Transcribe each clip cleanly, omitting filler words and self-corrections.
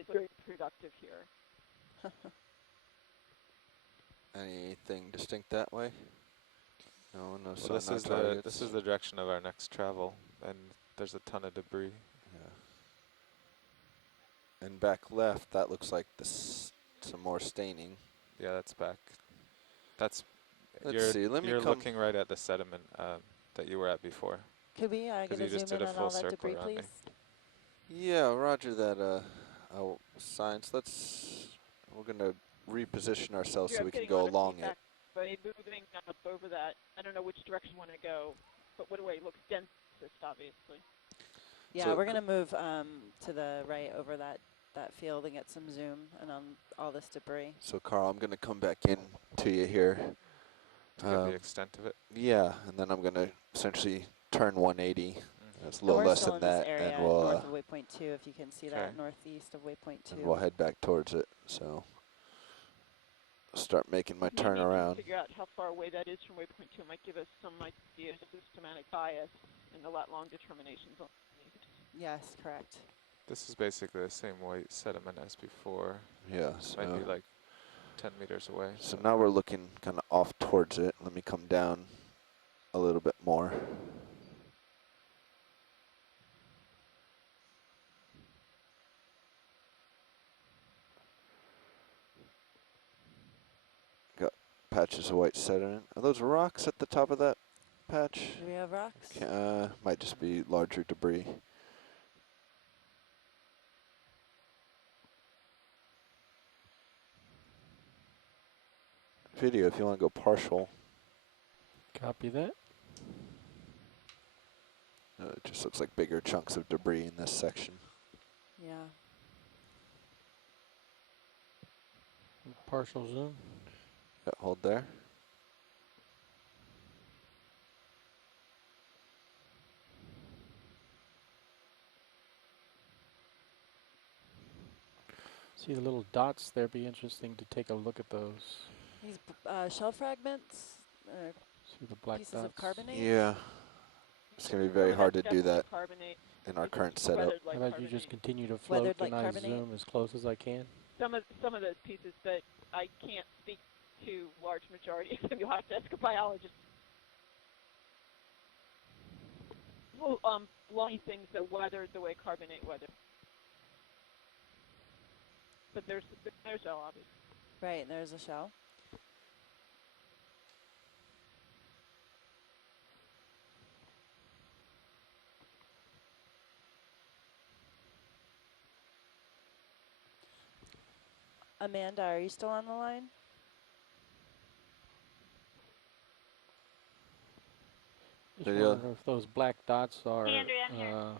actually very productive here. Anything distinct that way? No, no Well, sonar targets. this is the direction of our next travel, and there's a ton of debris. Yeah. And back left, that looks like some more staining. Yeah, that's back. That's Let's see. Let me you're come. looking right at the sediment that you were at before. Could we get you a just zoom did in a on full all that circle debris, around me. please? Yeah, roger that. Science. We're gonna reposition ourselves so we can go along it. By moving up over that, I don't know which direction you want to go, but what way it looks densest, obviously. Yeah, So we're gonna move to the right over that field and get some zoom and on all this debris. So Carl, I'm gonna come back in to you here. To get the extent of it. Yeah, and then I'm gonna essentially turn 180. That's a And little we're less still than in this that, area and we'll north of waypoint 2, if you can see that, northeast of waypoint 2. and we'll head back towards it. So start making my turnaround. Figure out how far away that is from waypoint 2 might give us some idea of systematic bias and a lat long determinations on these. Yes, correct. This is basically the same weight sediment as before. Yeah, Might be like 10 meters away. So now we're looking kind of off towards it. Let me come down a little bit more. Got patches of white sediment. Are those rocks at the top of that patch? Do we have rocks? Might just be larger debris. Video if you want to go partial. Copy that. It just looks like bigger chunks of debris in this section. Yeah. Partial zoom. Yeah, hold there. See the little dots there? Be interesting to take a look at those. These shell fragments, See the black pieces dots? of carbonate? Yeah. It's going to be very hard to do that in our current setup. How about you just continue to float and I zoom as close as I can? Some of those pieces, but I can't speak to large majority of them. You'll have to ask a biologist. Well, long things that weathered the way carbonate weathered. But there's shell, obviously. Right, there's a shell. Amanda, are you still on the line? Just wonder if those black dots are How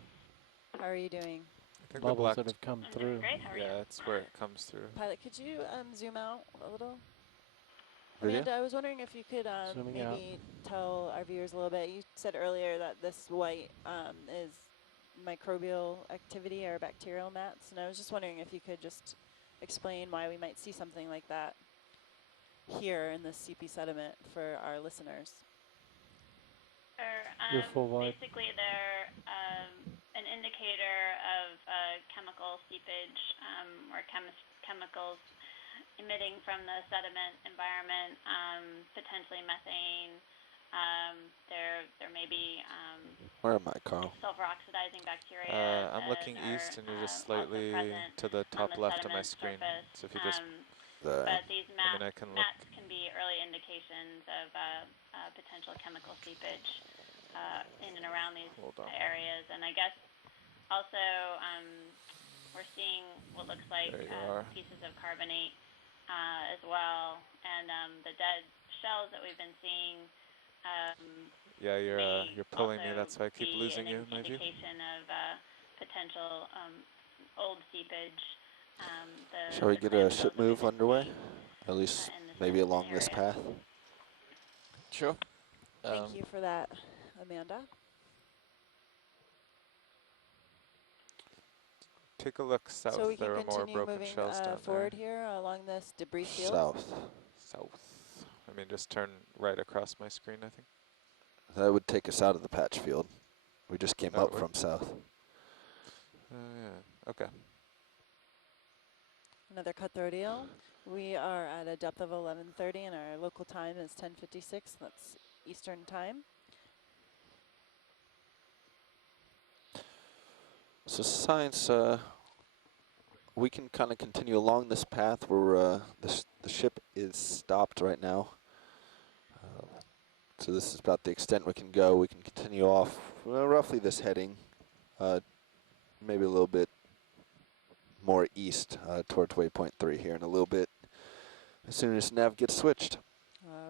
are you doing? I think bubbles that have come through. Great, how are you? Yeah, that's where it comes through. Pilot, could you zoom out a little? Video? Amanda, I was wondering if you could maybe tell our viewers a little bit. You said earlier that this white is microbial activity or bacterial mats, and I was just wondering if you could just explain why we might see something like that here in the CP sediment for our listeners. Your full wide. Basically, they're an indicator of chemical seepage or chemicals emitting from the sediment environment, potentially methane. There may be Where am I, Carl? sulfur oxidizing bacteria. I'm looking east, and you're just slightly to the top left of my screen. So if you just, but these I can mats can be early indications of potential chemical seepage in and around these areas. And I guess also we're seeing what looks like pieces of carbonate as well, and the dead shells that we've been seeing. Yeah, you're pulling me. That's why I keep losing you in my view. Indication of potential old seepage. Shall we get a ship move underway? At least maybe along this path? Sure. Thank you for that, Amanda. Take a look south. So we there can are more continue broken moving shells down forward there. here along this debris field? South. I mean, just turn right across my screen, I think. That would take us out of the patch field. We just came up from south. Yeah. Okay. Another cutthroat eel. We are at a depth of 11:30 and our local time is 10:56. That's Eastern time. So science, we can kind of continue along this path where the ship is stopped right now. So this is about the extent we can go. We can continue off roughly this heading, maybe a little bit more east towards waypoint 3 here in a little bit as soon as nav gets switched.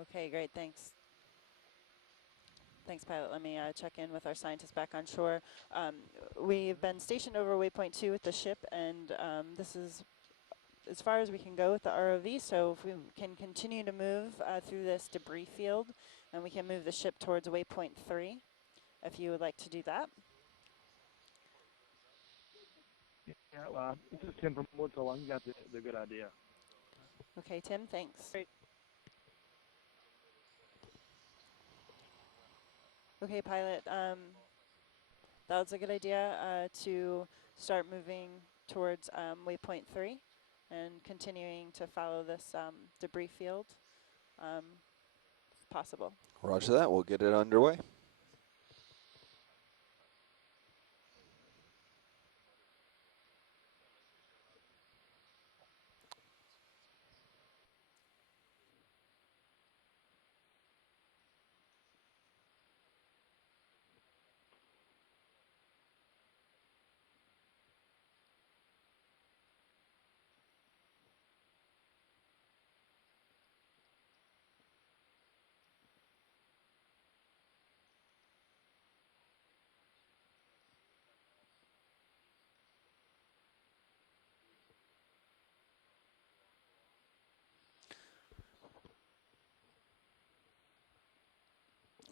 Okay, great, thanks. Thanks, pilot. Let me check in with our scientists back on shore. We've been stationed over waypoint 2 with the ship, and this is as far as we can go with the ROV, so if we can continue to move through this debris field, and we can move the ship towards waypoint 3, if you would like to do that. Yeah, this is Tim from Woodville. You got the good idea. Okay, Tim, thanks. Great. Okay, pilot, that was a good idea to start moving towards waypoint 3 and continuing to follow this debris field if possible. Roger that. We'll get it underway.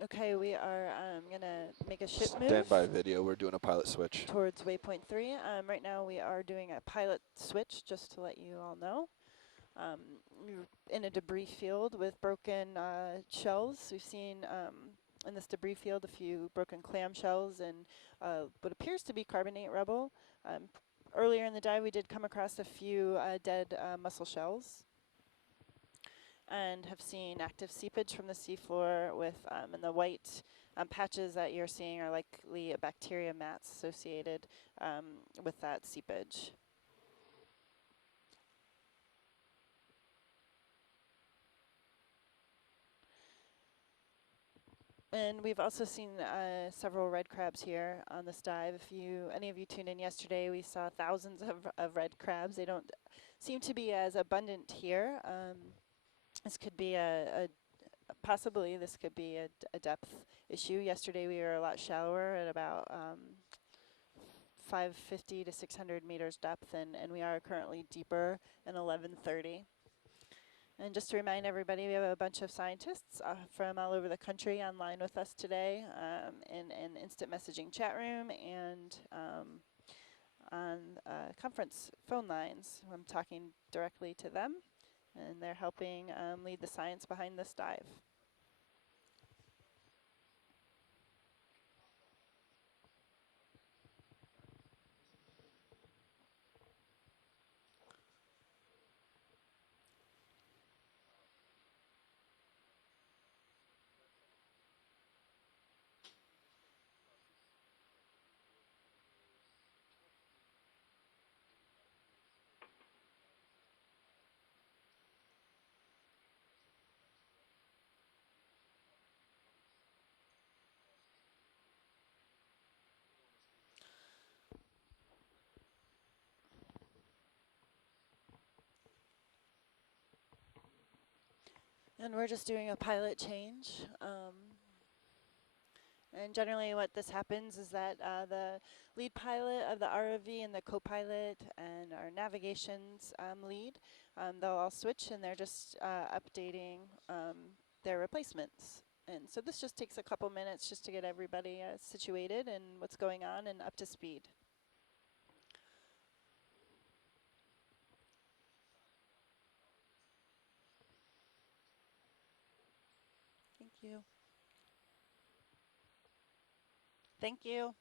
Okay, we are gonna make a ship move. Standby video. We're doing a pilot switch. Towards waypoint 3. Right now we are doing a pilot switch, just to let you all know. We're in a debris field with broken shells. We've seen in this debris field a few broken clam shells and what appears to be carbonate rubble. Earlier in the dive we did come across a few dead mussel shells, and have seen active seepage from the seafloor with, and the white patches that you're seeing are likely bacteria mats associated with that seepage. And we've also seen several red crabs here on this dive. If any of you tuned in yesterday, we saw thousands of red crabs. They don't seem to be as abundant here. This could be possibly this could be a depth issue. Yesterday we were a lot shallower at about 550 to 600 meters depth, and we are currently deeper in 1130. And just to remind everybody, we have a bunch of scientists from all over the country online with us today in an instant messaging chat room and on conference phone lines. I'm talking directly to them, and they're helping lead the science behind this dive. And we're just doing a pilot change. And generally what this happens is that the lead pilot of the ROV and the co-pilot and our navigations lead, they'll all switch, and they're just updating their replacements. And so this just takes a couple minutes just to get everybody situated and what's going on and up to speed. Thank you. Thank you.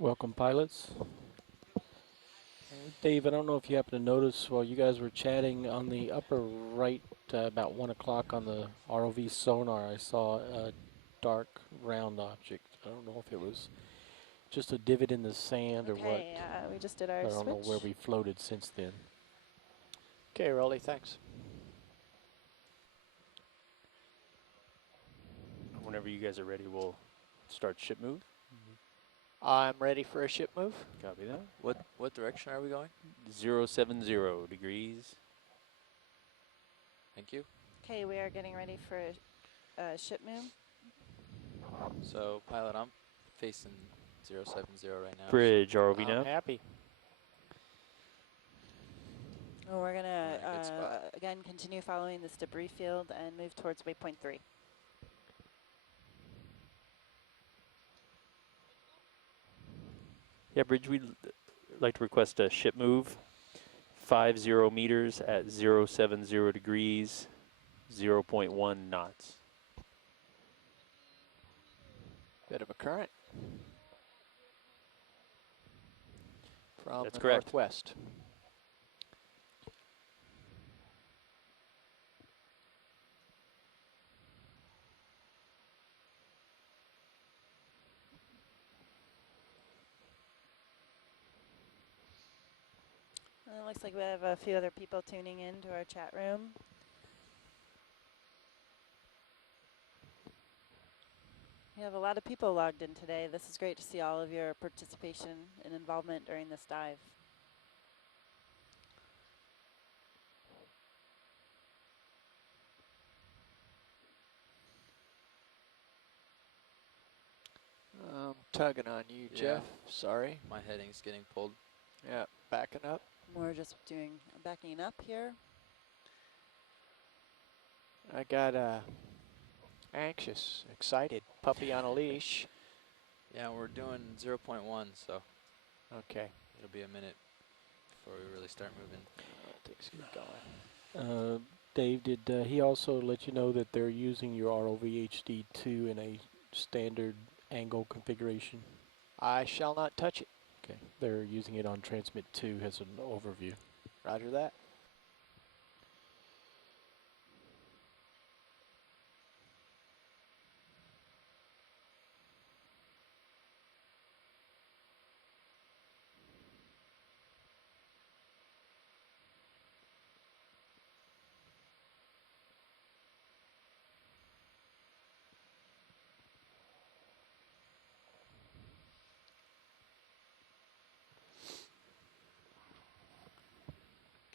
Welcome, pilots. Dave, I don't know if you happen to notice while you guys were chatting on the upper right, about 1 o'clock on the ROV sonar, I saw a dark round object. I don't know if it was just a divot in the sand or what. Okay, we just did our I switch. don't know where we floated since then. Okay, Rolly, thanks. Whenever you guys are ready, we'll start ship move. I'm ready for a ship move. Copy that. What direction are we going? 070 degrees. Thank you. Okay, we are getting ready for a ship move. So, pilot, I'm facing 070 right now. Bridge ROV I'm now. happy. Well, we're going We're in a good spot. to, again, continue following this debris field and move towards waypoint 3. Yeah, Bridge, we'd like to request a ship move. 50 meters at 070 degrees, 0.1 knots. Bit of a current. From That's the correct. northwest. It looks like we have a few other people tuning in to our chat room. We have a lot of people logged in today. This is great to see all of your participation and involvement during this dive. Tugging on you, Yeah. Jeff. Sorry. My heading's getting pulled. Yeah, backing up. We're just doing backing up here. I got anxious, excited, puppy on a leash. Yeah, we're doing 0.1, so Okay. it'll be a minute before we really start moving. Things get going. Dave, did he also let you know that they're using your ROV HD2 in a standard angle configuration? I shall not touch it. Okay, they're using it on transmit 2 as an overview. Roger that.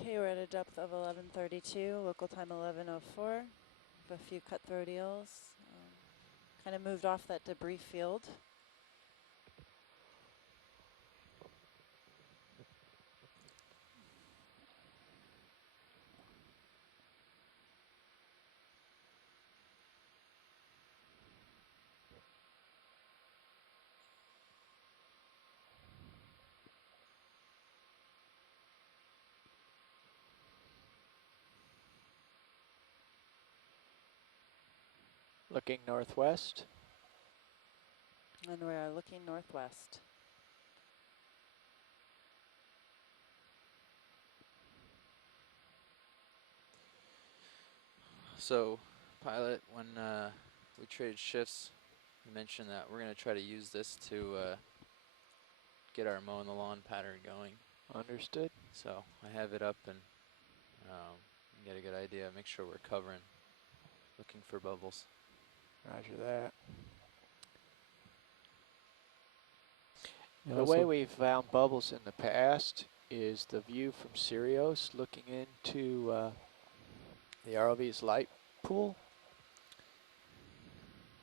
Okay, we're at a depth of 1132, local time 1104. A few cutthroat eels. Kind of moved off that debris field. Looking northwest. And we're looking northwest. So, pilot, when we traded shifts, you mentioned that we're going to try to use this to get our mowing the lawn pattern going. Understood. So, I have it up and get a good idea. Make sure we're covering, looking for bubbles. Roger that. Yeah, The way we've found bubbles in the past is the view from Sirius looking into the ROV's light pool.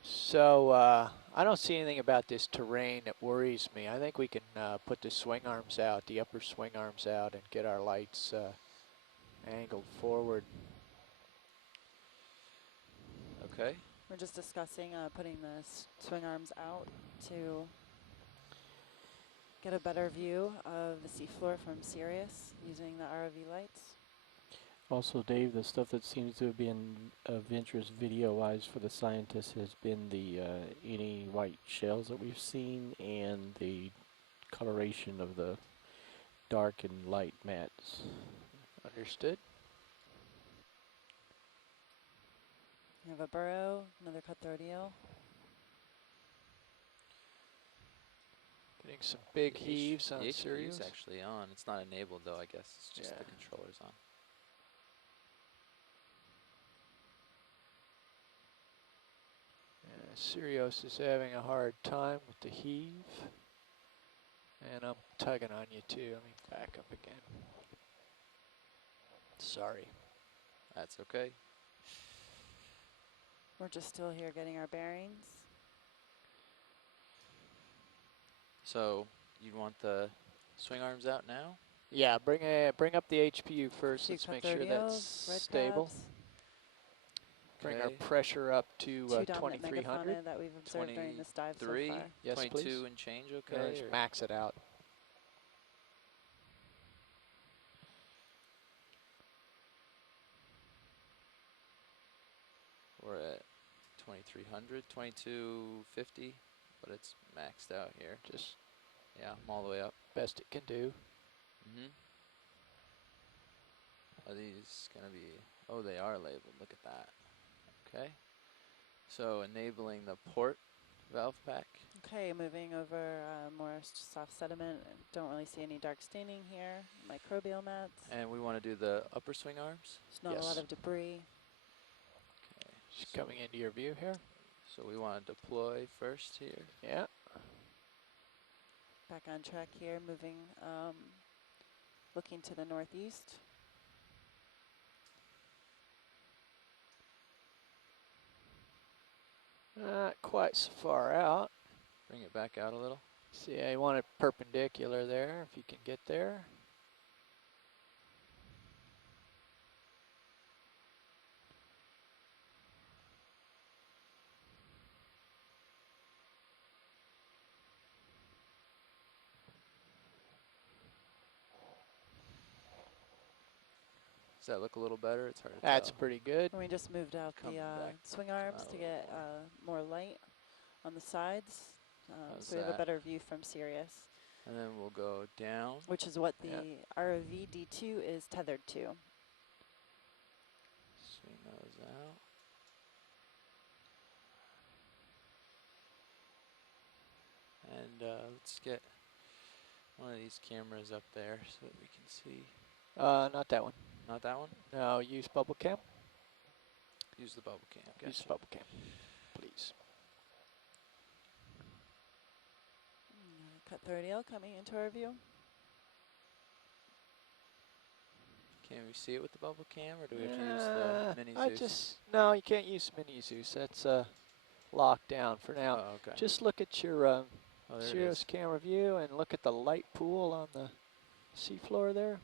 So I don't see anything about this terrain that worries me. I think we can put the swing arms out, the upper swing arms out, and get our lights angled forward. Okay. We're just discussing putting the swing arms out to get a better view of the seafloor from Sirius using the ROV lights. Also, Dave, the stuff that seems to have been of interest video-wise for the scientists has been the any white shells that we've seen and the coloration of the dark and light mats. Understood. You have a burrow, another cutthroat eel. Getting some big The heaves on the HPU Sirius. is actually on. It's not enabled though, I guess. It's just the controller's on. Yeah, Sirius is having a hard time with the heave. And I'm tugging on you too. Let me back up again. Sorry. That's okay. We're just still here getting our bearings. So you want the swing arms out now? Yeah, bring up the HPU first. Few Let's make cutthroat sure that's eels, red stable. crabs. Bring our Okay. pressure up to Two dominant 2300. megafauna that we've observed during this dive so 23, far. Yes, 22 please. and change, Yeah, okay? just or- max it out. We're at 2300, 2250, but it's maxed out here. Just Yeah, I'm all the way up. best it can do. Are these gonna be, oh, they are labeled, look at that. Okay. So enabling the port valve pack. Okay, moving over more soft sediment. Don't really see any dark staining here. Microbial mats. And we want to do the upper swing arms. There's not a lot of debris. Okay. She's coming into your view here. So we want to deploy first here. Yeah. Back on track here, moving, looking to the northeast. Not quite so far out. Bring it back out a little. See, I want it perpendicular there, if you can get there. Does that look a little better? It's hard to That's tell. pretty good. And we just moved out Come the back, swing come arms out to a get little more light on the sides. How's So we have a that? better view from Sirius, And then we'll go down. which is what the ROV D2 is tethered to. Swing those out. And let's get one of these cameras up there so that we can see. Not that one. Not that one? No, use bubble cam. Use the bubble cam. Use Gotcha. the bubble cam, please. Cutthroat eel coming into our view. Can we see it with the bubble cam, or do we have to use the mini Zeus? No, you can't use mini Zeus. That's locked down for now. Oh, okay. Just look at your Oh, there it Sirius is. camera view and look at the light pool on the seafloor there.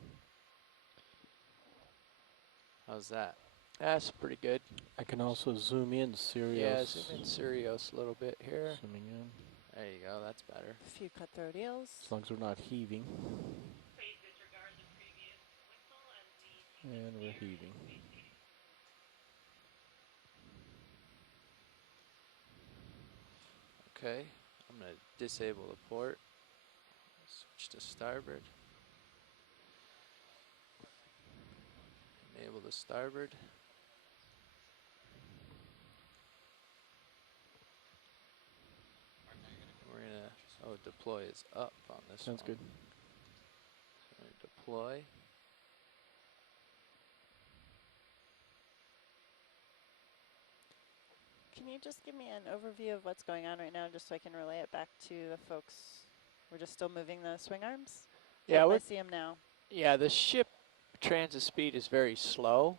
How's that? That's pretty good. I can also zoom in Sirius. Yeah, zoom in Sirius a little bit here. Zooming in. There you go. That's better. A few cutthroat eels. As long as we're not heaving. And we're heaving. Okay. I'm going to disable the port. Switch to starboard. Enable the starboard. We're going to, deploy is up on this Sounds one. good. So we're going to deploy. Can you just give me an overview of what's going on right now, just so I can relay it back to the folks? We're just still moving the swing arms? Yeah, I see them now. Yeah, the ship transit speed is very slow.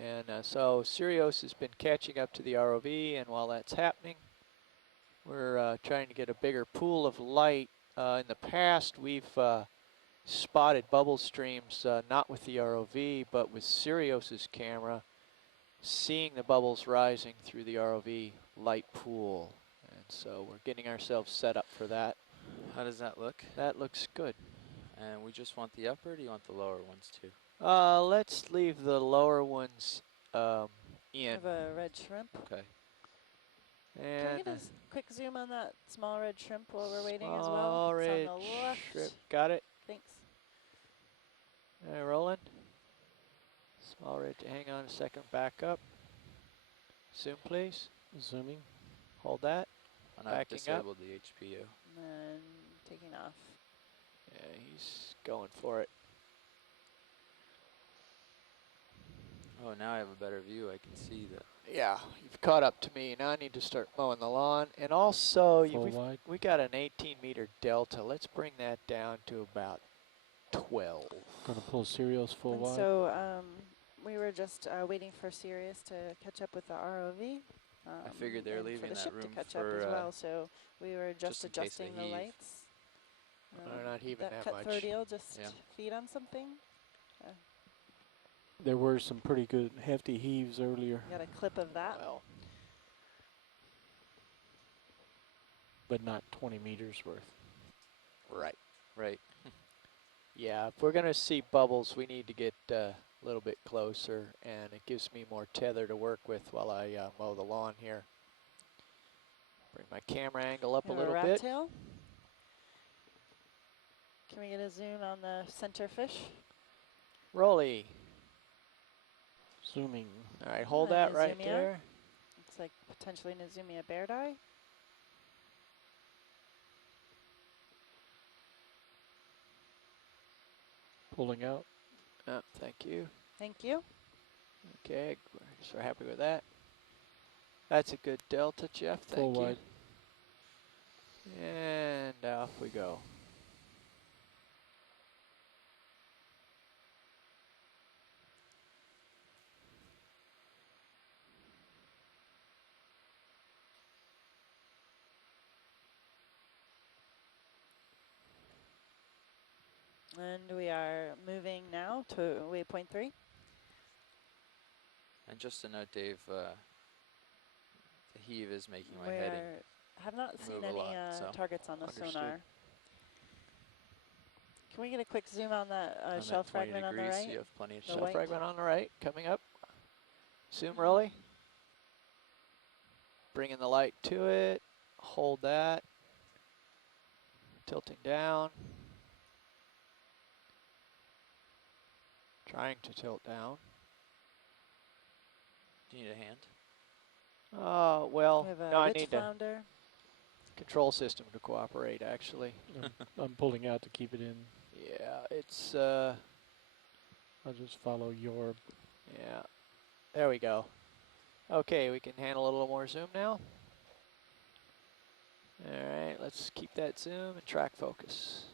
And so Sirius has been catching up to the ROV, and while that's happening, we're trying to get a bigger pool of light. In the past, we've spotted bubble streams, not with the ROV, but with Sirius's camera, seeing the bubbles rising through the ROV light pool. And so we're getting ourselves set up for that. How does that look? That looks good. And we just want the upper, or do you want the lower ones too? Let's leave the lower ones in. Have a red shrimp. Okay. And Can we get a quick zoom on that small red shrimp while we're waiting as well? small It's red on the left. shrimp. Got it. Thanks. All right, rolling. Small red, hang on a second, back up. Zoom, please. Zooming. Hold that. And I've Backing up. disabled the HPU. And then taking off. Yeah, he's going for it. Oh, now I have a better view. I can see that. Yeah, you've caught up to me. Now I need to start mowing the lawn. And also, we got an 18-meter delta. Let's bring that down to about 12. Gonna pull Sirius full And wide. so we were just waiting for Sirius to catch up with the ROV. I figured they were and leaving for the that ship room to catch for, up as well. So we were just in case they adjusting the heave. lights. They're not heaving that cut much. through deal, just feed on something. There were some pretty good hefty heaves earlier. Got a clip of that. Well, but not 20 meters worth. right. Right. Yeah, if we're going to see bubbles, we need to get a little bit closer, and it gives me more tether to work with while I mow the lawn here. Bring my camera angle up a little rat bit. tail. Can we get a zoom on the center fish? Rolly. Zooming. All right, hold that right Nezumia. there. Looks like potentially Nezumia bear dye. Pulling out. Oh, thank you. Thank you. Okay, so happy with that. That's a good delta, Jeff. Full Thank you. wide. And off we go. And we are moving now to waypoint 3. And just a note, Dave, the heave is making my We heading have not seen move a any lot, so. targets on the Understood. sonar. Can we get a quick zoom on that On shell that 20 fragment on the degrees, right? you have plenty of The Shell white. fragment on the right, coming up. Zoom, Rolly. Bringing the light to it. Hold that. Tilting down. Trying to tilt down. Do you need a hand? Well, We have a no, I witch need the flounder. control system to cooperate, actually. I'm pulling out to keep it in. Yeah, it's, I'll just follow your. yeah. There we go. Okay, we can handle a little more zoom now. All right, let's keep that zoom and track focus.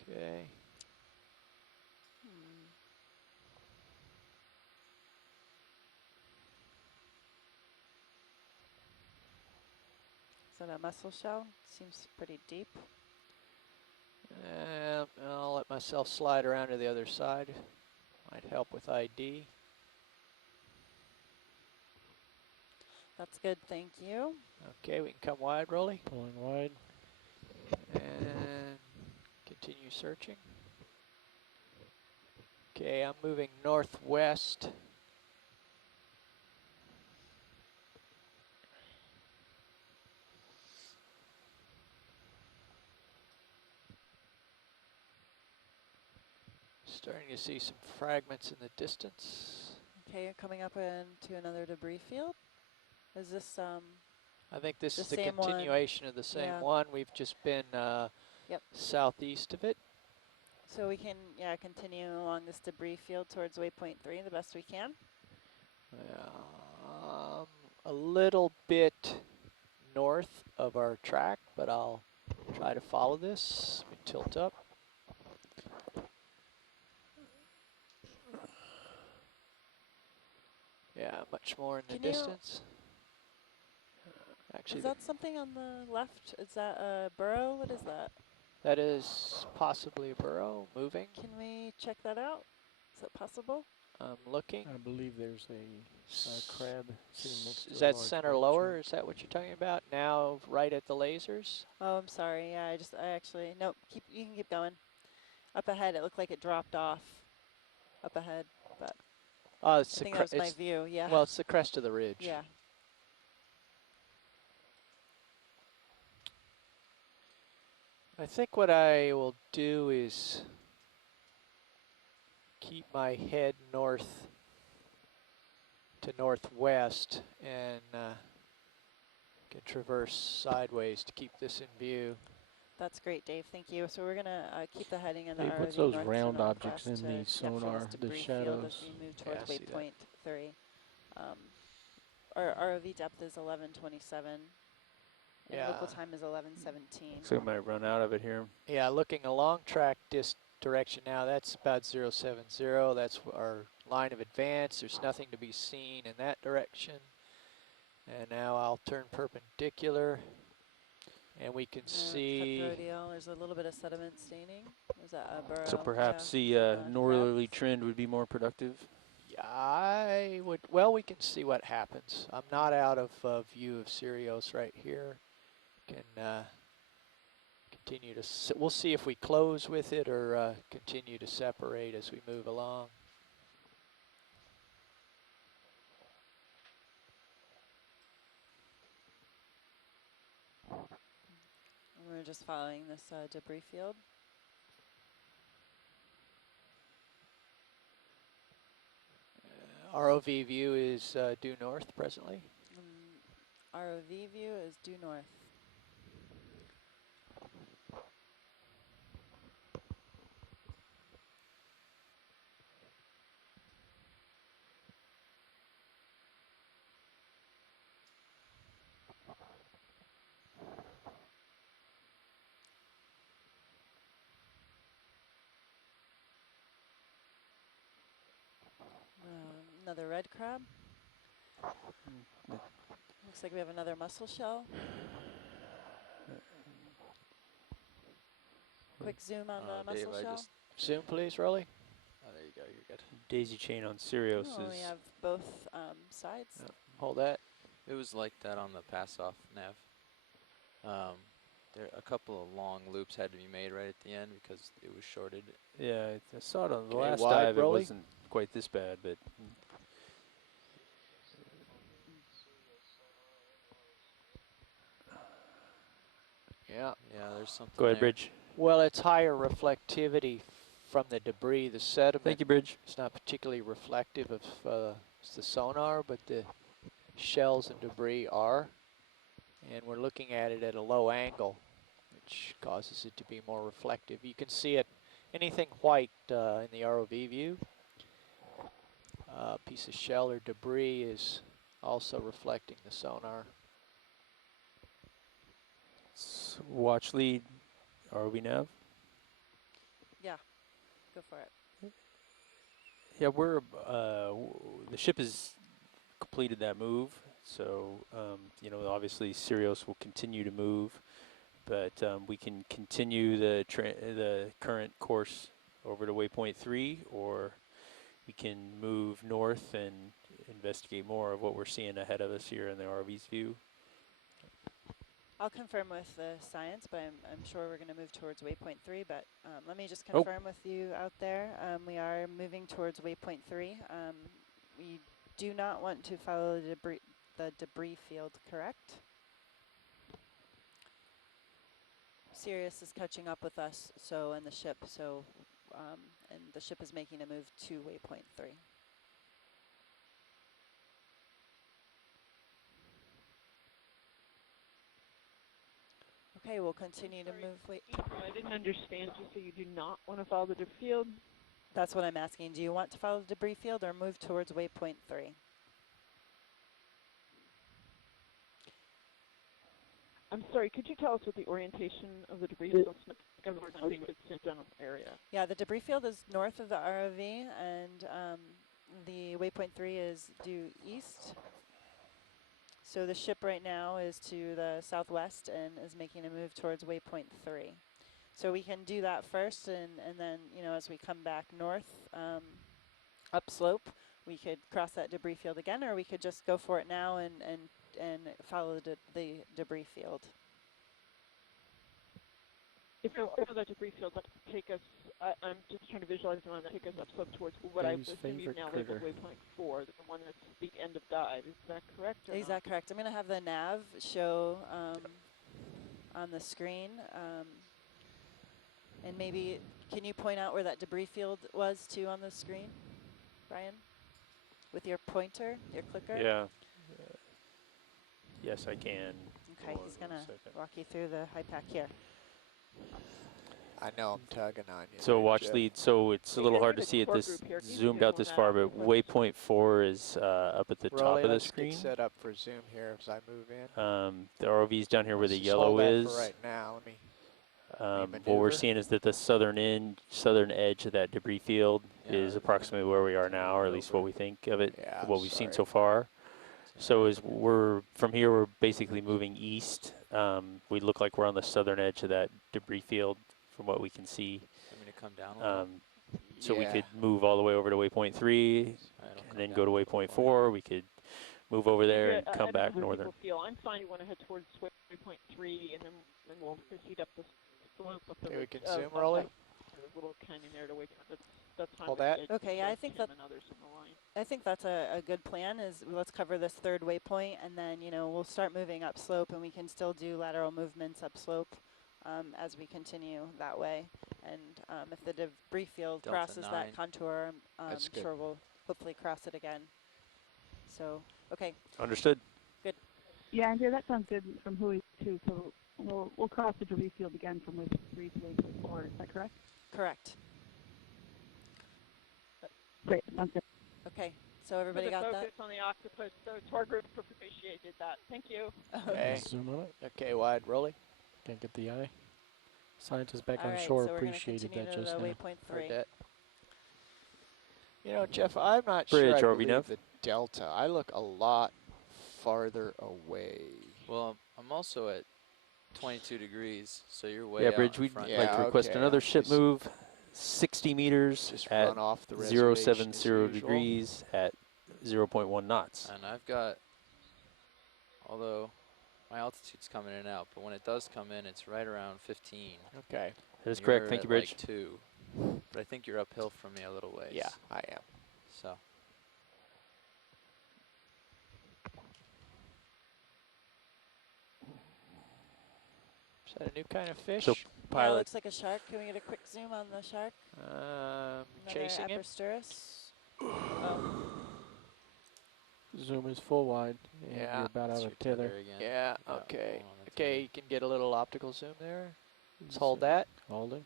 Okay. Is that a mussel shell? Seems pretty deep. I'll let myself slide around to the other side. Might help with ID. That's good, thank you. Okay, we can come wide, Rolly. Pulling wide. And continue searching. Okay, I'm moving northwest. Starting to see some fragments in the distance. Okay, you're coming up into another debris field. Is this I think this the is the same one? continuation of the same Yeah. one. We've just been southeast of it. So we can continue along this debris field towards waypoint 3 the best we can. A little bit north of our track, but I'll try to follow this. Let me tilt up. Yeah, much more in the distance. Actually, is that something on the left? Is that a burrow? What is that? that is possibly a burrow moving. Can we check that out? Is that possible? I'm looking. I believe there's a crab sitting next to Is a that large center white lower? shrimp. Is that what you're talking about? Now right at the lasers? Oh, I'm sorry. Yeah, I actually, nope, you can keep going. Up ahead, it looked like it dropped off up ahead, but. I think that was my view, yeah. Well, it's the crest of the ridge. Yeah. I think what I will do is keep my head north to northwest and can traverse sideways to keep this in view. That's great, Dave. Thank you. So we're gonna keep the heading in the Dave, ROV what's those north round to objects northwest in to the sonar, fill the this debris field as shadows? we move Yeah, towards I see that. waypoint 3. Our ROV depth is 1127. And local Yeah. time is 1117. So we might run out of it here. Yeah, looking along track this direction now, that's about 070. That's our line of advance. There's nothing to be seen in that direction. And now I'll turn perpendicular, and we can see. Radial, there's a little bit of sediment staining. Was that a burrow? So perhaps Yeah, the northerly trend would be more productive. Yeah, well, we can see what happens. I'm not out of view of Sirius right here. Can continue to, we'll see if we close with it or continue to separate as we move along. We're just following this debris field. ROV view is due north presently. ROV view is due north. Another red crab. Looks like we have another mussel shell. Quick zoom on the Dave, mussel shell. Zoom, please, Rolly. Oh, there you go. You're good. Daisy chain on Sirius Oh, is. we have both sides. Hold that. It was like that on the pass-off nav. There a couple of long loops had to be made right at the end because it was shorted. Yeah, I saw it on the Okay, last wide, dive. It Rolly. wasn't quite this bad, but. Yeah, there's something Go ahead, there. Bridge. Well, it's higher reflectivity from the debris, the sediment. Thank you, Bridge. It's not particularly reflective of the sonar, but the shells and debris are. And we're looking at it at a low angle, which causes it to be more reflective. You can see it, anything white in the ROV view. A piece of shell or debris is also reflecting the sonar. Watch lead, ROV nav. Yeah, go for it. Yeah, we're the ship has completed that move, so you know, obviously Sirius will continue to move, but we can continue the current course over to waypoint 3, or we can move north and investigate more of what we're seeing ahead of us here in the ROV's view. I'll confirm with the science, but I'm sure we're going to move towards waypoint 3. But let me just confirm with you out there. We are moving towards waypoint 3. We do not want to follow the debris field, correct? Sirius is catching up with us, so and the ship. So, and the ship is making a move to waypoint 3. Okay, we'll continue to move. Wait. I didn't understand you, so you do not want to follow the debris field? That's what I'm asking. Do you want to follow the debris field or move towards waypoint 3? I'm sorry, could you tell us what the orientation of the debris field is? I think it's in general area. Yeah, the debris field is north of the ROV, and the waypoint 3 is due east. So the ship right now is to the southwest and is making a move towards waypoint 3. So we can do that first, and then, you know, as we come back north, upslope, we could cross that debris field again, or we could just go for it now and follow the debris field. If that debris field that take us, I'm just trying to visualize the one that take us upslope towards what I Dave's assume you've favorite now critter. labeled waypoint 4, the one that's the end of dive. Is that correct or Is not? that correct? I'm going to have the nav show on the screen. And maybe, can you point out where that debris field was too on the screen, Brian? With your pointer, your clicker? Yeah. Yes, I can. Okay, he's going to walk you through the high pack here. I know I'm tugging on you. So there, watch Jeff. lead. So it's a little hard to see it this zoomed out this far, but waypoint 4 is up at the top of the screen. Let's get set up for zoom here as I move in. The ROV's down here where the Let's yellow hold that is. for right now. Let me what we're maneuver. seeing is that the southern edge of that debris field is approximately where we are now, or at least what we think of it, what we've seen so far. So as from here, we're basically moving east. We look like we're on the southern edge of that debris field from what we can see. Want me to come down a little? So we could move all the way over to waypoint 3 and then go to waypoint 4. We could move over there and come back northern. I'm fine. You want to head towards waypoint 3, and then we'll proceed up the slope of the. Okay, we can zoom, Rolly. There's a little canyon there to wait for. That's fine. Hold that. Okay, yeah, I think that's a good plan. Is let's cover this third waypoint, and then we'll start moving upslope, and we can still do lateral movements upslope as we continue that way. And if the debris field Delta crosses 9. that contour, I'm That's good. sure we'll hopefully cross it again. So, okay. Understood. Good. Yeah, Andrea, that sounds good from Hui too. So we'll cross the debris field again from waypoint 3 to waypoint 4. Is that correct? Correct. Great. Sounds good. Okay. So everybody got that? Focus on the octopus. The tour group appreciated that. Thank you. Okay. Zoom on it. Okay, wide, Rolly. Can't get the eye. Scientists back All on right, shore so appreciated that just now. waypoint 3. You know, Jeff, I'm not Bridge, sure I RV believe nav. the delta. I look a lot farther away. Well, I'm also at 22 degrees, so you're way Yeah, out Bridge, in we'd front. like to request another ship move, 60 meters just at run off the reservation as 070 usual. degrees at 0.1 knots. And I've got, although my altitude's coming in and out, but when it does come in, it's right around 15. Okay. That is correct. Thank you, Bridge. Like 2. But I think you're uphill from me a little ways. Yeah, I am. So. Is that a new kind of fish? So, Yeah, it pilot. looks like a shark. Can we get a quick zoom on the shark? Chasing him. Apersturus. Zoom is full wide. And Yeah. You're about out of tether. Yeah, okay. Okay, you can get a little optical zoom there. Let's hold that. Holding.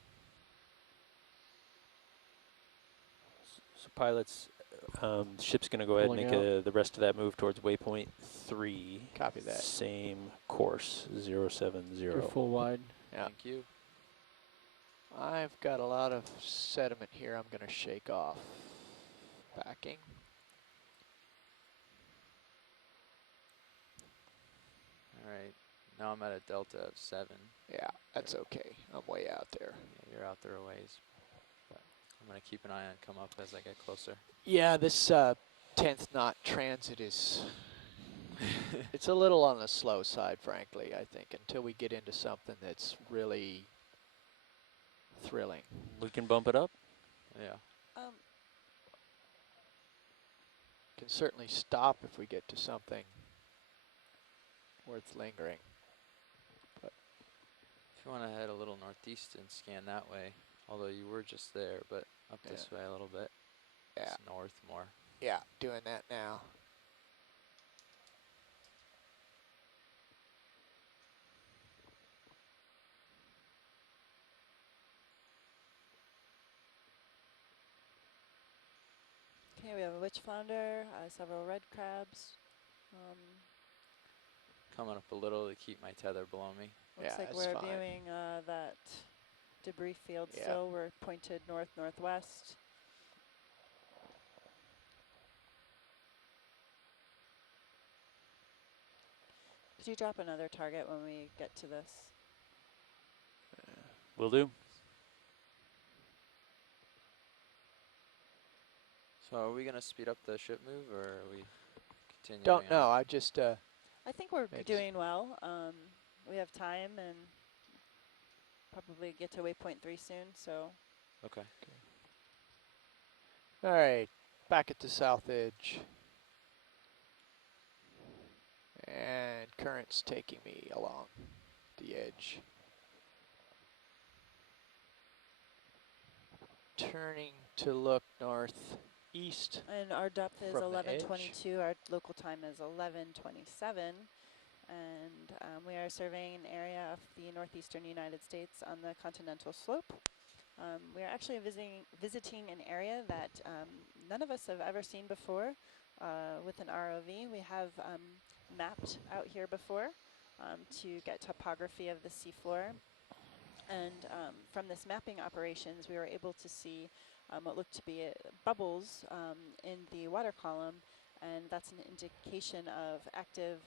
So pilots, the ship's going to go ahead and Pulling make the rest of that move towards waypoint 3. Copy that. Same course, 070. You're full wide. Yeah. Thank you. I've got a lot of sediment here I'm going to shake off. Backing. All right. Now I'm at a delta of 7. Yeah, that's okay. I'm way out there. Yeah, you're out there a ways. But I'm going to keep an eye on come up as I get closer. Yeah, this 10th knot transit is, it's a little on the slow side, frankly, I think, until we get into something that's really thrilling. We can bump it up. Yeah. Can certainly stop if we get to something worth lingering. But If you want to head a little northeast and scan that way, although you were just there, but up this way a little bit. Yeah. It's north more. Yeah, doing that now. Okay, we have a witch flounder, several red crabs. Coming up a little to keep my tether below me. Looks like we're viewing that debris field still. We're pointed north-northwest. Could you drop another target when we get to this? Will do. So are we going to speed up the ship move, or are we continuing? Don't know. I just. I think we're doing well. We have time, and probably get to waypoint 3 soon, so. Okay. All right, back at the south edge. And current's taking me along the edge. Turning to look northeast. And our depth is from the edge. 11:22. Our local time is 11:27. And we are surveying an area of the northeastern United States on the continental slope. We are actually visiting an area that none of us have ever seen before with an ROV. We have mapped out here before to get topography of the seafloor. And from this mapping operations, we were able to see what looked to be bubbles in the water column, and that's an indication of active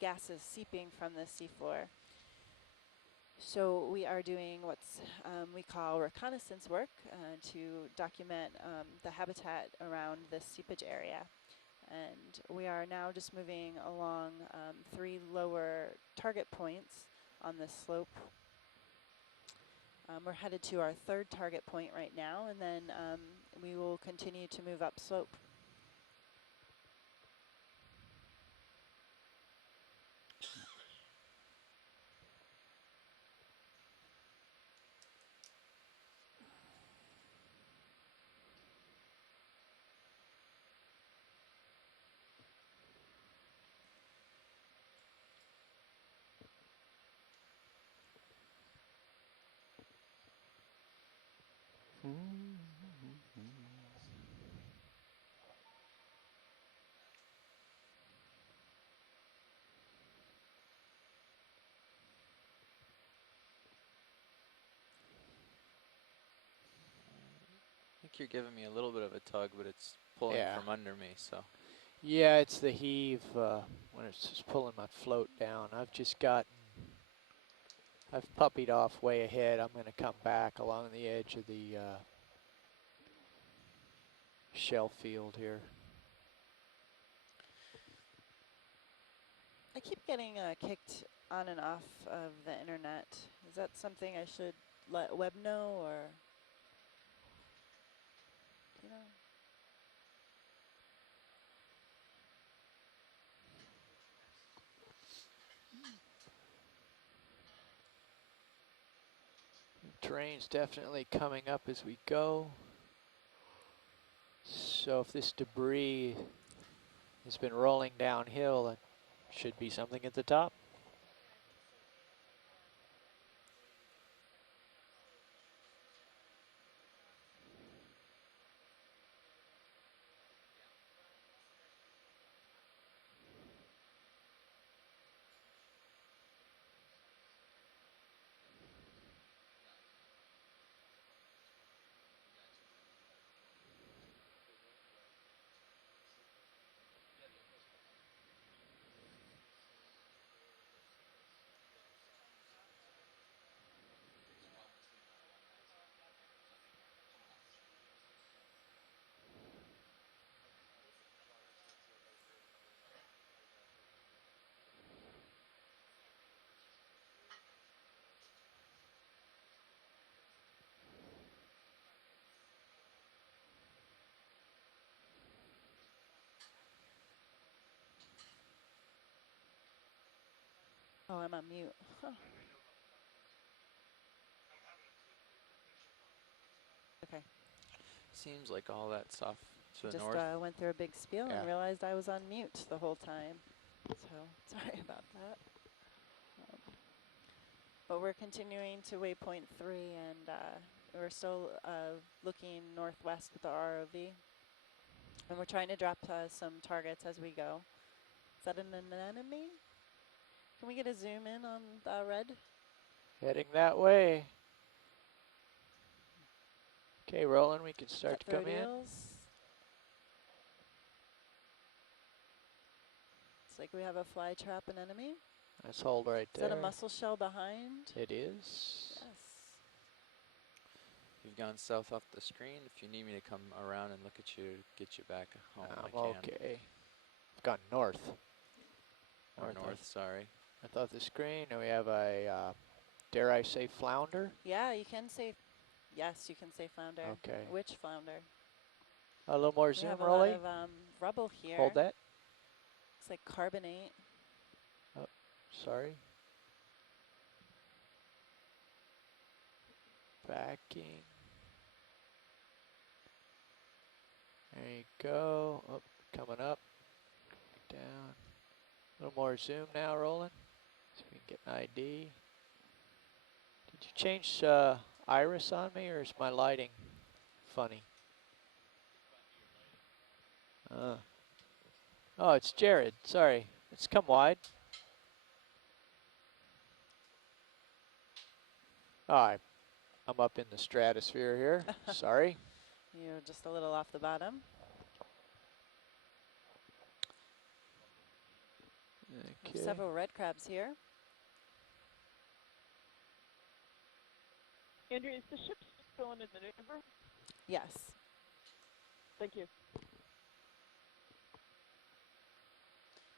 gases seeping from the seafloor. So we are doing what's we call reconnaissance work to document the habitat around this seepage area. And we are now just moving along 3 lower target points on this slope. We're headed to our 3rd target point right now, and then we will continue to move up slope. I think you're giving me a little bit of a tug, but it's pulling from under me, so. Yeah, it's the heave when it's just pulling my float down. I've puppied off way ahead. I'm going to come back along the edge of the shell field here. I keep getting kicked on and off of the internet. Is that something I should let Web know, or? You know? Terrain's definitely coming up as we go. So if this debris has been rolling downhill, it should be something at the top. Oh, I'm on mute. Huh. Okay. Seems like all that stuff to the Just north. went through a big spiel and realized I was on mute the whole time. So sorry about that. But we're continuing to waypoint 3, and we're still looking northwest with the ROV. And we're trying to drop some targets as we go. Is that an anemone? Can we get a zoom in on the red? Heading that way. Okay, Roland, we can start to come in. Looks like we have a fly trap anemone. Let's hold right there. Is that a mussel shell behind? It is. Yes. You've gone south off the screen. If you need me to come around and look at you, get you back home, I can. Okay. I've gone north. Or north, sorry. I thought the screen, and we have a dare I say flounder? Yeah, you can say, yes, you can say flounder. Okay. Which flounder? A little more We zoom, have a Rolly. lot of rubble here. Hold that. It's like carbonate. Oh, sorry. Backing. There you go. Oh, coming up. Down. A little more zoom now, rolling. See if we can get an ID. Did you change iris on me, or is my lighting funny? Oh, it's Jared. Sorry. It's come wide. Oh, I'm up in the stratosphere here. Sorry. You're just a little off the bottom. Okay. Several red crabs here. Andrea, is the ship still in the maneuver? Yes. Thank you.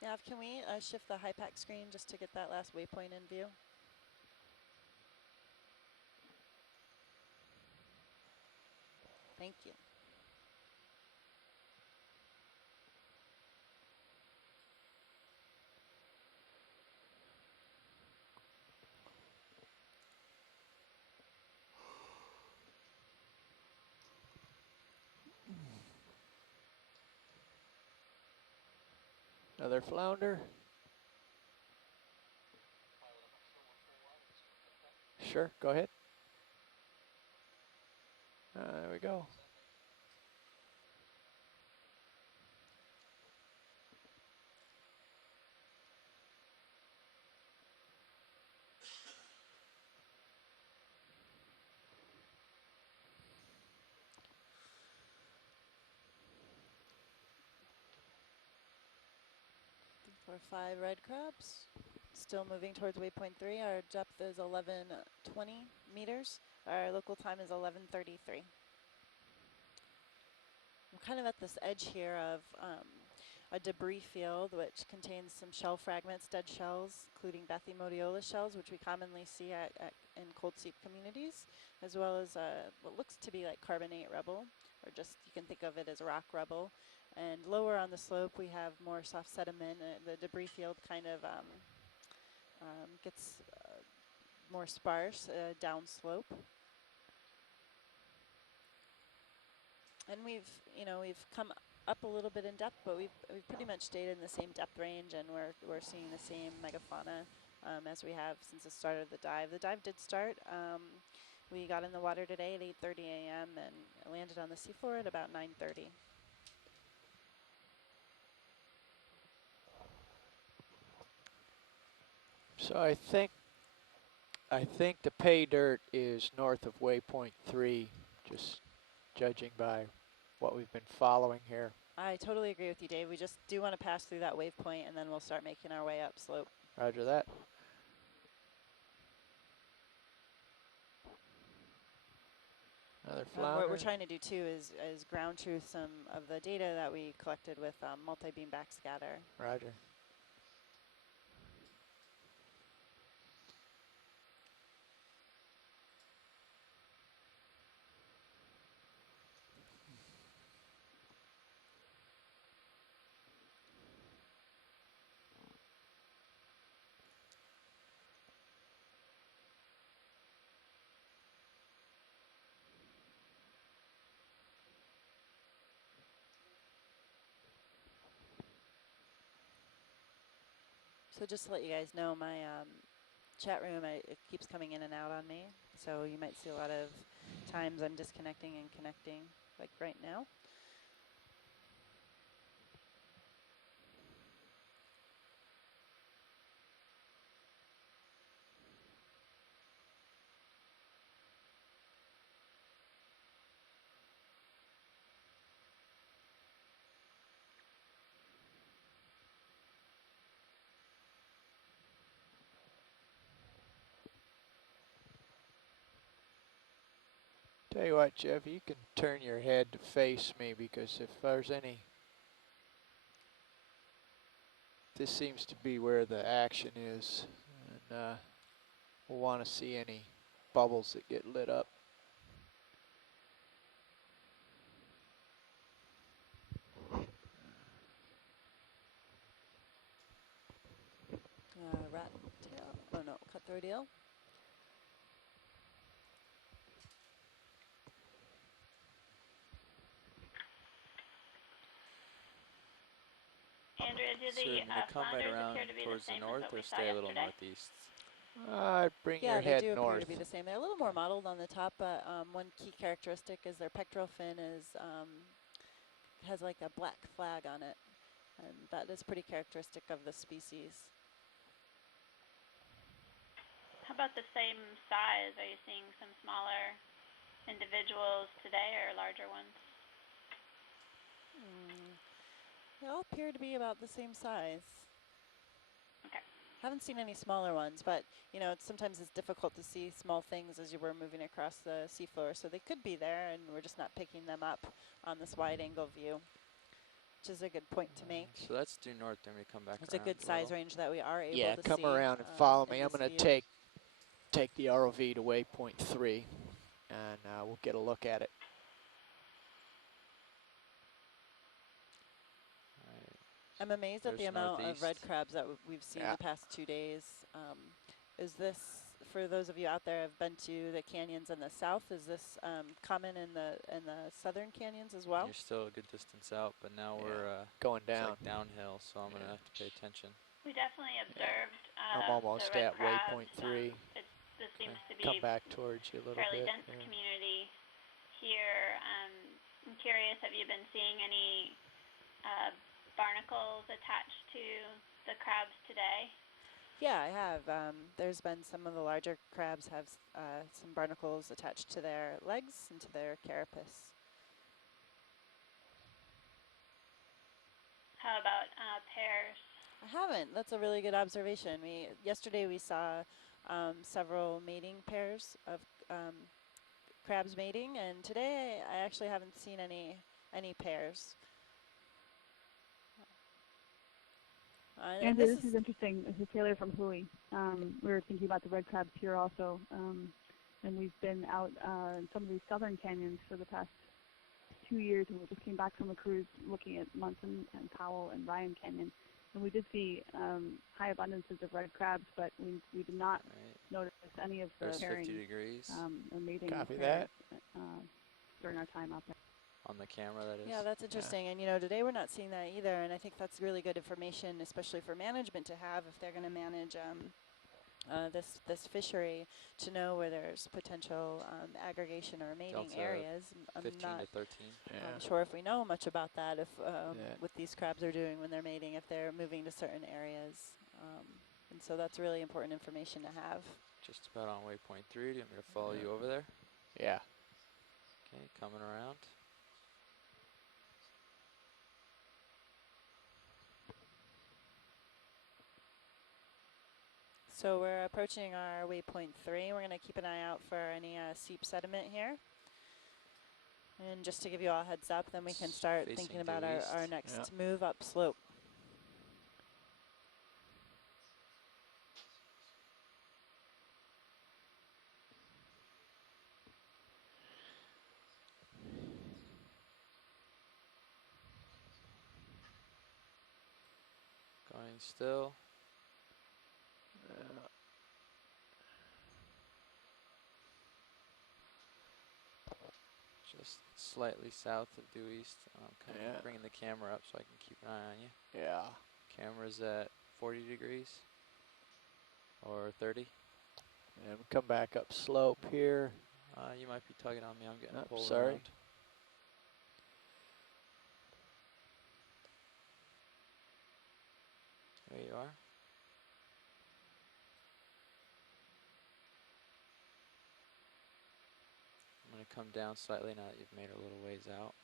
Nav, can we shift the high pack screen just to get that last waypoint in view? Thank you. Another flounder. Sure, go ahead. There we go. For 5 red crabs. Still moving towards waypoint 3. Our depth is 1120 meters. Our local time is 11:33. I'm kind of at this edge here of a debris field which contains some shell fragments, dead shells, including Bathymodeola shells, which we commonly see in cold seep communities, as well as what looks to be like carbonate rubble, or just you can think of it as rock rubble. And lower on the slope, we have more soft sediment. The debris field kind of gets more sparse downslope. And we've come up a little bit in depth, but we've pretty much stayed in the same depth range, and we're seeing the same megafauna as we have since the start of the dive. The dive did start. We got in the water today at 8:30 a.m. and landed on the seafloor at about 9:30. So I think the pay dirt is north of waypoint 3, just judging by what we've been following here. I totally agree with you, Dave. We just do want to pass through that wave point, and then we'll start making our way up slope. Roger that. Another flounder. What we're trying to do too is ground truth some of the data that we collected with multi-beam backscatter. Roger. So just to let you guys know, my chat room, it keeps coming in and out on me. So you might see a lot of times I'm disconnecting and connecting, like right now. Tell you what, Jeff, you can turn your head to face me, because if there's any, this seems to be where the action is, and we'll want to see any bubbles that get lit up. Rat tail. Oh no, cutthroat eel. Andrea, do So the I'm going to come right flounders around appear to be the towards the same as north what or we saw stay a little yesterday? northeast? Bring Yeah, your they head do appear north. to be the same. They're a little more mottled on the top, but one key characteristic is their pectoral fin is has like a black flag on it, and that is pretty characteristic of the species. How about the same size? Are you seeing some smaller individuals today or larger ones? They all appear to be about the same size. Okay. Haven't seen any smaller ones, but you know, sometimes it's difficult to see small things as you were moving across the seafloor, so they could be there, and we're just not picking them up on this wide-angle view, which is a good point to make. So that's due north, then we come back It's around a good size range that we are able Yeah, to come see. around and follow me. In I'm this going to view. take the ROV to waypoint 3, and we'll get a look at it. I'm amazed at the amount of red crabs that we've seen Yeah. the past 2 days. Is this, for those of you out there have been to the canyons in the south, is this common in the southern canyons as well? You're still a good distance out, but now we're going down. It's like downhill, so I'm going to have to pay attention. We definitely observed I'm almost the red at crabs. waypoint 3. This seems to be Come back towards you a little fairly bit. dense community here. I'm curious, have you been seeing any barnacles attached to the crabs today? Yeah, I have. There's been some of the larger crabs have some barnacles attached to their legs and to their carapace. How about pairs? I haven't. That's a really good observation. Yesterday we saw several mating pairs of crabs mating, and today I actually haven't seen any pairs. And this is interesting. This is Taylor from Hui. We were thinking about the red crabs here also, and we've been out in some of these southern canyons for the past 2 years, and we just came back from a cruise looking at Munson and Powell and Ryan Canyon, and we did see high abundances of red crabs, but we did not notice any of the pairing 50 degrees. or mating Copy pairs, that. during our time out there. On the camera, that is. Yeah, that's interesting. And, you know, today we're not seeing that either. And I think that's really good information, especially for management to have if they're going to manage this fishery, to know where there's potential aggregation or mating Delta areas. I'm 15 not to 13. sure if we know much about that, if what these crabs are doing when they're mating, if they're moving to certain areas. And so that's really important information to have. Just about on waypoint 3. Do you want me to follow you over there? Yeah. Okay, coming around. So we're approaching our waypoint 3. We're going to keep an eye out for any seep sediment here. And just to give you all a heads up, then we can start thinking about our next move up slope. Going still. Just slightly south of due east. I'm bringing the camera up so I can keep an eye on you. Yeah. Camera's at 40 degrees or 30. And we come back up slope here. You might be tugging on me. I'm getting pulled sorry. around. There you are. I'm going to come down slightly now that you've made it a little ways out.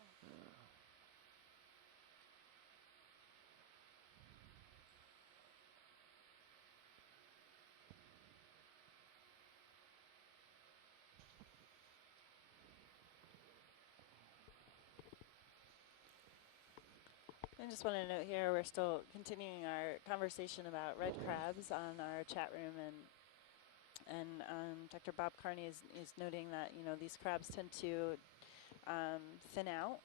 I just want to note here, we're still continuing our conversation about red crabs on our chat room, and And Dr. Bob Carney is noting that, you know, these crabs tend to thin out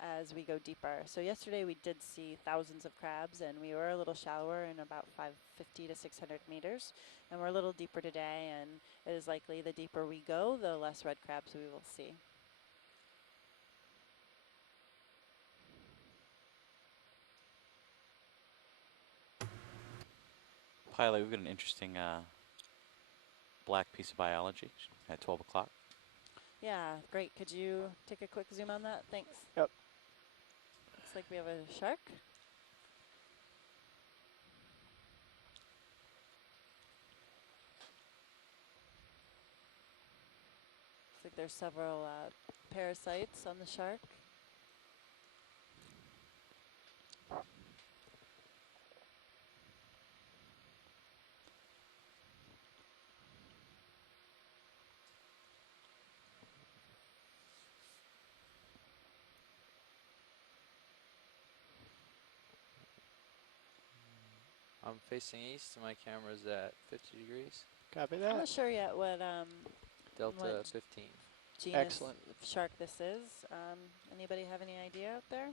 as we go deeper. So yesterday we did see thousands of crabs, and we were a little shallower in about 550 to 600 meters. And we're a little deeper today, and it is likely the deeper we go, the less red crabs we will see. Pilot, we've got an interesting black piece of biology at 12 o'clock. Yeah, great. Could you take a quick zoom on that? Thanks. Yep. Looks like we have a shark. Looks like there's several parasites on the shark. I'm facing east, and my camera's at 50 degrees. Copy that. I'm not sure yet what Delta what 15. genus Excellent. of shark this is. Anybody have any idea out there?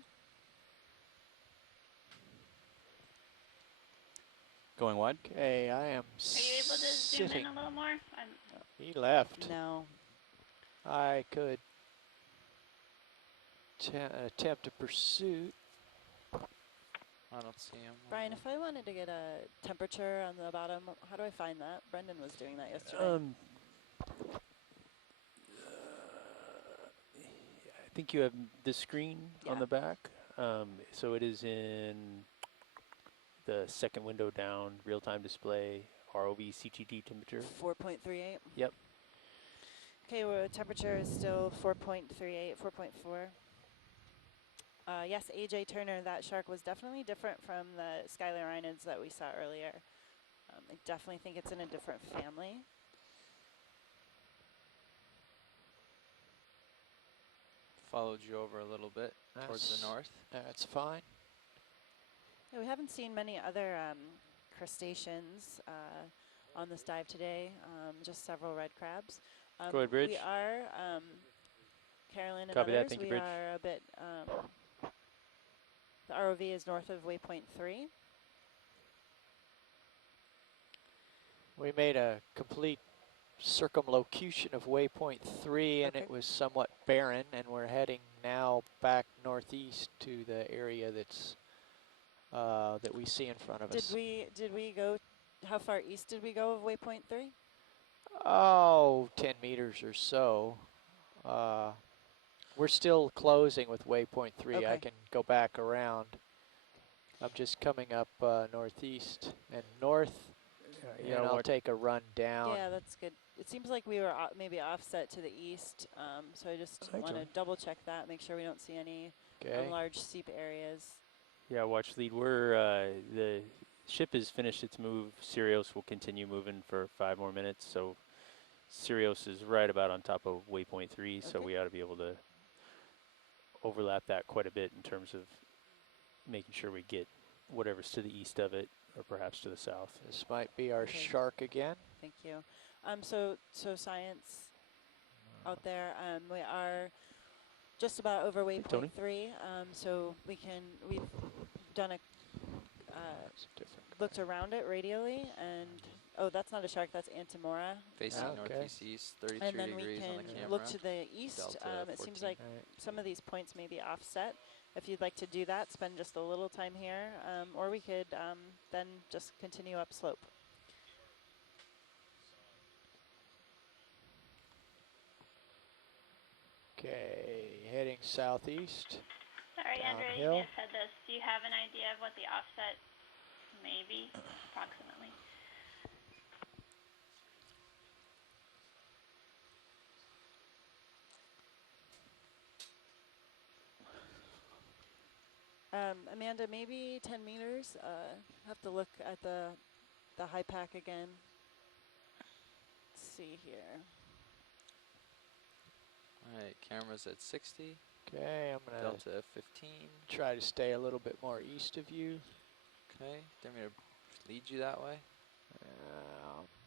Going wide? Okay, I am Are you able to zoom in a little more? He left. No. I could attempt a pursuit. I don't see him. Brian, if I wanted to get a temperature on the bottom, how do I find that? Brendan was doing that yesterday. I think you have the screen on the back. So it is in the second window down, real-time display, ROV CTD temperature. 4.38. Yep. Okay, well, temperature is still 4.38, 4.4. Yes, AJ Turner, that shark was definitely different from the Skylarinids that we saw earlier. I definitely think it's in a different family. Followed you over a little bit towards the north. That's fine. Yeah, we haven't seen many other crustaceans on this dive today, just several red crabs. Go ahead, Bridge. We are, Carolyn and Copy that, others, thank you, we Bridge. are a bit, the ROV is north of waypoint 3. We made a complete circumlocution of waypoint 3, and it was somewhat barren, and we're heading now back northeast to the area that's that we see in front of us. Did we go, how far east did we go of waypoint 3? Oh, 10 meters or so. We're still closing with waypoint 3. Okay. I can go back around. I'm just coming up northeast and north, and I'll take a run down. Yeah, that's good. It seems like we were maybe offset to the east, so I just want to double check that, make sure we don't see any large seep areas. Yeah, watch lead. We're the ship has finished its move. Sirius will continue moving for 5 more minutes. So Sirius is right about on top of waypoint 3. So we ought to be able to overlap that quite a bit in terms of making sure we get whatever's to the east of it, or perhaps to the south. This might be our shark again. Thank you. So science out there, we are just about over waypoint 3. So we've done a looked around it radially, and that's not a shark, that's Antimora. Facing northeast east, 33 and then degrees on the camera. Look to the east. It seems like some of these points may be offset. If you'd like to do that, spend just a little time here, or we could then just continue upslope. Okay, heading southeast. Sorry, Andrew, you may have said this. Do you have an idea of what the offset may be, approximately? Amanda, maybe 10 meters. Have to look at the high pack again. Let's see here. All right, camera's at 60. Okay, I'm gonna Delta 15. try to stay a little bit more east of you. Okay, do you want me to lead you that way?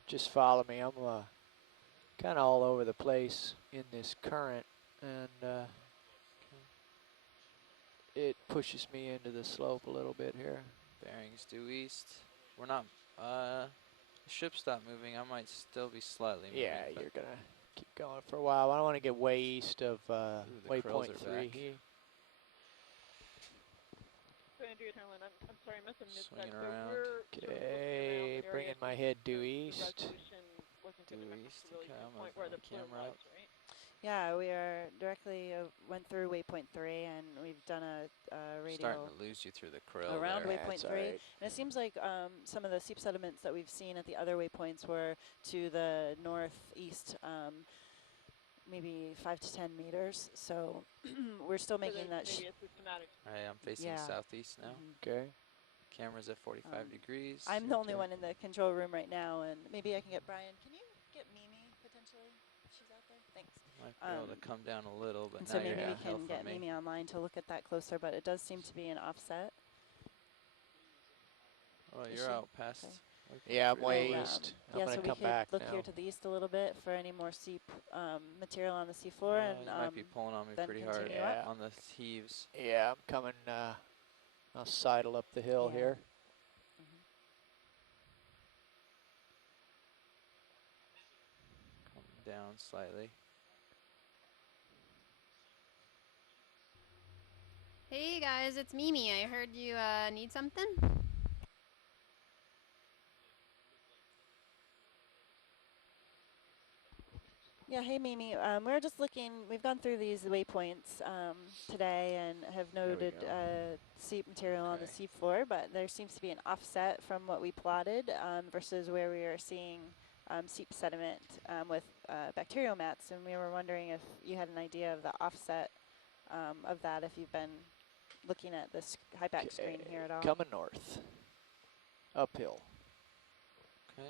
just follow me. I'm kind of all over the place in this current, and it pushes me into the slope a little bit here. Bearings due east. We're not, the ship stopped moving. I might still be slightly moving. Yeah, you're going to keep going for a while. I don't want to get way east of waypoint 3 here. So Andrea, Caroline, I'm sorry, I must have missed that. Swinging So around. we're sort of looking Okay, around the bringing area my head due the east. resolution wasn't good Due enough east. to really Okay, I'm pinpoint gonna where the plume camera was, up. right? Yeah, we are directly went through waypoint 3, and we've done a radial Starting to lose you through the krill around there. waypoint 3. Right. And it seems like some of the seep sediments that we've seen at the other waypoints were to the northeast, maybe 5 to 10 meters. So we're still making that. Maybe a systematic. Alright, I'm facing southeast now. Okay. Camera's at 45 degrees. I'm the only one in the control room right now, and maybe I can get Brian. Can you get Mimi potentially? If she's out there. Thanks. Might be able to come down a little, but and now so you're maybe we downhill can from get me. Mimi online to look at that closer, but it does seem to be an offset. Oh, Is you're she? out past. Okay. Yeah, I'm way And, east. I'm yeah, going so to we come could back look now. here to the east a little bit for any more seep material on the seafloor, and You might be pulling on me then pretty hard continue up. on the heaves. Yeah, I'm coming. I'll sidle up the hill here. Come down slightly. Hey guys, it's Mimi. I heard you need something. Yeah, hey Mimi. We're just looking. We've gone through these waypoints today and have noted seep material on the seafloor, but there seems to be an offset from what we plotted versus where we are seeing seep sediment with bacterial mats, and we were wondering if you had an idea of the offset of that, if you've been looking at this high-back screen here at all. Coming north. Uphill. Okay.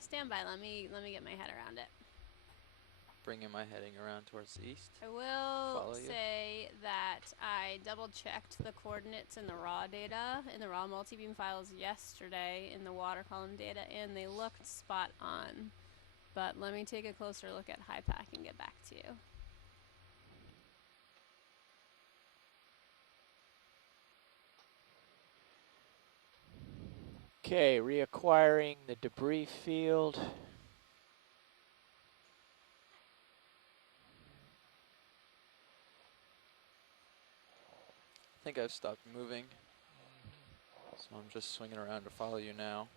Stand by. Let me get my head around it. Bringing my heading around towards the east. I will say that I double-checked the coordinates in the raw data, in the raw multi-beam files yesterday in the water column data, and they looked spot on. But let me take a closer look at HiPAC and get back to you. Okay, reacquiring the debris field. I think I've stopped moving. So I'm just swinging around to follow you now.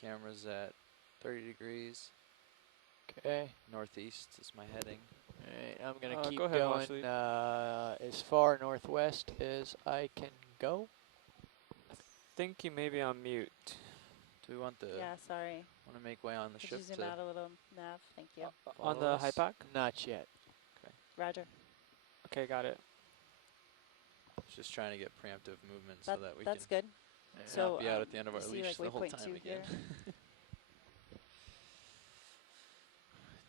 Camera's at 30 degrees. Okay. Northeast is my heading. Alright, I'm going to keep go ahead, going as far northwest as I can go. I think you may be on mute. Do we want the... Yeah, sorry. Want to make way on the Could ship you zoom out a little, Nav? Thank you. On the HiPAC? Not yet. Okay. Roger. Okay, got it. Just trying to get preemptive movement so that we that's can good. So not be out at the end of our see, leash like, the whole waypoint time 2 again. here.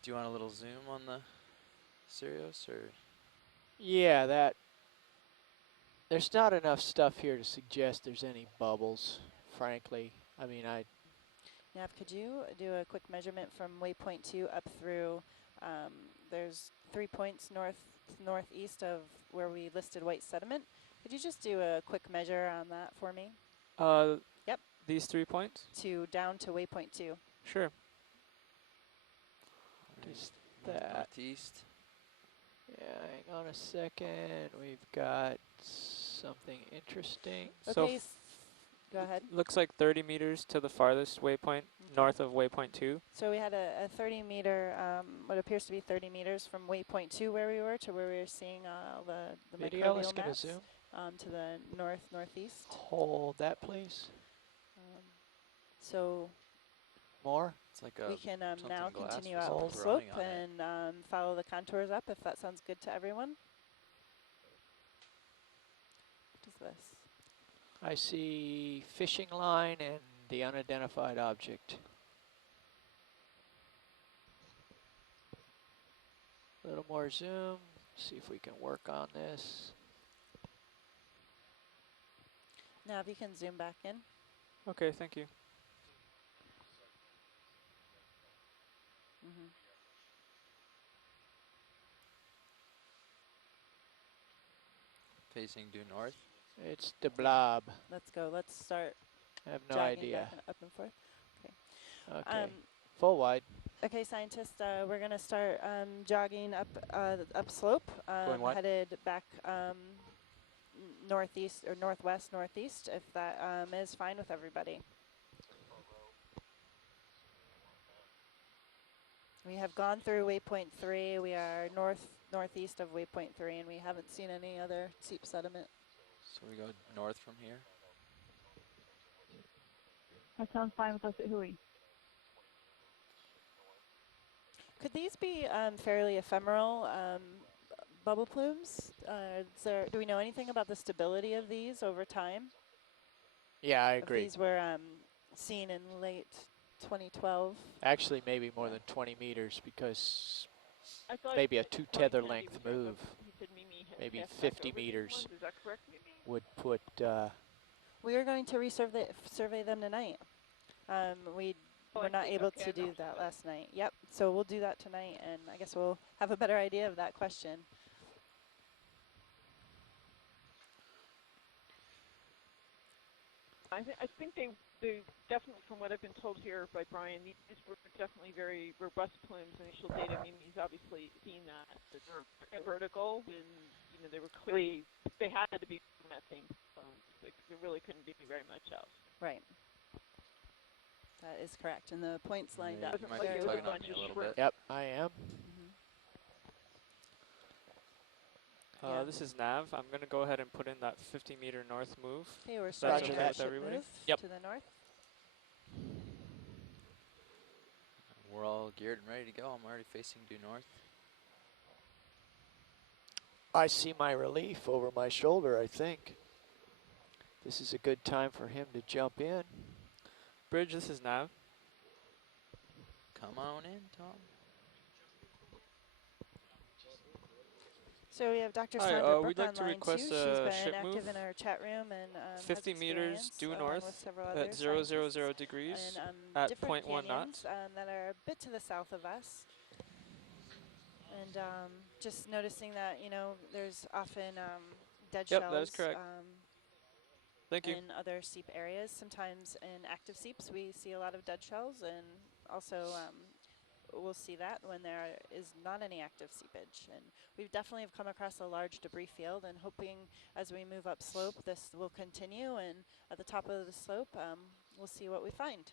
Do you want a little zoom on the Sirius, or? Yeah, there's not enough stuff here to suggest there's any bubbles, frankly. I mean, Nav, could you do a quick measurement from waypoint 2 up through, there's 3 points northeast of where we listed white sediment. Could you just do a quick measure on that for me? Yep. These 3 points? Down to waypoint 2. Sure. just that. Northeast. Yeah, hang on a second. We've got something interesting. Okay, go ahead. Looks like 30 meters to the farthest waypoint, north of waypoint 2. So we had a 30 meter, what appears to be 30 meters from waypoint 2 where we were to where we were seeing the Video, let's microbial get a mats zoom. To the northeast. Hold that, please. So more? It's like a we can now glass continue with up something the slope running on and follow the contours up if that sounds good to everyone. What is this? I see fishing line and the unidentified object. A little more zoom. See if we can work on this. Now if you can zoom back in. Okay, thank you. Mm-hmm. Facing due north. It's the blob. Let's go. Let's start I have no jogging idea. back and up and forth. Okay. Okay. Full wide. Okay, scientists, we're going to start jogging up upslope, Going what? headed back northeast or northwest-northeast, if that is fine with everybody. We have gone through waypoint 3. We are northeast of waypoint 3, and we haven't seen any other seep sediment. So we go north from here. That sounds fine with us at Hui. Could these be fairly ephemeral bubble plumes? Do we know anything about the stability of these over time? Yeah, I agree. These were seen in late 2012. Actually, maybe more than 20 meters because I thought maybe a 2 tether length was move, he said Mimi had maybe passed back 50 over these meters ones. Is that correct, Mimi? would put. We are going to survey them tonight. We were not able to do that last night. Yep, so we'll do that tonight, and I guess we'll have a better idea of that question. I think they definitely, from what I've been told here by Brian, these were definitely very robust plumes. Initial data, Mimi's obviously seen that. They're vertical, and they were clearly, they had to be methane plumes. There really couldn't be very much else. Right. That is correct, and the points lined up. You might be tugging on me a little bit. Yep, I am. This is Nav. I'm going to go ahead and put in that 50-meter north move. Okay, we're That's starting okay that with ship everybody? move Yep. to the north. We're all geared and ready to go. I'm already facing due north. I see my relief over my shoulder, I think. This is a good time for him to jump in. Bridge, this is Nav. Come on in, Tom. So we have Dr. Hi, Sandra Brooke we'd like to online too. request She's a been ship active move. in our chat room and 50 has meters due along north with several at other 000 scientists degrees and at different 0.1 canyons knot. that are a bit to the south of us. And just noticing that, there's often dead Yep, shells that is correct. Thank you. in other seep areas. Sometimes in active seeps we see a lot of dead shells, and also we'll see that when there is not any active seepage. And we definitely have come across a large debris field, and hoping as we move up slope this will continue, and at the top of the slope we'll see what we find.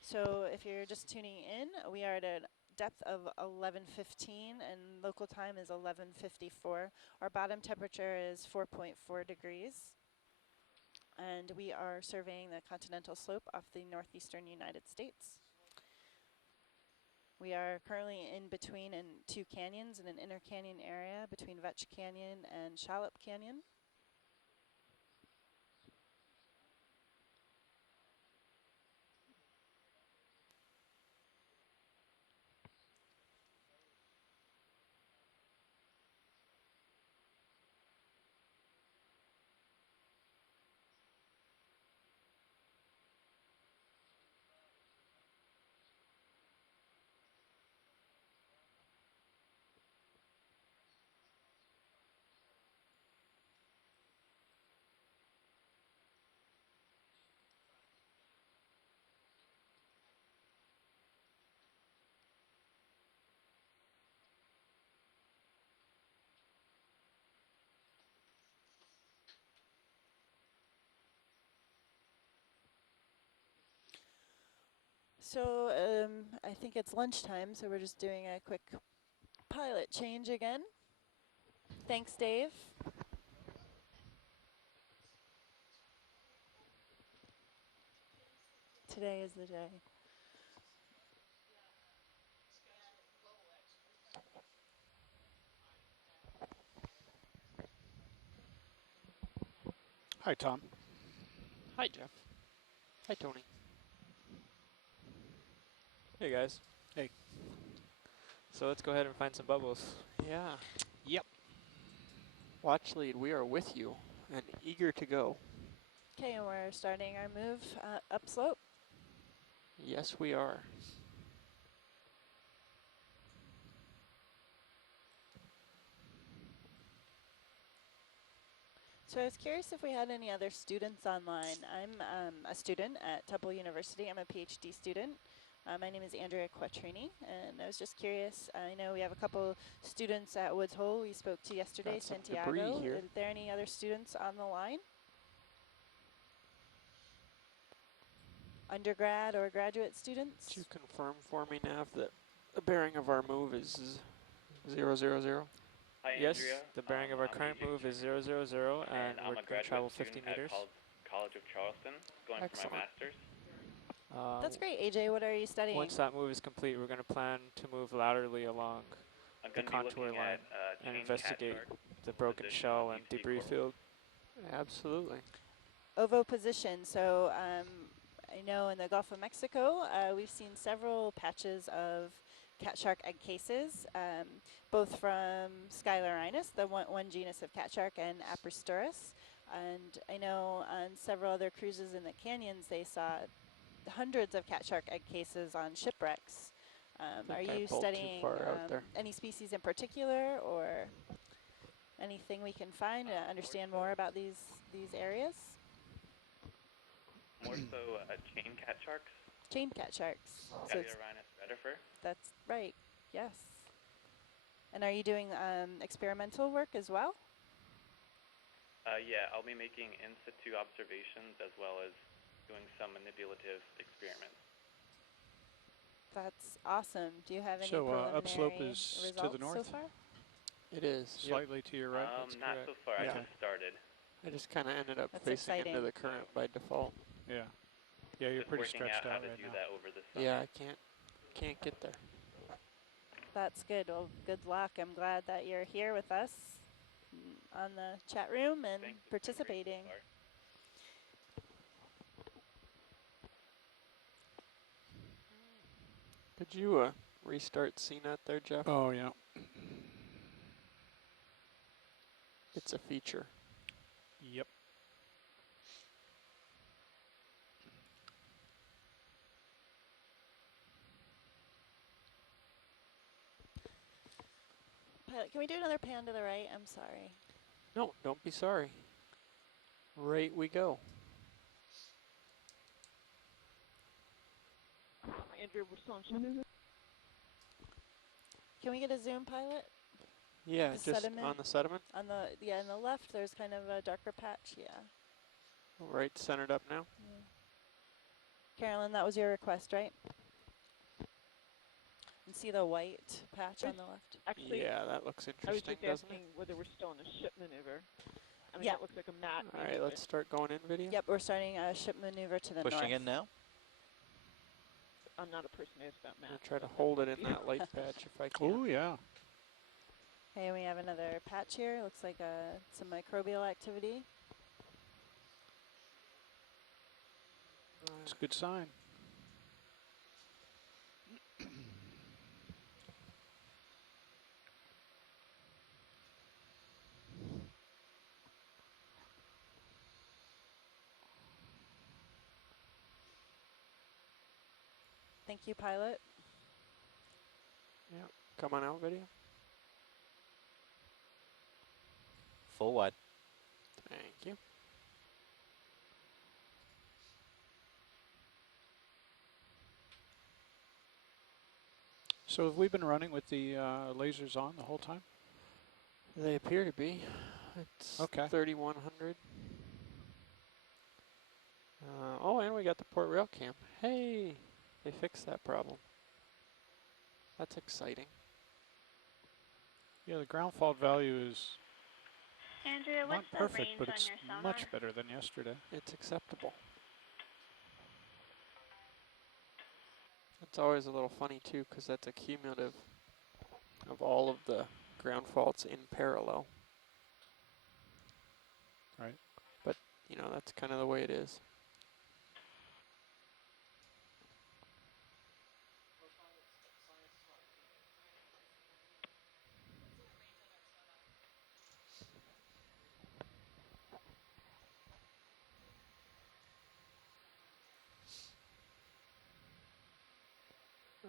So if you're just tuning in, we are at a depth of 11:15 and local time is 11:54. Our bottom temperature is 4.4 degrees. And we are surveying the continental slope off the northeastern United States. We are currently in between two canyons in an inner canyon area between Vetch Canyon and Shallop Canyon. So I think it's lunchtime, so we're just doing a quick pilot change again. Thanks, Dave. Today is the day. Hi, Tom. Hi, Jeff. Hi, Tony. Hey, guys. Hey. So let's go ahead and find some bubbles. Yep. Watch lead, we are with you and eager to go. Okay, and we're starting our move upslope. Yes, we are. So I was curious if we had any other students online. I'm a student at Temple University. I'm a PhD student. My name is Andrea Quattrini, and I was just curious. I know we have a couple students at Woods Hole we spoke to yesterday, Got some Santiago. debris here. Are there any other students on the line? Undergrad or graduate students? Could you confirm for me, Nav, that the bearing of our move is 000? Hi, Yes, Andrea. the bearing of our current move is 000, and I'm we're a going to graduate travel student 50 at meters. College of Charleston, going for Excellent. my master's. That's great, AJ. What are you studying? Once that move is complete, we're going to plan to move laterally along I'm the going to be contour looking line at and chain investigate cat shark the broken position shell on and deep sea debris coral. field. Absolutely. OVO position. So I know in the Gulf of Mexico, we've seen several patches of cat shark egg cases, both from Skylarinus, the one genus of cat shark, and Apresturus. And I know on several other cruises in the canyons, they saw hundreds of cat shark egg cases on shipwrecks. Are you studying any species in particular, or anything we can find to understand more about these areas? More so chain cat sharks. Chain cat sharks. Skylarinus redifer. That's right, yes. And are you doing experimental work as well? Yeah, I'll be making in situ observations as well as doing some manipulative experiments. That's awesome. Do you have any So preliminary upslope is results to the north? so far? It is. Slightly to your right? Not so far. I just started. I just kind of ended up That's facing exciting. into the current by default. Yeah. Yeah, you're Just pretty working stretched out how out to right do now. that over the summer. Yeah, I can't get there. That's good. Well, good luck. I'm glad that you're here with us on the chat room and participating. Could you restart CNET there, Jeff? Oh, yeah. It's a feature. Yep. Pilot, can we do another pan to the right? I'm sorry. No, don't be sorry. Right we go. Andrew, we're still on ship. Can we get a zoom, Pilot? Yeah, The just sediment? on the sediment. On the on the left, there's kind of a darker patch. Yeah. Right, centered up now. Yeah. Carolyn, that was your request, right? And see the white patch on the left? Actually, yeah, that looks I was interesting, just doesn't asking it? whether we're still in a ship maneuver. I mean, Yeah. that looks like a mat. All right, let's start going in video. Yep, we're starting a ship maneuver to the north. Pushing in now? I'm not a person who asked about I'm mats. going to try to hold it in that light patch if I can. Oh, yeah. Okay, we have another patch here. Looks like some microbial activity. It's a good sign. Thank you, Pilot. Yeah, come on out video. Full wide. Thank you. So have we been running with the lasers on the whole time? They appear to be. It's okay. 3100. Oh, and we got the port rail cam. Hey, they fixed that problem. That's exciting. Yeah, the ground fault value is Andrea, not what's the perfect, range but on it's your sonar? much better than yesterday. It's acceptable. It's always a little funny too, because that's a cumulative of all of the ground faults in parallel. Right. But, you know, that's kind of the way it is.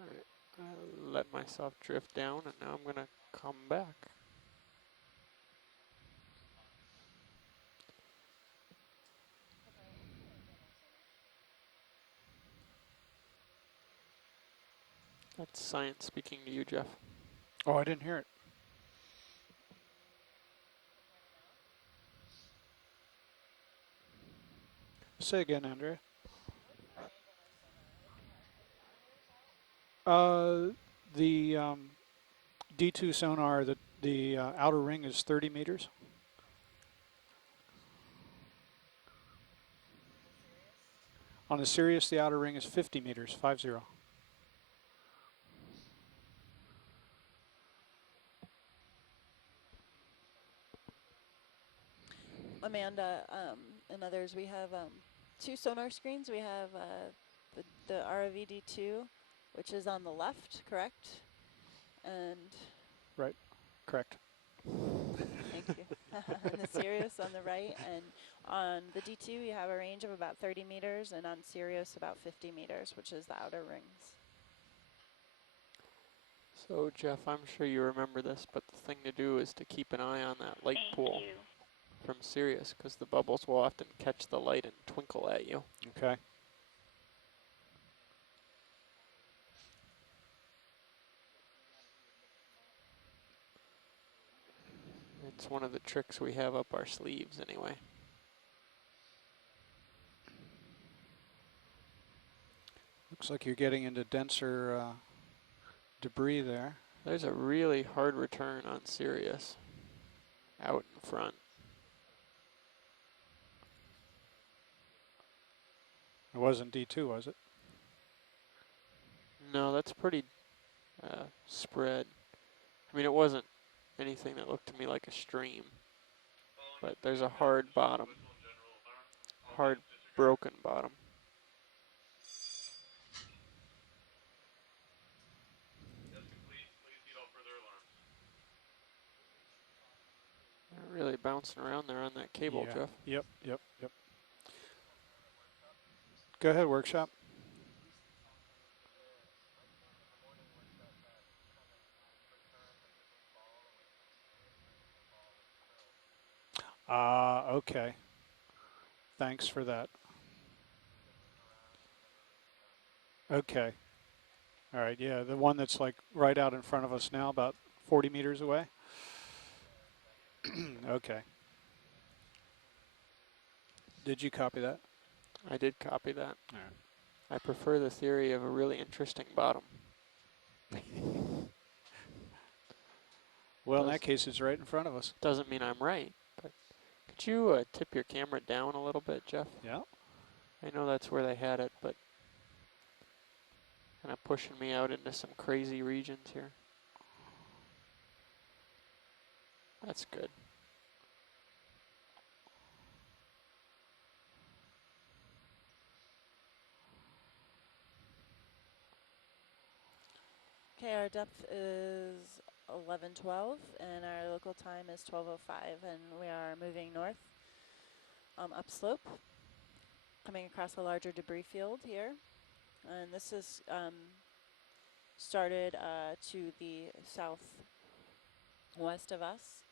Alright, I let myself drift down and now I'm gonna come back. That's science speaking to you, Jeff. Oh, I didn't hear it. Say again, Andrea. The D2 sonar, the outer ring is 30 meters. On the Sirius, the outer ring is 50 meters, 50. Amanda and others, we have 2 sonar screens. We have the ROVD2, which is on the left, correct? And Right, correct. thank you. And the Sirius on the right, and on the D2 you have a range of about 30 meters, and on Sirius about 50 meters, which is the outer rings. So Jeff, I'm sure you remember this, but the thing to do is to keep an eye on that light pool from Sirius, because the bubbles will often catch the light and twinkle at you. Okay. It's one of the tricks we have up our sleeves anyway. Looks like you're getting into denser debris there. There's a really hard return on Sirius out in front. It wasn't D2, was it? No, that's pretty spread. I mean, it wasn't anything that looked to me like a stream, but there's a hard bottom, hard broken bottom. They're really bouncing around there on that cable, Yeah. Jeff. Yep. Go ahead, workshop. Okay. Thanks for that. Okay. All right, yeah, the one that's like right out in front of us now, about 40 meters away. Okay. Did you copy that? I did copy that. All right. I prefer the theory of a really interesting bottom. Well, in that case, it's right in front of us. Doesn't mean I'm right, but could you tip your camera down a little bit, Jeff? Yeah. I know that's where they had it, but kind of pushing me out into some crazy regions here. That's good. Okay, our depth is 1112, and our local time is 12:05, and we are moving north upslope, coming across a larger debris field here. And this is started to the southwest of us,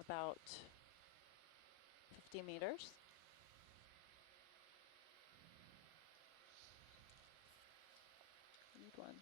about 50 meters. Need one.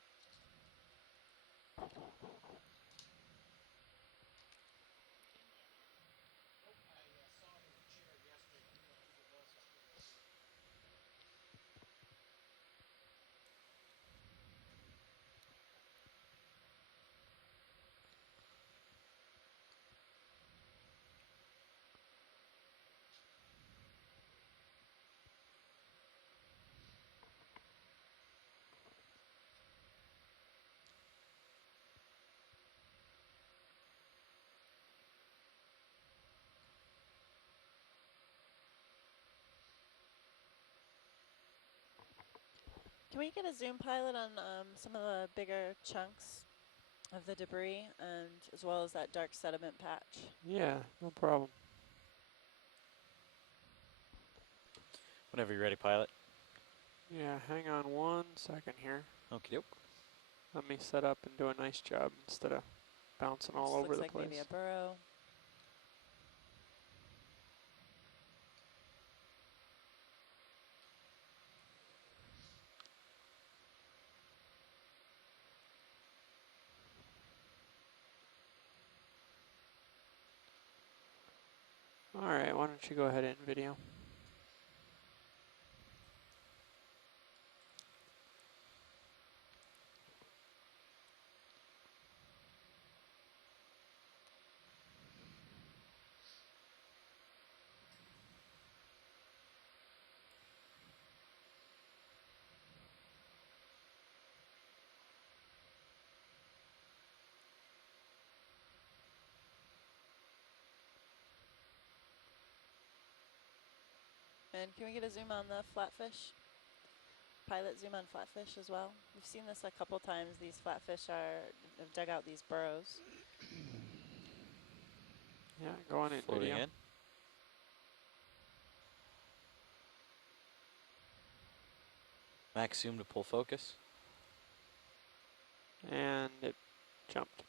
Can we get a zoom pilot on some of the bigger chunks of the debris, and as well as that dark sediment patch? Yeah, no problem. Whenever you're ready, pilot. Yeah, hang on 1 second here. Okie doke. Let me set up and do a nice job instead of bouncing all over looks the like place. Maybe a burrow. All right, why don't you go ahead and video. And can we get a zoom on the flatfish? Pilot zoom on flatfish as well. We've seen this a couple times. These flatfish have dug out these burrows. Yeah, go on in Floating video. in. Max zoom to pull focus. And it jumped.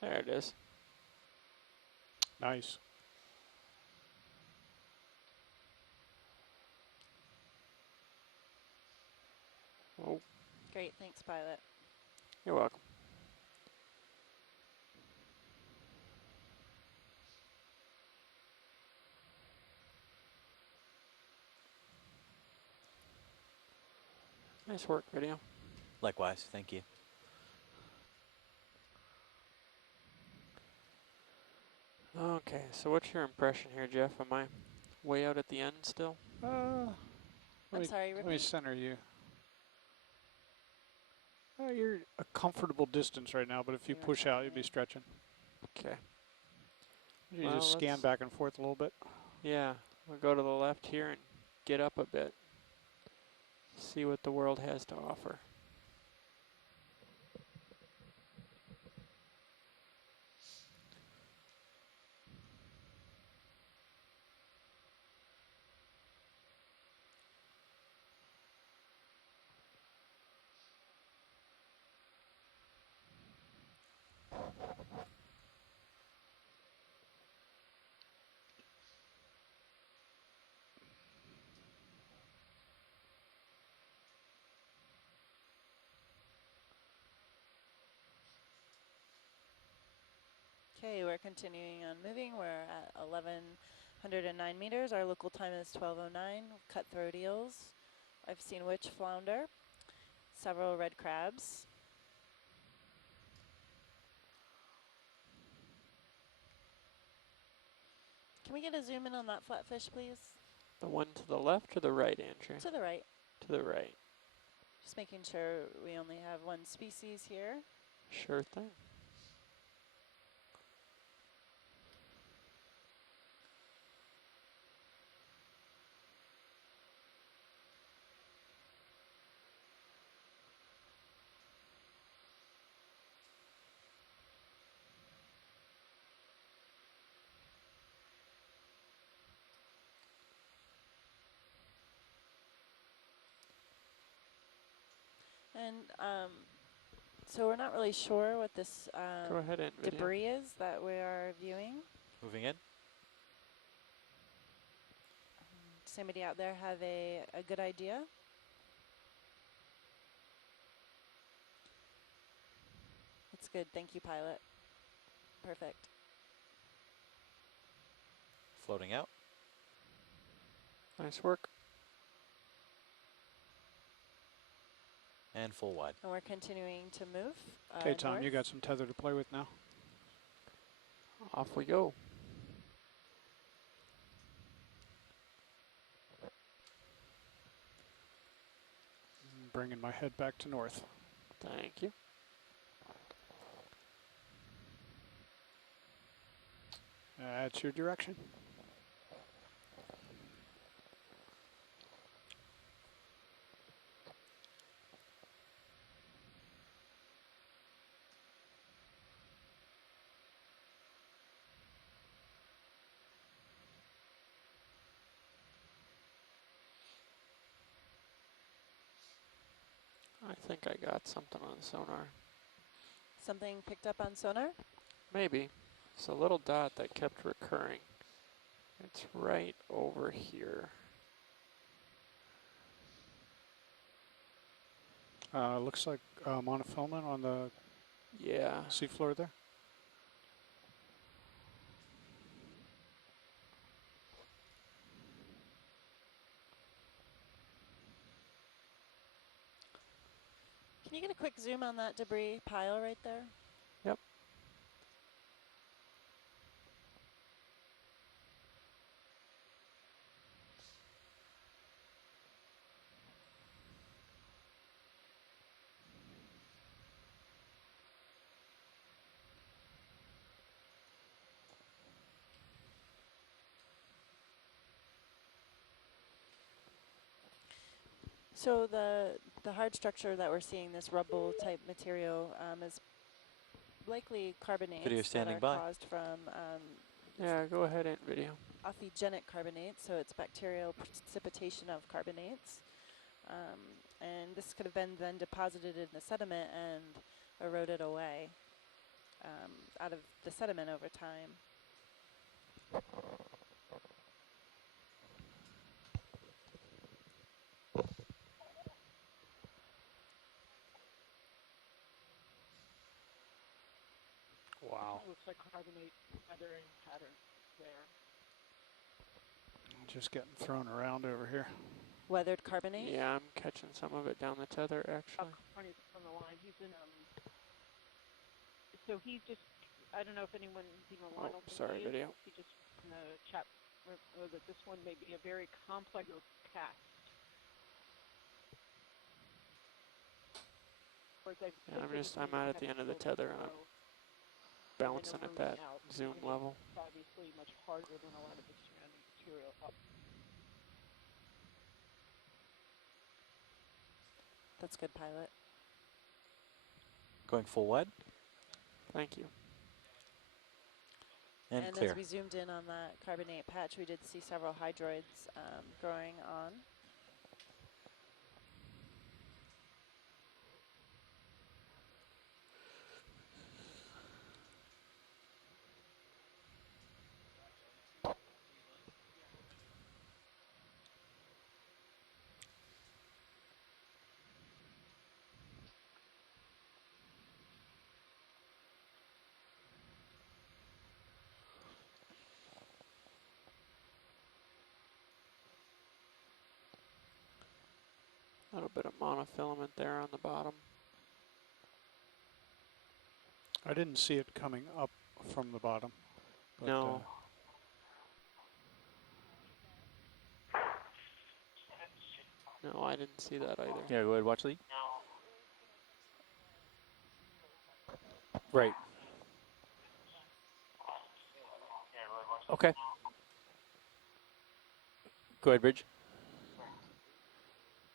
There it is. Nice. Oh, Great, thanks, pilot. you're welcome. Nice work, video. Likewise, thank you. Okay, so what's your impression here, Jeff? Am I way out at the end still? I'm sorry, Let me repeat. center you. You're a comfortable distance right now, but if you push out, you'd be stretching. Okay. You just scan back and forth a little bit. Yeah, we'll go to the left here and get up a bit. See what the world has to offer. Okay, we're continuing on moving. We're at 1,109 meters. Our local time is 12:09. Cutthroat eels. I've seen witch flounder, several red crabs. Can we get a zoom in on that flatfish, please? The one to the left or the right, Andrew? To the right. To the right. Just making sure we only have one species here. Sure thing. And so we're not really sure what this Go ahead and video. debris is that we are viewing. Moving in. Does anybody out there have a good idea? That's good. Thank you, pilot. Perfect. Floating out. Nice work. And full wide. And we're continuing to move. Okay, Tom, north. you got some tether to play with now. Off we go. Bringing my head back to north. Thank you. That's your direction. I think I got something on sonar. Something picked up on sonar? Maybe. It's a little dot that kept recurring. It's right over here. Looks like monofilament on the seafloor there. Can you get a quick zoom on that debris pile right there? Yep. So the hard structure that we're seeing, this rubble type material, is likely carbonates Video that standing are by. caused from Yeah, go ahead and video. Ophigenic carbonates, so it's bacterial precipitation of carbonates. And this could have been then deposited in the sediment and eroded away out of the sediment over time. Wow. Looks like carbonate weathering pattern there. Just getting thrown around over here. Weathered carbonate? Yeah, I'm catching some of it down the tether, actually. Barney's on the line. He's in, so he's just, I don't know if anyone, Oh, sorry, video. He just in the chat that this one may be a very complex cast. Yeah, I'm out at the end of the tether and I'm bouncing at that zoom level. It's obviously much harder than a lot of the surrounding material. That's good, pilot. Going full wide. Thank you. And as clear. we zoomed in on that carbonate patch, we did see several hydroids growing on. A little bit of monofilament there on the bottom. I didn't see it coming up from the bottom. But No. No, I didn't see that either. Yeah, go ahead, watch lead. Right. Okay. Go ahead, Bridge.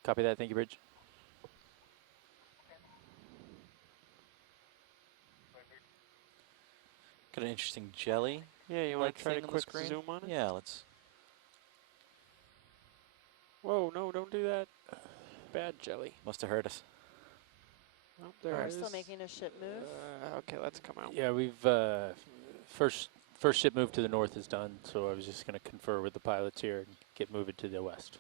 Copy that. Thank you, Bridge. Got an interesting jelly. Yeah, you want to try to quick zoom on it? Yeah, let's. Whoa, no, don't do that. Bad jelly. Must have hurt us. Oh, there We're it is. still making a ship move. Okay, let's come out. Yeah, we've first ship move to the north is done, so I was just going to confer with the pilots here and get moving to the west.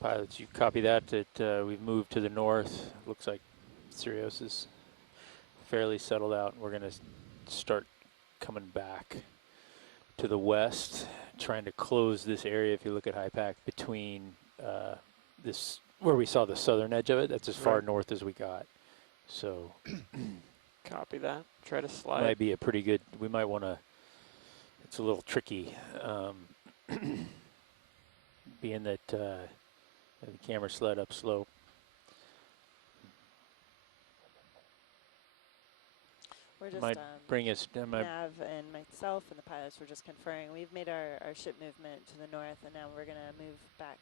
Pilots, you copy that? That we've moved to the north. Looks like Sirius is fairly settled out, and we're going to start coming back to the west, trying to close this area. If you look at HIPAC, between this where we saw the southern edge of it, that's as far north as we got. So copy that. Try to slide. Might be a pretty good. We might want to. It's a little tricky, being that the camera slid up slope. We're just Might bring us. Nav and myself and the pilots were just conferring. We've made our ship movement to the north, and now we're going to move back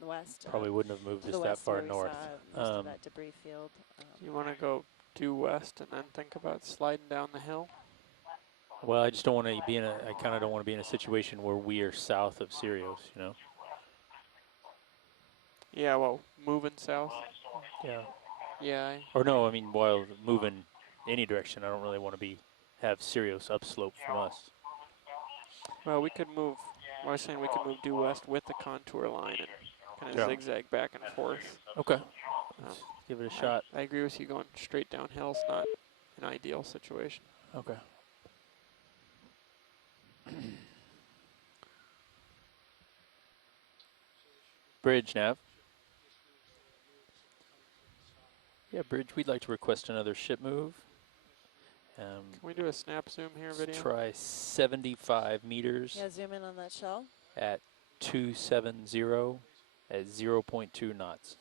the west. Probably wouldn't have moved us that far north. Most of that debris field. You want to go due west and then think about sliding down the hill? Well, I just don't want to be in a. I kind of don't want to be in a situation where we are south of Sirius, you know. Yeah, well, moving south. Yeah. Yeah. Or no, I mean, while moving any direction, I don't really want to have Sirius upslope from us. Well, we could move. I was saying we could move due west with the contour line and kind of Yeah. zigzag back and forth. Okay. Let's give it a shot. I agree with you. Going straight downhill is not an ideal situation. Okay. Bridge, Nav. Yeah, Bridge, we'd like to request another ship move. Can we do a snap zoom here video? Let's try 75 meters. Yeah, zoom in on that shell. At 270 at 0.2 knots.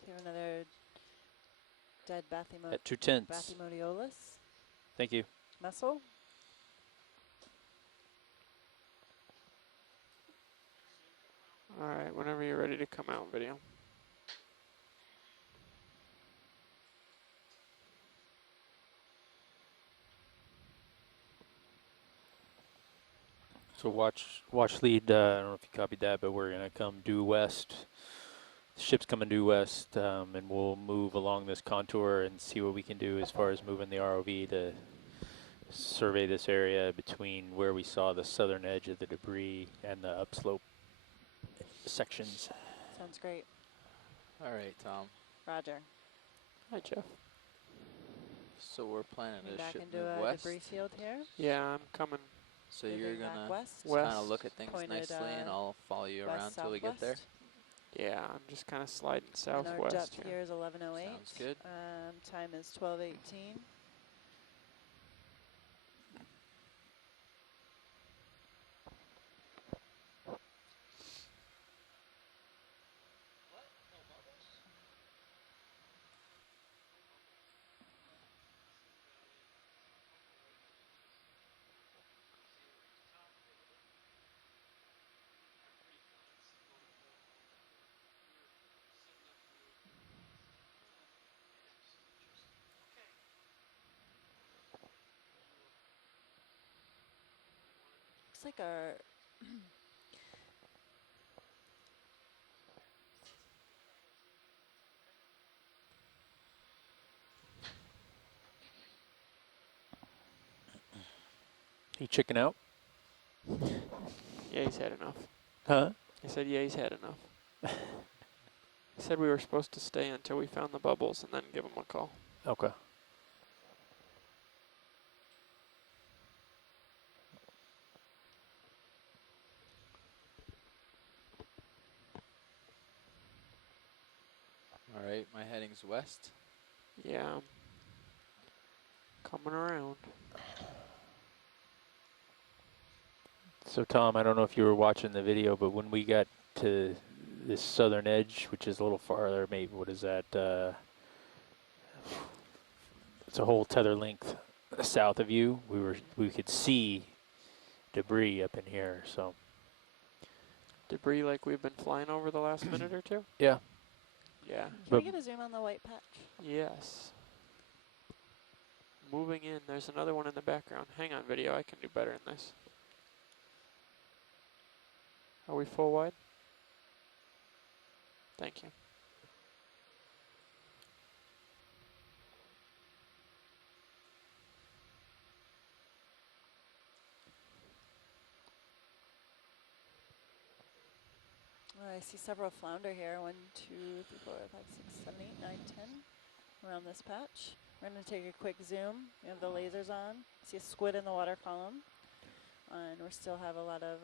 Do you have another dead at 2/10. Bathymodiolus? Thank you. Mussel? All right, whenever you're ready to come out, video. So watch lead, I don't know if you copied that, but we're going to come due west. The ship's coming due west, and we'll move along this contour and see what we can do as far as moving the ROV to survey this area between where we saw the southern edge of the debris and the upslope sections. Sounds great. All right, Tom. Roger. Hi, Jeff. So we're planning Coming to back ship into move a west. debris field here. Yeah, I'm coming. So you're gonna west. kind of look at things Pointed, nicely, and I'll follow you around till we get there. Yeah, I'm just kind of sliding And our southwest depth here is 1108. Sounds good. Time is 12:18. Looks like our He chicken out? Yeah, he's had enough. Huh? I said, yeah, he's had enough. He said we were supposed to stay until we found the bubbles and then give him a call. Okay. All right, my heading's west. Yeah. Coming around. So Tom, I don't know if you were watching the video, but when we got to this southern edge, which is a little farther, maybe, what is that? It's a whole tether length south of you. We could see debris up in here, so. Debris like we've been flying over the last minute or two? Yeah. Yeah. Can we get a zoom on the white patch? Yes. Moving in, there's another one in the background. Hang on, video, I can do better in this. Are we full wide? Thank you. I see several flounder here. 1, 2, 3, 4, 5, 6, 7, 8, 9, 10 around this patch. We're going to take a quick zoom. We have the lasers on. See a squid in the water column. And we still have a lot of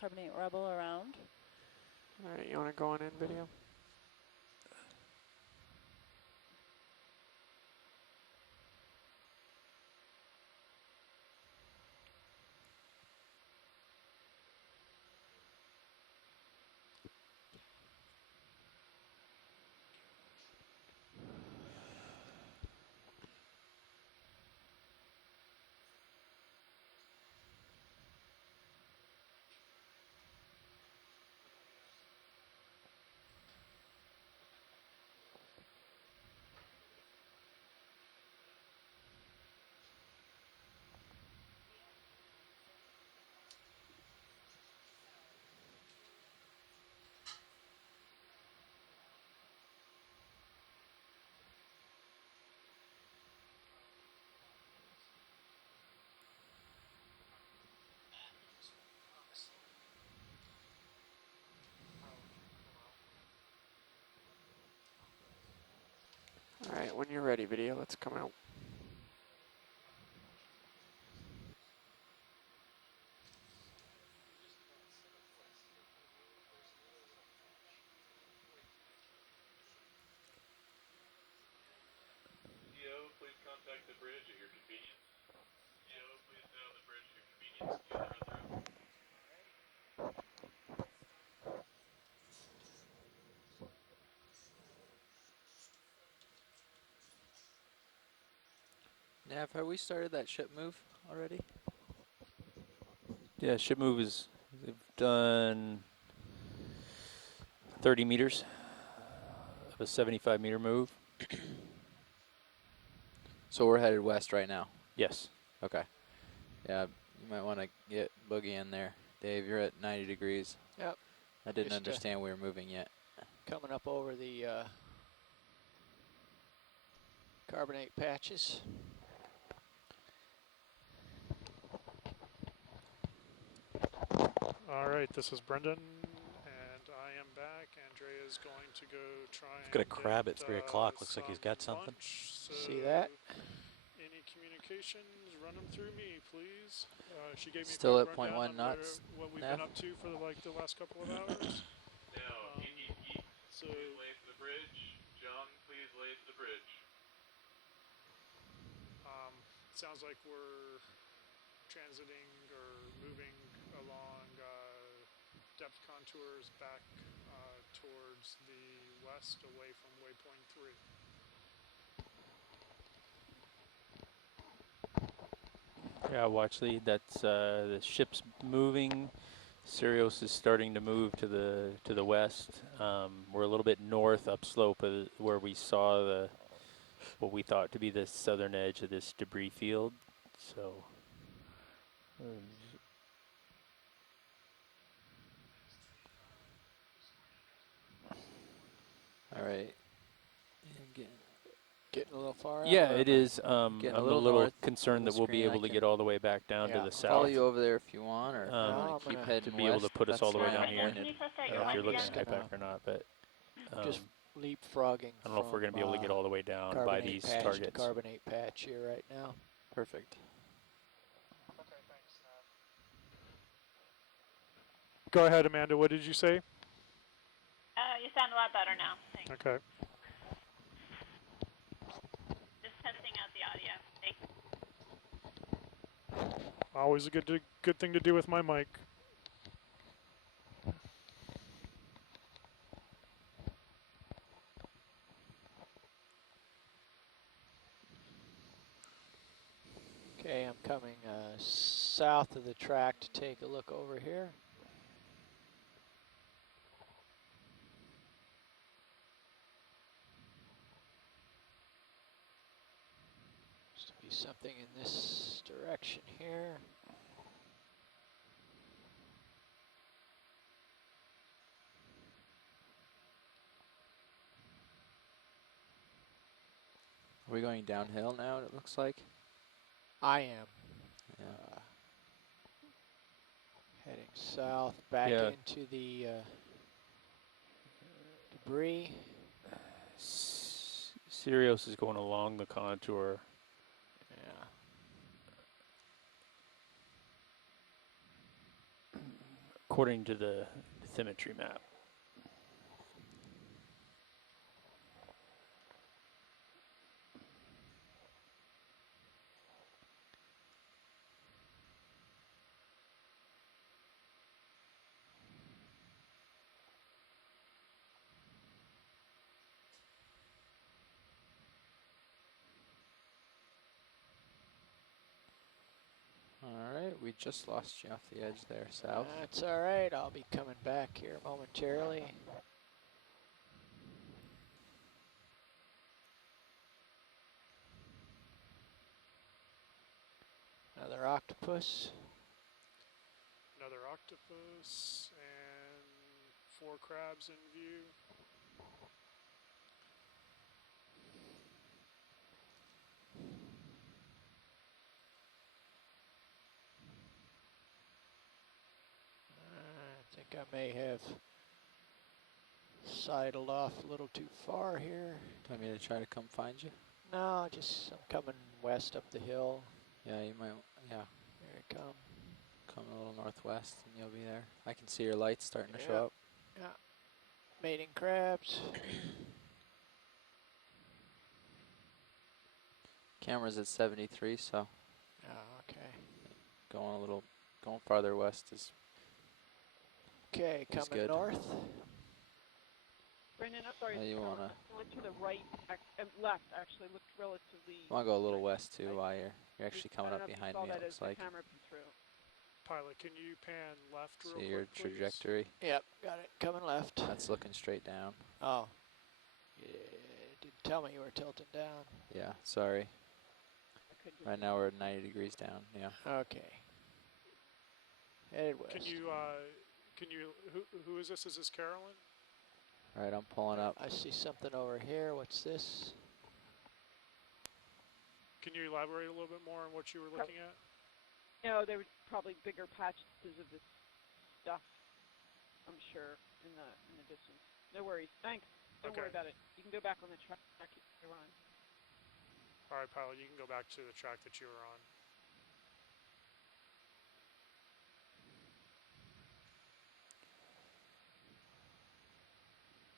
carbonate rubble around. All right, you want to go on in video? when you're ready, video, let's come out. Please contact the bridge at your convenience. Please stay on the bridge at your convenience. The other through. Nav, have we started that ship move already? Yeah, ship move is, they've done 30 meters of a 75-meter move. So we're headed west right now? Yes. Okay. Yeah, you might want to get Boogie in there. Dave, you're at 90 degrees. Yep. I didn't understand we were moving yet. Coming up over the carbonate patches. All right, this is Brendan, and I am back. Andrea is going to go try I've got a and crab get, at 3 o'clock. Looks like he's got something. Lunch, See that? Any communications, run them through me, please. She gave me Still a at quick rundown 0.1 on knots. what we've Nav? been up to for the last couple of hours. Now, So please lay to the bridge. John, please lay to the bridge. sounds like we're transiting or moving along depth contours back towards the west away from waypoint 3. Yeah, Watchley, that's the ship's moving. Sirius is starting to move to the west. We're a little bit north upslope of where we saw what we thought to be the southern edge of this debris field. So All right. Getting a little far out? yeah, it is. I'm getting a a little little north concerned of that the we'll be screen. able to get all the way back down to the south. Follow you over there if you want, or if you No, want to keep heading to be able to west. put us all the way That's down fine. here. Pointed. I don't know if you're looking at back or not, but just leapfrogging. I don't know if we're going to be able to get all the way down by these patch targets. to carbonate patch here right now. Perfect. Go ahead, Amanda. What did you say? You sound a lot better now. Thanks. Okay. Just testing out the audio. Thanks. Always a good thing to do with my mic. Okay, I'm coming south of the track to take a look over here. Supposed to be something in this direction here. Are we going downhill now, it looks like? I am. Yeah. Heading south back into the debris. Sirius is going along the contour. Yeah. According to the bathymetry map. All right, we just lost you off the edge there, south. That's all right. I'll be coming back here momentarily. Another octopus. Another octopus and 4 crabs in view. I think I may have sidled off a little too far here. Do you want me to try to come find you? No, just I'm coming west up the hill. Yeah, you might. Yeah. Here I come. Come a little northwest, and you'll be there. I can see your lights starting to show up. Yeah. Mating crabs. Camera's at 73, so. Oh, okay. Going farther west is. Okay, coming good. north. Brendan, I'm sorry. You wanna look to the right, left actually. Look relatively. You wanna go a little west too while you're actually coming up behind me. It looks like. Camera through. Pilot, can you pan left real quick, See your trajectory. Yep, got it. Coming left. That's looking straight down. Oh. Yeah, didn't tell me you were tilting down. Yeah, sorry. Right now we're at 90 degrees down. Yeah. Okay. Headed west. Can you? Who is this? Is this Carolyn? All right, I'm pulling up. I see something over here. What's this? Can you elaborate a little bit more on what you were looking at? No, there were probably bigger patches of this stuff, I'm sure, in the distance. No worries. Thanks. Don't worry about it. You can go back on the track you're on. All right, pilot, you can go back to the track that you were on.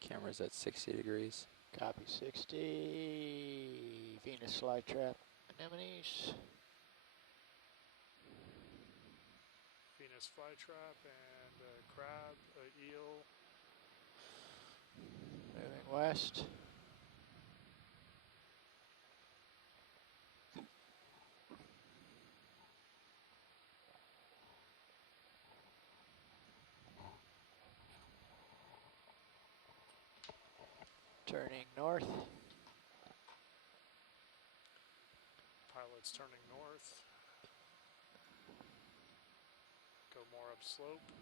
Camera's at 60 degrees. Copy 60. Venus flytrap. Anemones. Venus flytrap and a crab, an eel. Moving west. Turning north. Pilot's turning north. Go more upslope.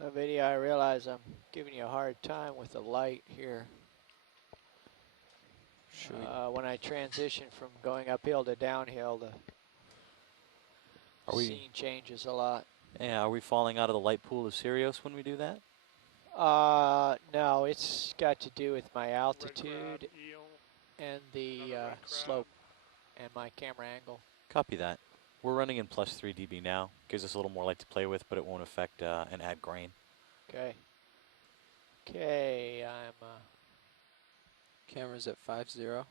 Well, video, I realize I'm giving you a hard time with the light here. When I transition from going uphill to downhill, the scene changes a lot. Yeah, are we falling out of the light pool of Sirius when we do that? No, it's got to do with my altitude and the slope and my camera angle. Copy that. We're running in +3 dB now. Gives us a little more light to play with, but it won't affect and add grain. Okay. Okay, I'm... Camera's at 50.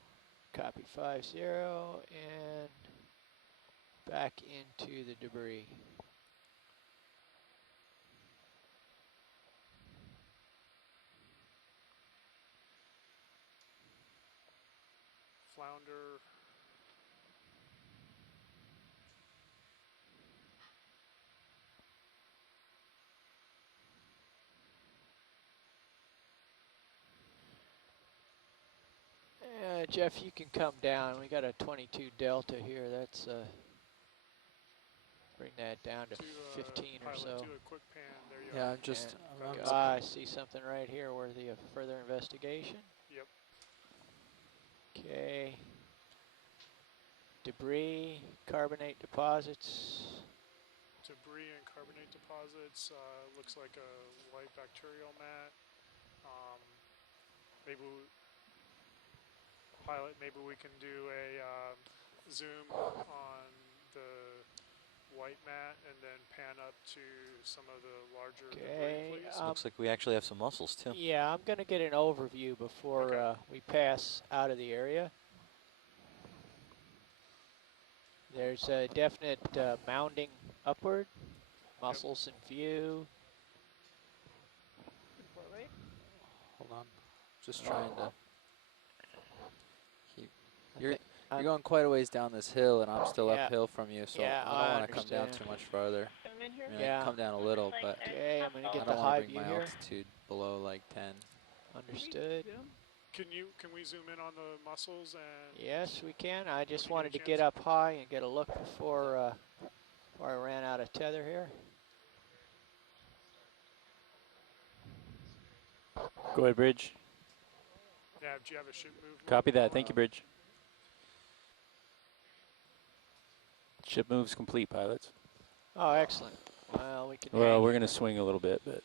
Copy 50 and back into the debris. Flounder. Jeff, you can come down. We got a 22 delta here. That's bring that down to 15 or so. Do a quick pan. There you Yeah, are. I'm just. I see something right here worthy of further investigation. Yep. Okay. Debris, carbonate deposits. Debris and carbonate deposits. Looks like a white bacterial mat. Pilot, maybe we can do a zoom on the white mat and then pan up to some of the larger debris, please. Looks like we actually have some mussels too. Yeah, I'm going to get an overview before we pass out of the area. There's a definite mounding upward, mussels in view. Right? Hold on. Just trying to keep. You're I'm going quite a ways down this hill, and I'm still yeah. uphill from you, so Yeah, I don't want to come down understand. too much farther. Come in here? I mean, I Yeah. can come down a little, but Okay, I'm gonna I get the don't want to high bring view my here. altitude below like 10. Understood. Can we zoom in on the mussels and? Yes, we can. I just you wanted get a to get chance? up high and get a look before I ran out of tether here. Go ahead, Bridge. Yeah, do you have a ship move? Copy that. Thank you, Bridge. Ship moves complete, pilots. Oh, excellent. Well, we can Well, hang we're here. going to swing a little bit, but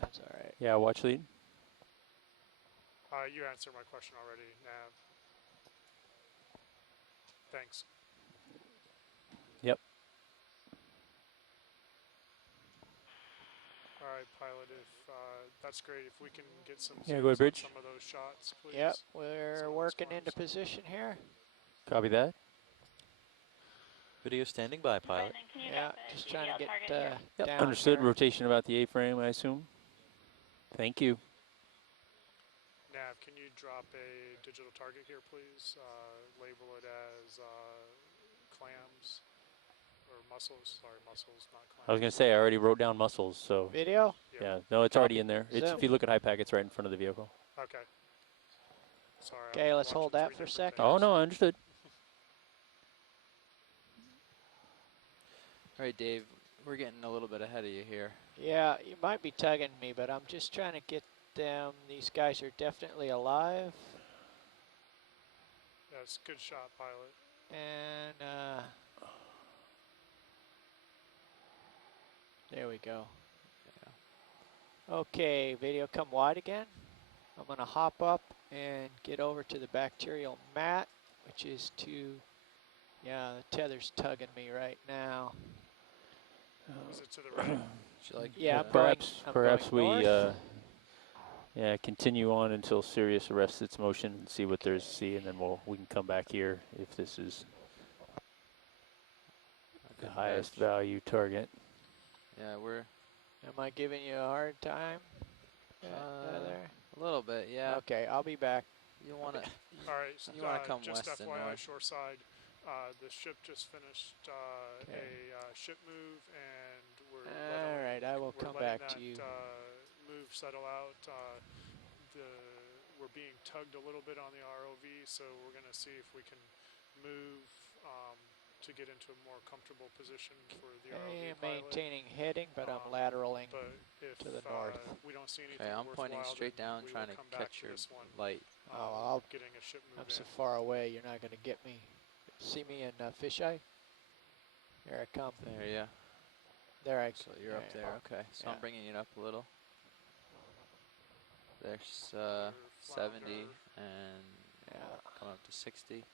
That's all right. yeah, watch lead. You answered my question already, Nav. Thanks. Yep. All right, pilot. If that's great, if we can get some Yeah, zooms go ahead, on Bridge. some of those shots, please. Yep, we're working into position here. Copy that. Video standing by, pilot. Yeah, just trying to get Yep. down Understood. here. Rotation about the A-frame, I assume. Thank you. Nav, can you drop a digital target here, please? Label it as clams or mussels. Sorry, mussels, not clams. I was going to say, I already wrote down mussels, so. Video? Yeah, no, it's already in there. It's, if you look at HiPAC, it's right in front of the vehicle. Okay. Sorry. Okay, let's hold that for a second. Oh, no, I understood. All right, Dave, we're getting a little bit ahead of you here. Yeah, you might be tugging me, but I'm just trying to get them. These guys are definitely alive. That's good shot, pilot. And there we go. Yeah. Okay, video come wide again. I'm gonna hop up and get over to the bacterial mat, which is yeah, the tether's tugging me right now. Is it to the right? Yeah, perhaps we north. yeah, continue on until Sirius arrests its motion and see what there's to see, and then we can come back here if this is the highest value target. Yeah, we're. Am I giving you a hard time? There? A little bit, yeah. Okay, I'll be back. You want to? All right. You want to come just west and FYI, north. shore side. The ship just finished a ship move, and we're all right. I will come back to you. Move settle out. We're being tugged a little bit on the ROV, so we're going to see if we can move to get into a more comfortable position for the ROV I am pilot. maintaining heading, but I'm lateraling if, to the north. We don't see anything Okay, I'm worthwhile, pointing straight down, trying to catch your light. Oh, getting a ship move I'm so far away, you're not going to get me. See me in fisheye? Here I come. There, yeah. There I go. So you're up there, okay. So I'm bringing it up a little. There's 70 and coming up to 60.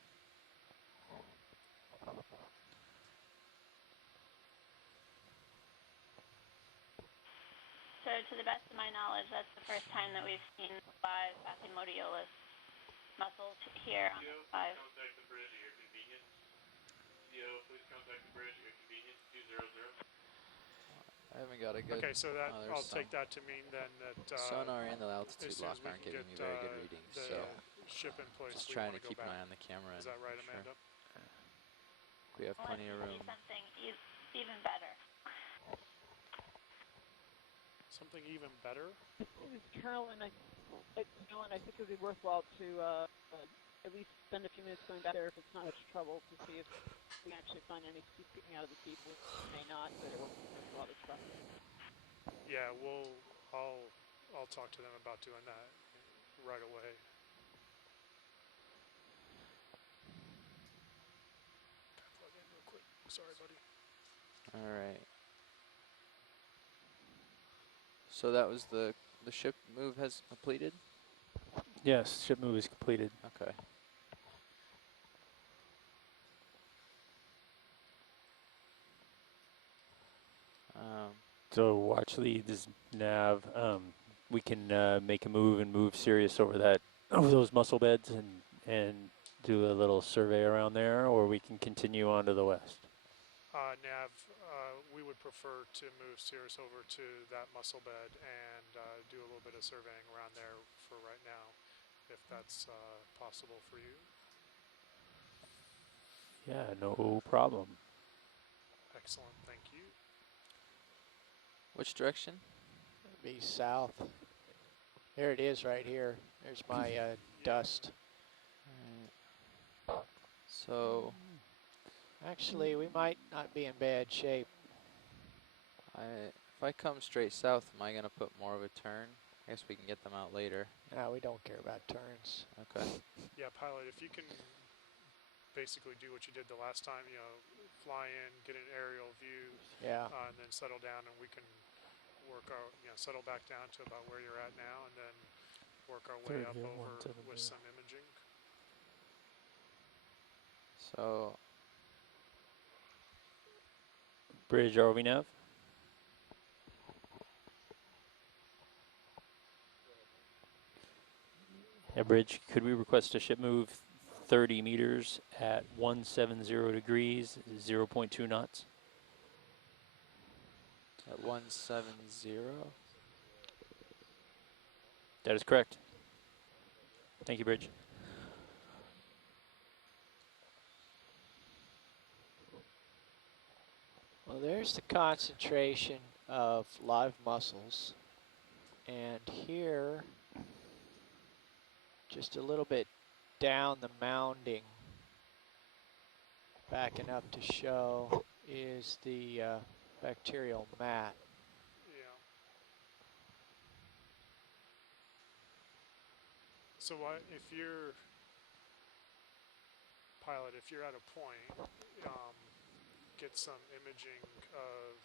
So to the best of my knowledge, that's the first time that we've seen 5 Athymodiolus mussels here on the 5. Contact the bridge at your convenience. CO, please contact the bridge at your convenience, 200. I haven't got a good. Okay, so that I'll some. take that to mean then that sonar and the altitude as soon lock as we aren't can giving get me very good readings. the So ship in place, just we trying want to keep go an back. eye on the camera. Is that right, Amanda? We have plenty of room. Something even better. Something even better? Carolyn, I think it would be worthwhile to at least spend a few minutes going back there if it's not much trouble to see if we can actually find any seep getting out of the seep. We may not, but it won't take a lot of trouble. Yeah, I'll talk to them about doing that right away. Plug in real quick. Sorry, buddy. All right. So that was the ship move has completed? Yes, ship move is completed. Okay. So watch leads, nav. We can make a move and move Sirius over those mussel beds and do a little survey around there, or we can continue on to the west. Nav, we would prefer to move Cirrus over to that mussel bed and do a little bit of surveying around there for right now, if that's possible for you. Yeah, no problem. Excellent, thank you. Which direction? It'd be south. There it is right here. There's my dust. Alright. So Actually, we might not be in bad shape. if I come straight south, am I gonna put more of a turn? I guess we can get them out later. No, we don't care about turns. Okay. Yeah, pilot, if you can basically do what you did the last time, fly in, get an aerial view, and then settle down, and we can work our, settle back down to about where you're at now, and then work our way up over with some imaging. So Bridge ROV nav. Yeah, Bridge, could we request a ship move 30 meters at 170 degrees, 0.2 knots? at 170. That is correct. Thank you, Bridge. Well, there's the concentration of live mussels. And here, just a little bit down the mounding, backing up to show, is the bacterial mat. Yeah. So if you're, pilot, if you're at a point, get some imaging of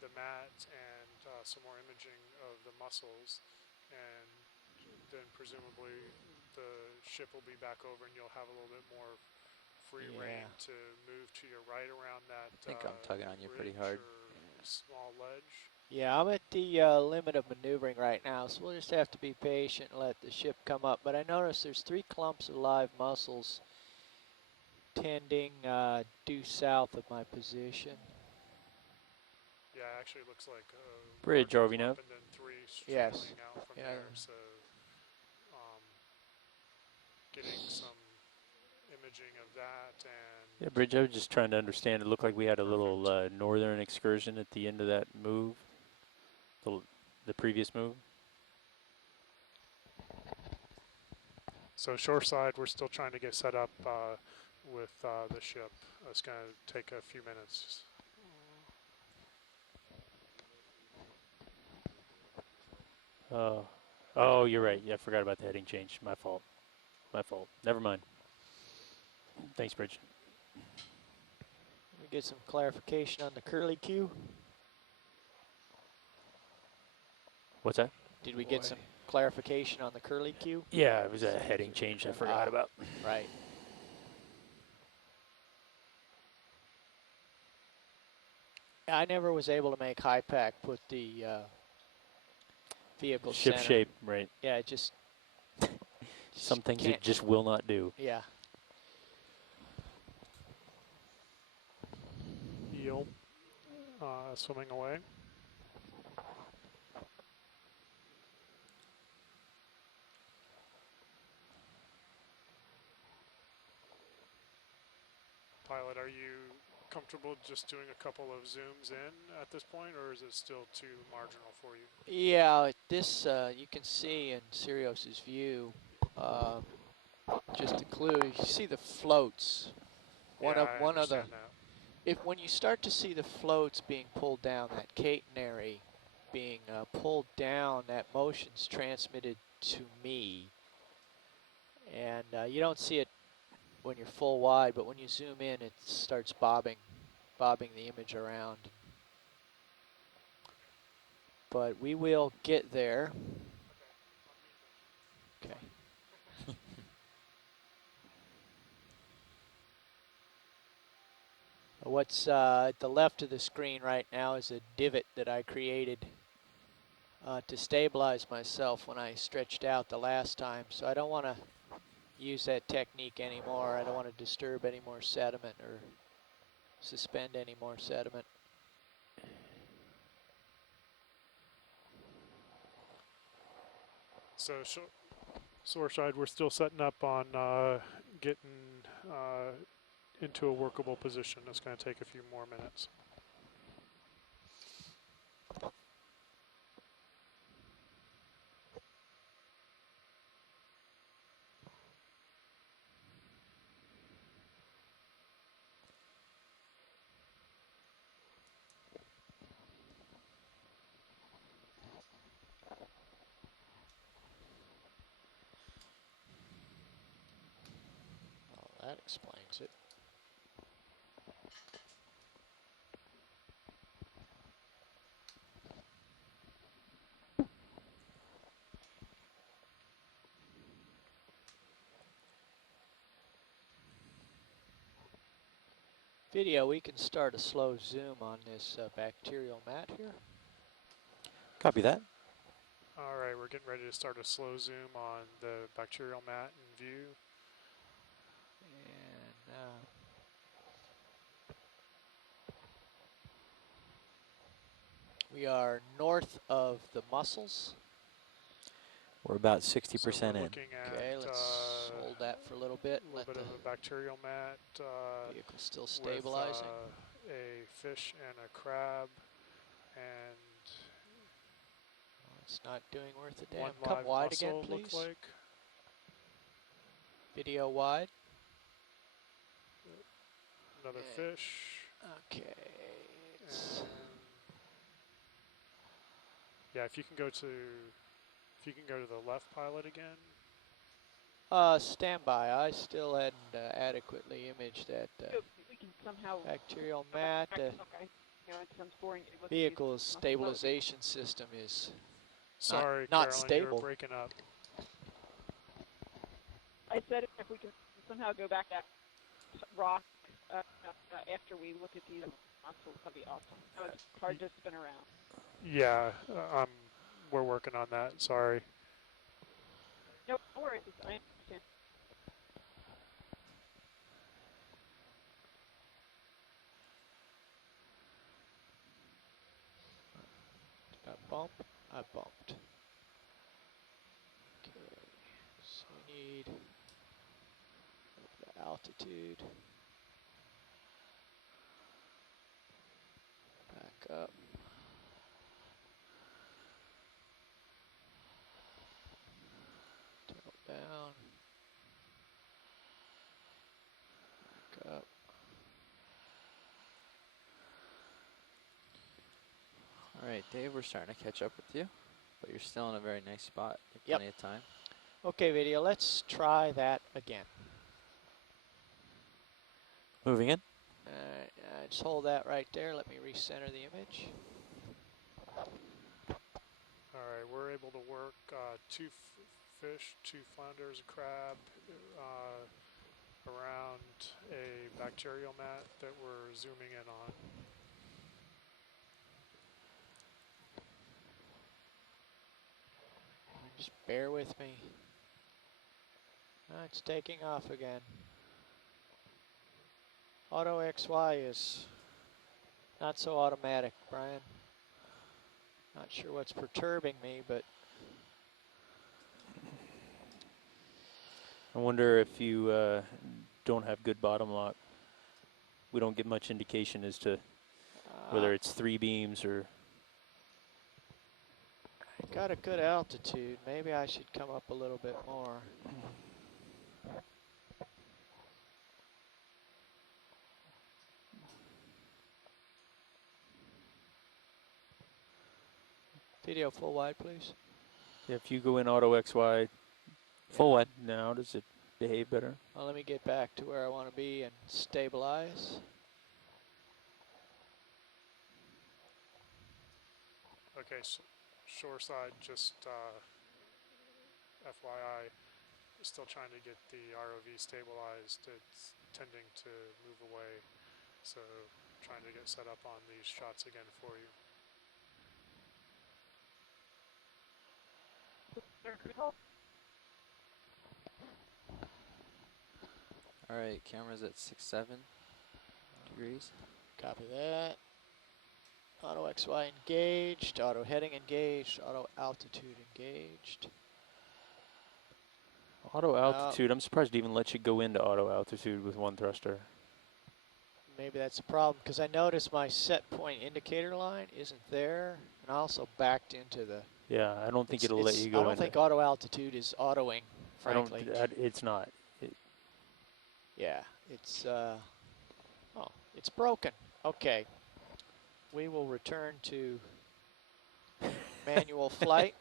the mat and some more imaging of the mussels, and then presumably the ship will be back over and you'll have a little bit more free reign to move to your right around that I think I'm tugging on you pretty hard. small ledge. Yeah, I'm at the limit of maneuvering right now, so we'll just have to be patient and let the ship come up. But I notice there's 3 clumps of live mussels tending due south of my position. Yeah, it actually looks like a Bridge ROV nav. and then 3 streaming out from there. So getting some imaging of that and Yeah, Bridge, I was just trying to understand. It looked like we had a little northern excursion at the end of that move, the previous move. so shoreside, we're still trying to get set up with the ship. It's going to take a few minutes. Oh, you're right. Yeah, I forgot about the heading change. My fault. My fault. Never mind. Thanks, Bridge. Let me get some clarification on the curly Q. What's that? Did we get some clarification on the curly Q? Yeah, it was a heading change I forgot about. Right. I never was able to make high pack put the vehicle Ship center. shape, right. Yeah, it just some things it just will not do. Yeah. Eel swimming away. Pilot, are you comfortable just doing a couple of zooms in at this point, or is it still too marginal for you? Yeah, this you can see in Sirius's view. Just a clue. You see the floats. One of the. When you start to see the floats being pulled down, that catenary being pulled down, that motion's transmitted to me, and you don't see it when you're full wide, but when you zoom in, it starts bobbing the image around. But we will get there. Okay. What's at the left of the screen right now is a divot that I created to stabilize myself when I stretched out the last time. So I don't want to use that technique anymore. I don't want to disturb any more sediment or suspend any more sediment. So shoreside, we're still setting up on getting into a workable position. It's going to take a few more minutes. Well, that explains it. Video, we can start a slow zoom on this bacterial mat here. Copy that. All right, we're getting ready to start a slow zoom on the bacterial mat in view. And we are north of the mussels. We're about 60% in. Okay, let's hold that for a little bit. A little bit of a bacterial mat. Vehicle still stabilizing. With, a fish and a crab, and it's not doing worth a damn. One Come live wide mussel, again, please. look like. Video wide. Another fish. Okay. Yeah, if you can go to the left pilot again. Stand by. I still hadn't adequately imaged that we can somehow bacterial mat. Okay. You know, it sounds boring. Vehicle stabilization system is Sorry, not Carolyn, stable. you were breaking up. I said if we can somehow go back that rock after we look at these mussels, that'd be awesome. It's hard to spin around. Yeah, we're working on that. Sorry. No worries. I understand. Did I bump? I bumped. Okay, so we need the altitude. Back up. Tilt down. Back up. All right, Dave, we're starting to catch up with you, but you're still in a very nice spot. Plenty of time. Okay, video, let's try that again. Moving in. Just hold that right there. Let me recenter the image. All right, we're able to work 2 fish, 2 flounders, a crab around a bacterial mat that we're zooming in on. Just bear with me. It's taking off again. Auto XY is not so automatic, Brian. Not sure what's perturbing me, but I wonder if you don't have good bottom lock. We don't get much indication as to whether it's 3 beams or... I got a good altitude. Maybe I should come up a little bit more. Video full wide, please. If you go in auto XY full wide now, does it behave better? Well, let me get back to where I want to be and stabilize. Okay, so shoreside, just FYI, still trying to get the ROV stabilized. It's tending to move away, so trying to get set up on these shots again for you. All right, camera's at 6-7 degrees. Copy that. Auto XY engaged, auto heading engaged, auto altitude engaged. Auto altitude, I'm surprised it even lets you go into auto altitude with one thruster. Maybe that's a problem because I noticed my set point indicator line isn't there, and I also backed into the. Yeah, I don't think it'll let you go I don't think auto altitude is autoing, frankly. It's not. Yeah, it's it's broken. Okay, we will return to manual flight.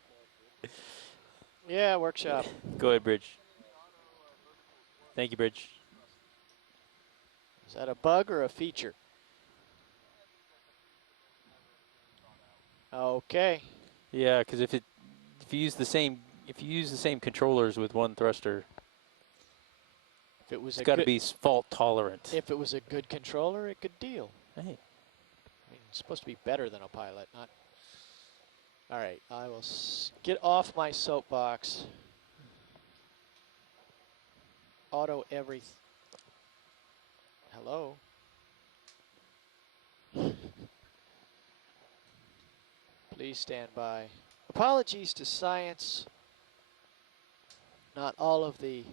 Yeah, workshop. Go ahead, Bridge. Thank you, Bridge. Is that a bug or a feature? Okay. Yeah, because if you use the same controllers with one thruster, if it was it's got to be fault tolerant. If it was a good controller, it could deal. Hey. I mean, it's supposed to be better than a pilot, not. All right, I will get off my soapbox. Auto everything. Hello. Please stand by. Apologies to science. Not all of the.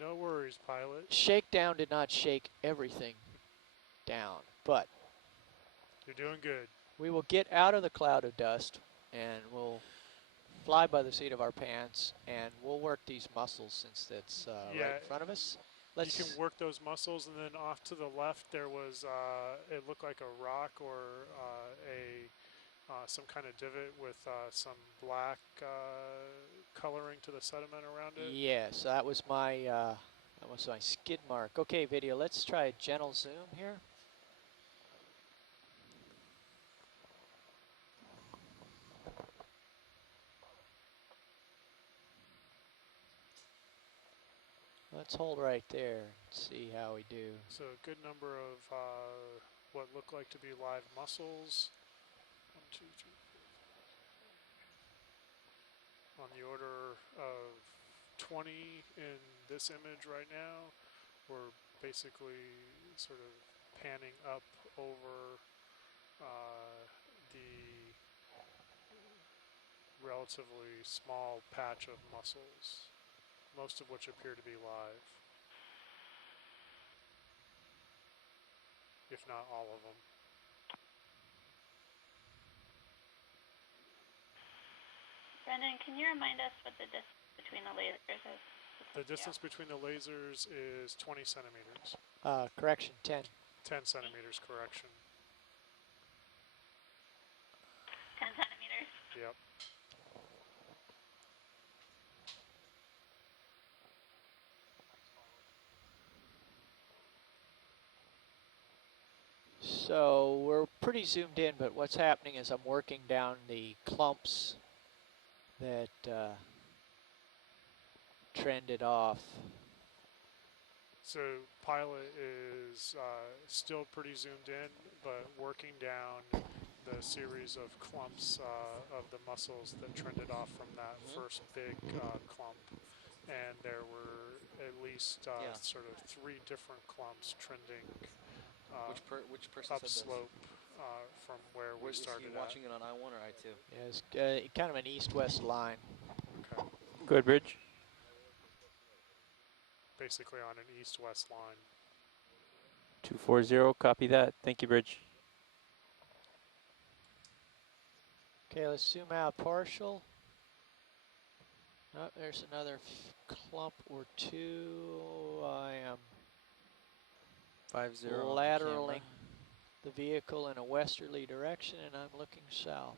No worries, pilot. Shakedown did not shake everything down, but. You're doing good. We will get out of the cloud of dust and we'll fly by the seat of our pants and we'll work these muscles since that's right in front of us. You can work those muscles, and then off to the left there was it looked like a rock or some kind of divot with some black coloring to the sediment around it. Yes, that was my skid mark. Okay, video. Let's try a gentle zoom here. Let's hold right there and see how we do. So a good number of what look like to be live muscles. 1, 2, 3, 4, 5. On the order of 20 in this image right now. We're basically sort of panning up over the relatively small patch of muscles, most of which appear to be live, if not all of them. Brendan, can you remind us what the distance between the lasers is? The distance between the lasers is 20 centimeters. Correction, 10. 10 centimeters, correction. 10 centimeters? Yep. So we're pretty zoomed in, but what's happening is I'm working down the clumps that trended off. So pilot is still pretty zoomed in, but working down the series of clumps of the muscles that trended off from that first big clump. And there were at least sort of 3 different clumps trending which person upslope from where we started. Is he watching it on I1 or I2? Yeah, it's kind of an east-west line. Okay. Good, Bridge. Basically on an east-west line. 240, copy that. Thank you, Bridge. Okay, let's zoom out partial. Oh, there's another clump or 2. I am 50 lateraling the vehicle in a westerly direction, and I'm looking south.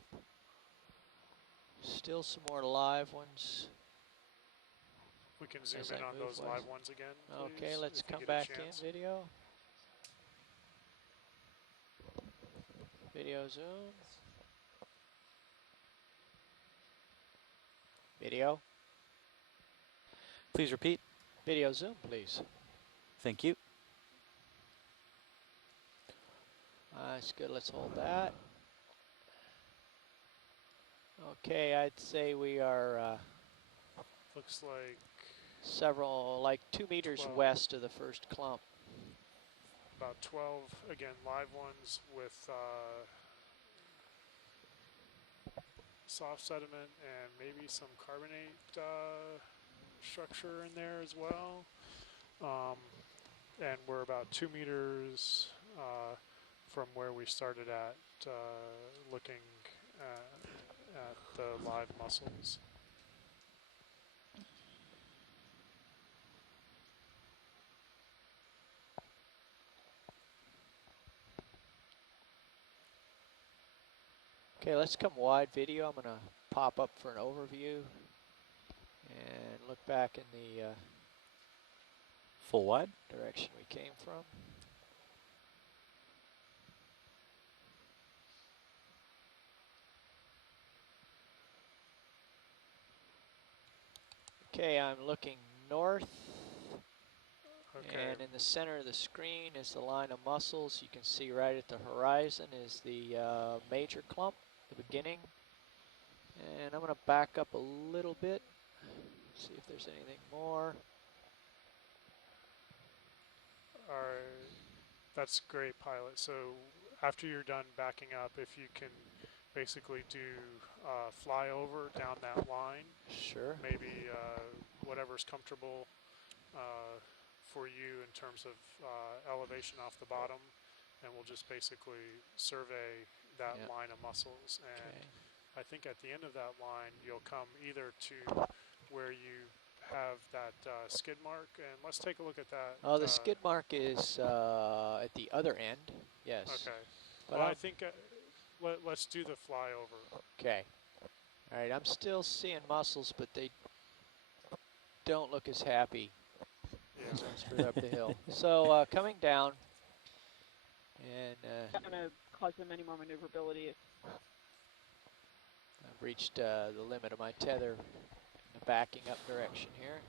Still some more live ones. We can zoom in on those live ones again, please. Okay, let's come back in video. Video zoom. Video. Please repeat. Video zoom, please. Thank you. That's good. Let's hold that. Okay, I'd say we are. Looks like several, like 2 meters 12. west of the first clump. About 12, again, live ones with soft sediment and maybe some carbonate structure in there as well. And we're about 2 meters from where we started at looking at the live mussels. Okay, let's come wide video. I'm going to pop up for an overview and look back in the full wide direction we came from. Okay, I'm looking north. Okay. And in the center of the screen is the line of mussels. You can see right at the horizon is the major clump, the beginning. And I'm going to back up a little bit, see if there's anything more. All right, that's great, Pilot. So after you're done backing up, if you can basically do flyover down that line. Sure. Maybe whatever's comfortable for you in terms of elevation off the bottom, and we'll just basically survey that line of mussels. And I think at the end of that line, you'll come either to where you have that skid mark, and let's take a look at that. Oh, the skid mark is at the other end, yes. Okay. But well, I think let's do the flyover. Okay. All right, I'm still seeing mussels, but they don't look as happy. Yeah. As further up the hill. So coming down, and not going to cause them any more maneuverability. I've reached the limit of my tether in the backing up direction here.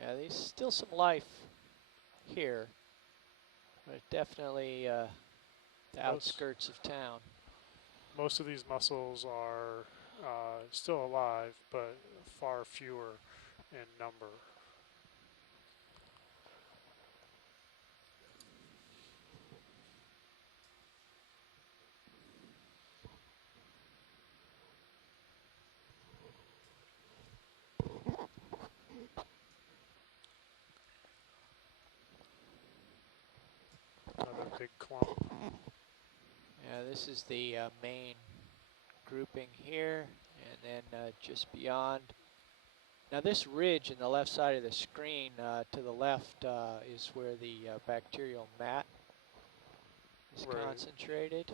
Yeah, there's still some life here, but definitely the outskirts of town. Most of these mussels are still alive, but far fewer in number. Another big clump. Yeah, this is the main grouping here, and then just beyond. Now this ridge in the left side of the screen to the left is where the bacterial mat is concentrated.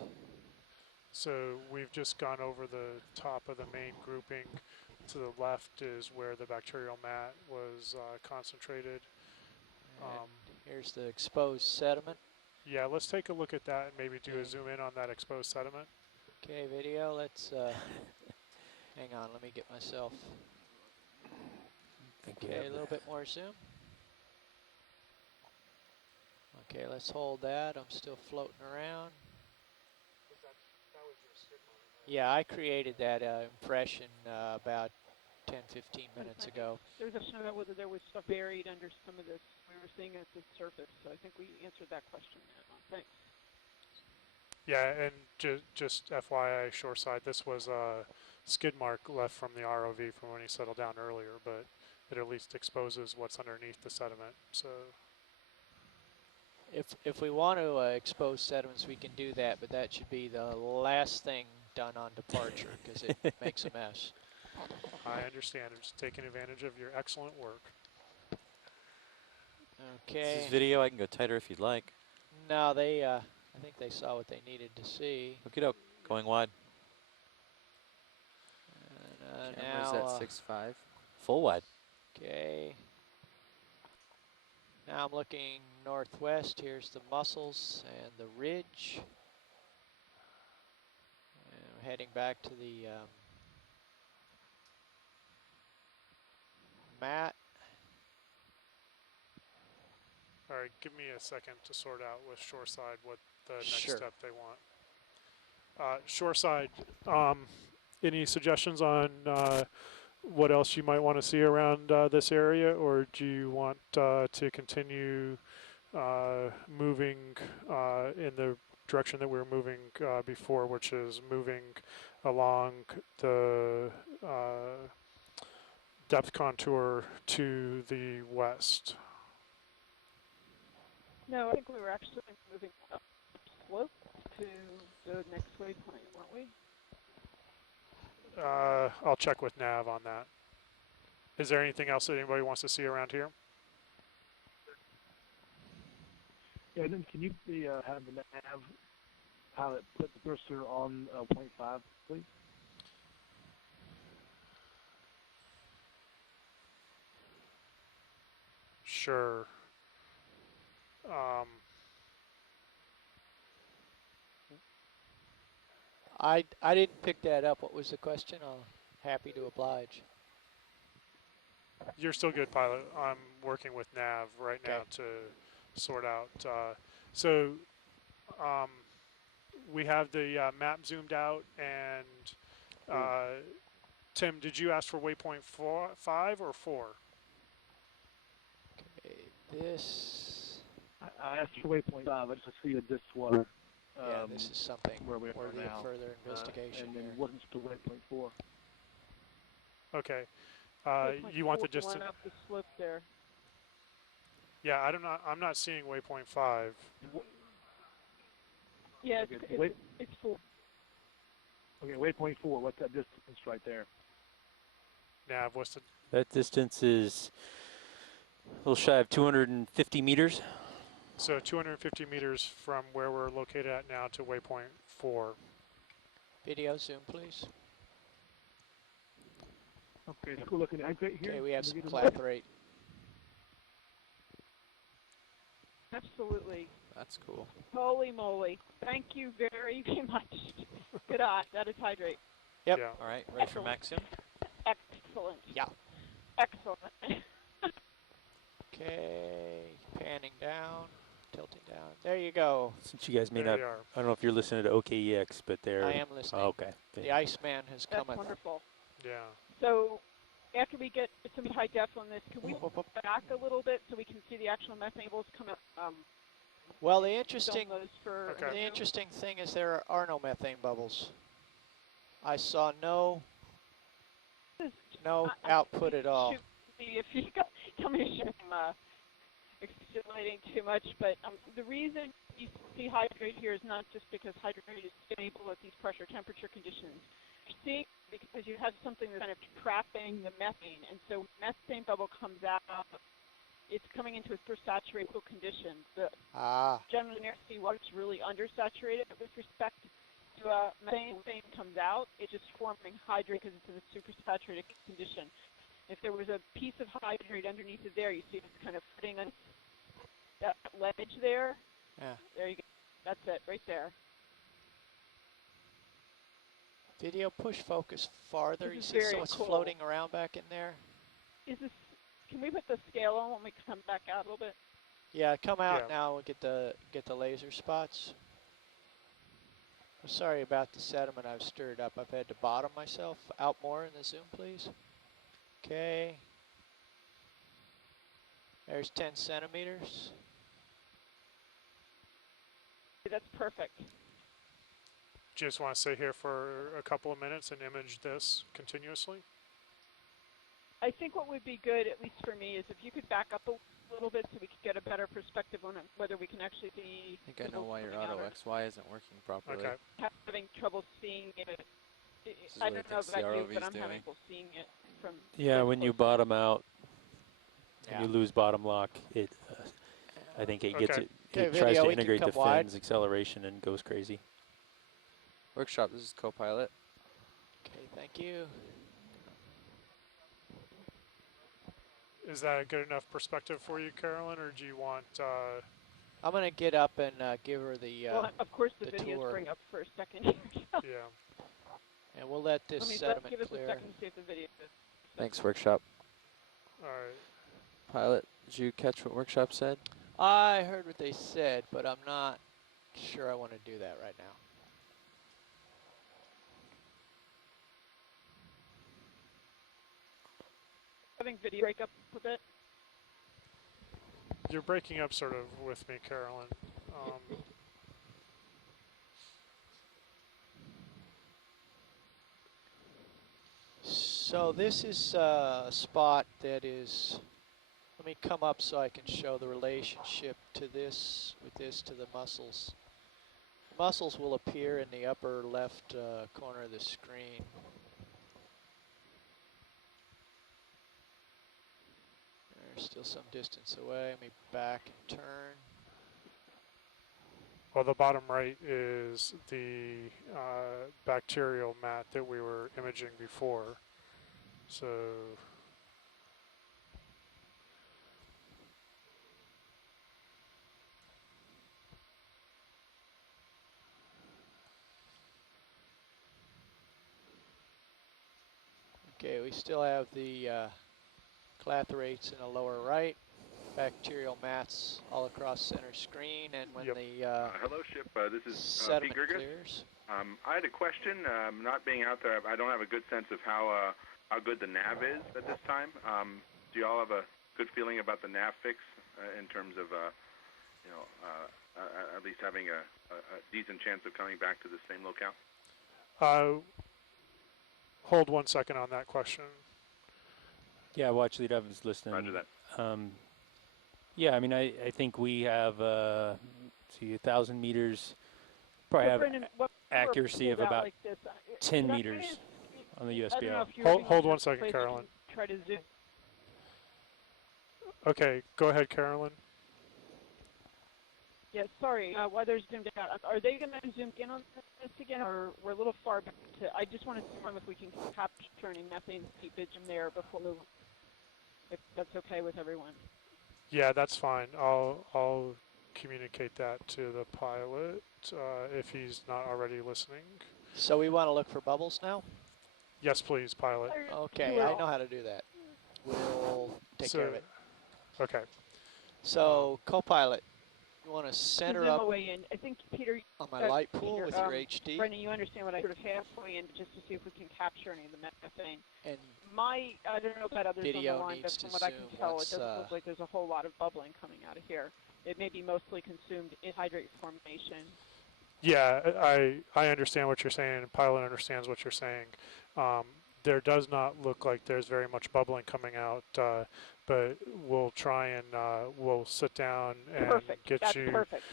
So we've just gone over the top of the main grouping. To the left is where the bacterial mat was concentrated. Here's the exposed sediment. Yeah, let's take a look at that and maybe do a zoom in on that exposed sediment. Okay, video, let's hang on, let me get myself. Okay, a little bit more zoom. Okay, let's hold that. I'm still floating around. That was your skid mark, right? Yeah, I created that impression about 10, 15 minutes ago. There was a question about whether there was stuff buried under some of this. We were seeing at the surface, so I think we answered that question now. Thanks. Yeah, and just FYI, shoreside, this was a skid mark left from the ROV from when he settled down earlier, but it at least exposes what's underneath the sediment. So, if we want to expose sediments, we can do that, but that should be the last thing done on departure because it makes a mess. I understand. I'm just taking advantage of your excellent work. Okay. This is video. I can go tighter if you'd like. No, they. I think they saw what they needed to see. Okie doke. Going wide. And, Camera's now, at 6.5. Full wide. Okay. Now I'm looking northwest. Here's the mussels and the ridge. And we're heading back to the mat. All right, give me a second to sort out with Shoreside what the next Sure. step they want. Shoreside, any suggestions on what else you might want to see around this area, or do you want to continue moving in the direction that we were moving before, which is moving along the depth contour to the west? No, I think we were actually moving up the slope to the next waypoint, weren't we? I'll check with Nav on that. Is there anything else that anybody wants to see around here? Yeah, then can you have the nav pilot put the cursor on 0.5, please? Sure. I didn't pick that up. What was the question? I'm happy to oblige. You're still good, pilot. I'm working with Nav right now to sort out. We have the map zoomed out, and Tim, did you ask for waypoint 5 or 4? Okay, this. I asked for waypoint 5. I just see this water. Yeah, this is something where we are worthy now. of further investigation And then here. wasn't to waypoint 4. Okay. Waypoint You want 4 the distance? went up the slope there. Yeah, I'm not seeing waypoint 5. Yeah, Okay, it's 4. Okay, waypoint 4. What's that distance right there? Nav, what's the? That distance is a little shy of 250 meters. So 250 meters from where we're located at now to waypoint 4. Video zoom, please. Okay, cool looking at here. Okay, we have some clap rate. Absolutely. That's cool. Holy moly. Thank you very, very much. Good eye. That is hydrate. Yep. Yeah. All right, ready for max zoom? Excellent. Yeah. Excellent. Okay, panning down, tilting down. There you go. Since you guys may There not, you are. I don't know if you're listening to OKEX, but they're. I am listening. Oh, okay. The Iceman has come. That's wonderful. Yeah. So after we get some high def on this, can we back a little bit so we can see the actual methane levels come up? Well, the interesting Okay. thing is there are no methane bubbles. I saw no output at all. Shoot me if you tell me if I'm extrapolating too much, but the reason you see hydrate here is not just because hydrate is stable at these pressure temperature conditions. You see, because you have something that's kind of trapping the methane, and so when methane bubble comes out, it's coming into a supersaturated condition. The general sea water is really undersaturated with respect to methane. Methane comes out, it's just forming hydrate because it's in a supersaturated condition. If there was a piece of hydrate underneath it there, you see it's kind of floating on that ledge there. Yeah. There you go. That's it, right there. Video push focus farther. You This is see very what's cool. floating around back in there? Is this? Can we put the scale on when we come back out a little bit? Yeah, come out now and get the laser spots. I'm sorry about the sediment I've stirred up. I've had to bottom myself. Out more in the zoom, please. Okay. There's 10 centimeters. That's perfect. Just want to stay here for a couple of minutes and image this continuously. I think what would be good, at least for me, is if you could back up a little bit so we could get a better perspective on whether we can actually see. I think I know why your auto XY isn't working properly. Okay. Having trouble seeing it. This is I what don't know thinks the about you, ROV but is I'm doing. having trouble seeing it from. Yeah, when you bottom out and you Yeah. lose bottom lock, it. I think it gets it. Okay, It tries video, to we can integrate the come wide. fins acceleration and goes crazy. Workshop, this is co-pilot. Okay, thank you. Is that a good enough perspective for you, Carolyn, or do you want? I'm gonna get up and give her the Well, of course the videos tour. bring up for a second here. Yeah. And we'll let this sediment give us clear. a second to see if the video. Thanks, Workshop. All right. Pilot, did you catch what Workshop said? I heard what they said, but I'm not sure I want to do that right now. Having video break up a bit. You're breaking up sort of with me, Carolyn. So this is a spot that is, let me come up so I can show the relationship to this, with this to the mussels. The mussels will appear in the upper left corner of the screen. They're still some distance away. Let me back and turn. Well, the bottom right is the bacterial mat that we were imaging before. So Okay, we still have the clathrates in the lower right, bacterial mats all across center screen, and when the hello, ship. This is sediment Pete Gerges. clears. I had a question. Not being out there, I don't have a good sense of how good the nav is at this time. Do you all have a good feeling about the nav fix in terms of, at least having a decent chance of coming back to the same locale? hold 1 second on that question. Yeah, well, actually, I was listening. Roger that. Yeah, I mean, I think we have, 1,000 meters, probably have Brendan, accuracy of about like this, 10 meters on the USBL. Hold 1 second, Carolyn. Try to zoom. Okay, go ahead, Carolyn. Yeah, sorry, while they're zoomed out, are they going to zoom in on this again, or we're a little far back to, I just want to see if we can capture any methane seepage in there before we, if that's okay with everyone. Yeah, that's fine. I'll communicate that to the pilot if he's not already listening. So we want to look for bubbles now? Yes, please, pilot. Okay, I know how to do that. We'll take care of it. Okay. So, co-pilot, you want to center zoom up away in. I think, Peter, on my light pool Peter, with your HD. Brendan, you understand what I sort of halfway in just to see if we can capture any of the methane. And I don't know about others on the line, but from what I can tell, it doesn't look like there's a whole lot of bubbling coming out of here. It may be mostly consumed in hydrate formation. Yeah, I understand what you're saying, and pilot understands what you're saying. There does not look like there's very much bubbling coming out, but we'll try and we'll sit down and get that's you. Perfect.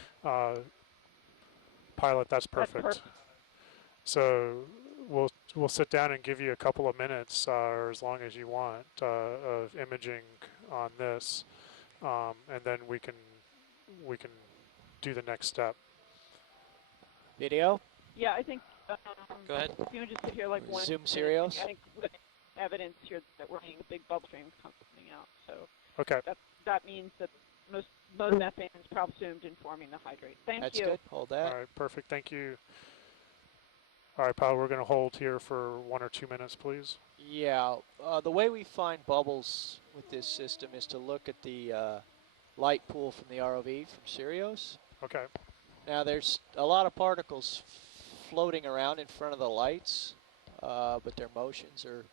Pilot, that's perfect. That's perfect. So we'll sit down and give you a couple of minutes, or as long as you want, of imaging on this, and then we can do the next step. Video? Yeah, I think. Go ahead. If you would just sit here like one. Zoom Sirius. I think with evidence here that we're seeing a big bubble stream coming out. So. Okay. That means that most methane is probably consumed in forming the hydrate. Thank you. That's good. Hold that. All right, perfect. Thank you. All right, pilot, we're going to hold here for 1 or 2 minutes, please. Yeah, the way we find bubbles with this system is to look at the light pool from the ROV from Sirius. Okay. Now there's a lot of particles floating around in front of the lights, but their motions are...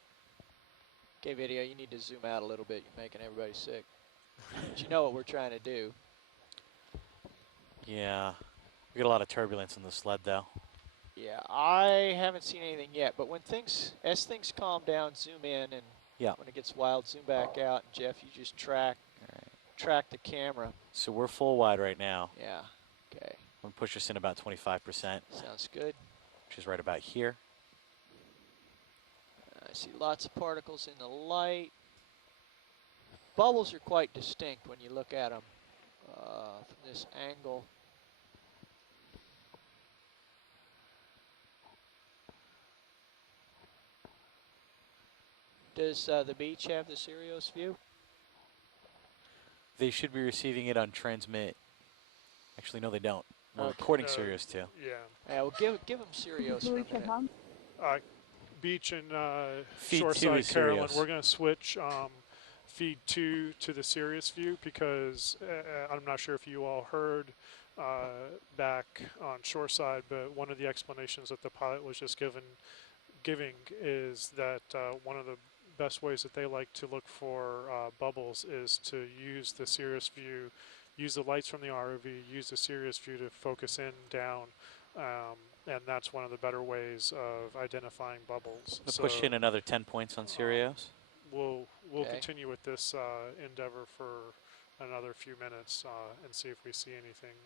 Okay, video, you need to zoom out a little bit. You're making everybody sick. But you know what we're trying to do. Yeah, we got a lot of turbulence in the sled, though. Yeah, I haven't seen anything yet, but as things calm down, zoom in, and when it gets wild, zoom back out. And Jeff, you just track the camera. So we're full wide right now. Yeah, okay. I'm going to push us in about 25%. Sounds good. Which is right about here. I see lots of particles in the light. Bubbles are quite distinct when you look at them from this angle. Does the beach have the Sirius view? They should be receiving it on transmit. Actually, no, they don't. We're recording Sirius too. Yeah. Yeah, well, give them Sirius for a minute. Beach and Shoreside, Carolyn, we're going to switch feed 2 to the Sirius view because I'm not sure if you all heard back on shoreside, but one of the explanations that the pilot was just giving is that one of the best ways that they like to look for bubbles is to use the Sirius view, use the lights from the ROV, use the Sirius view to focus in, down, and that's one of the better ways of identifying bubbles. So push in another 10 points on Sirius. We'll continue with this endeavor for another few minutes and see if we see anything.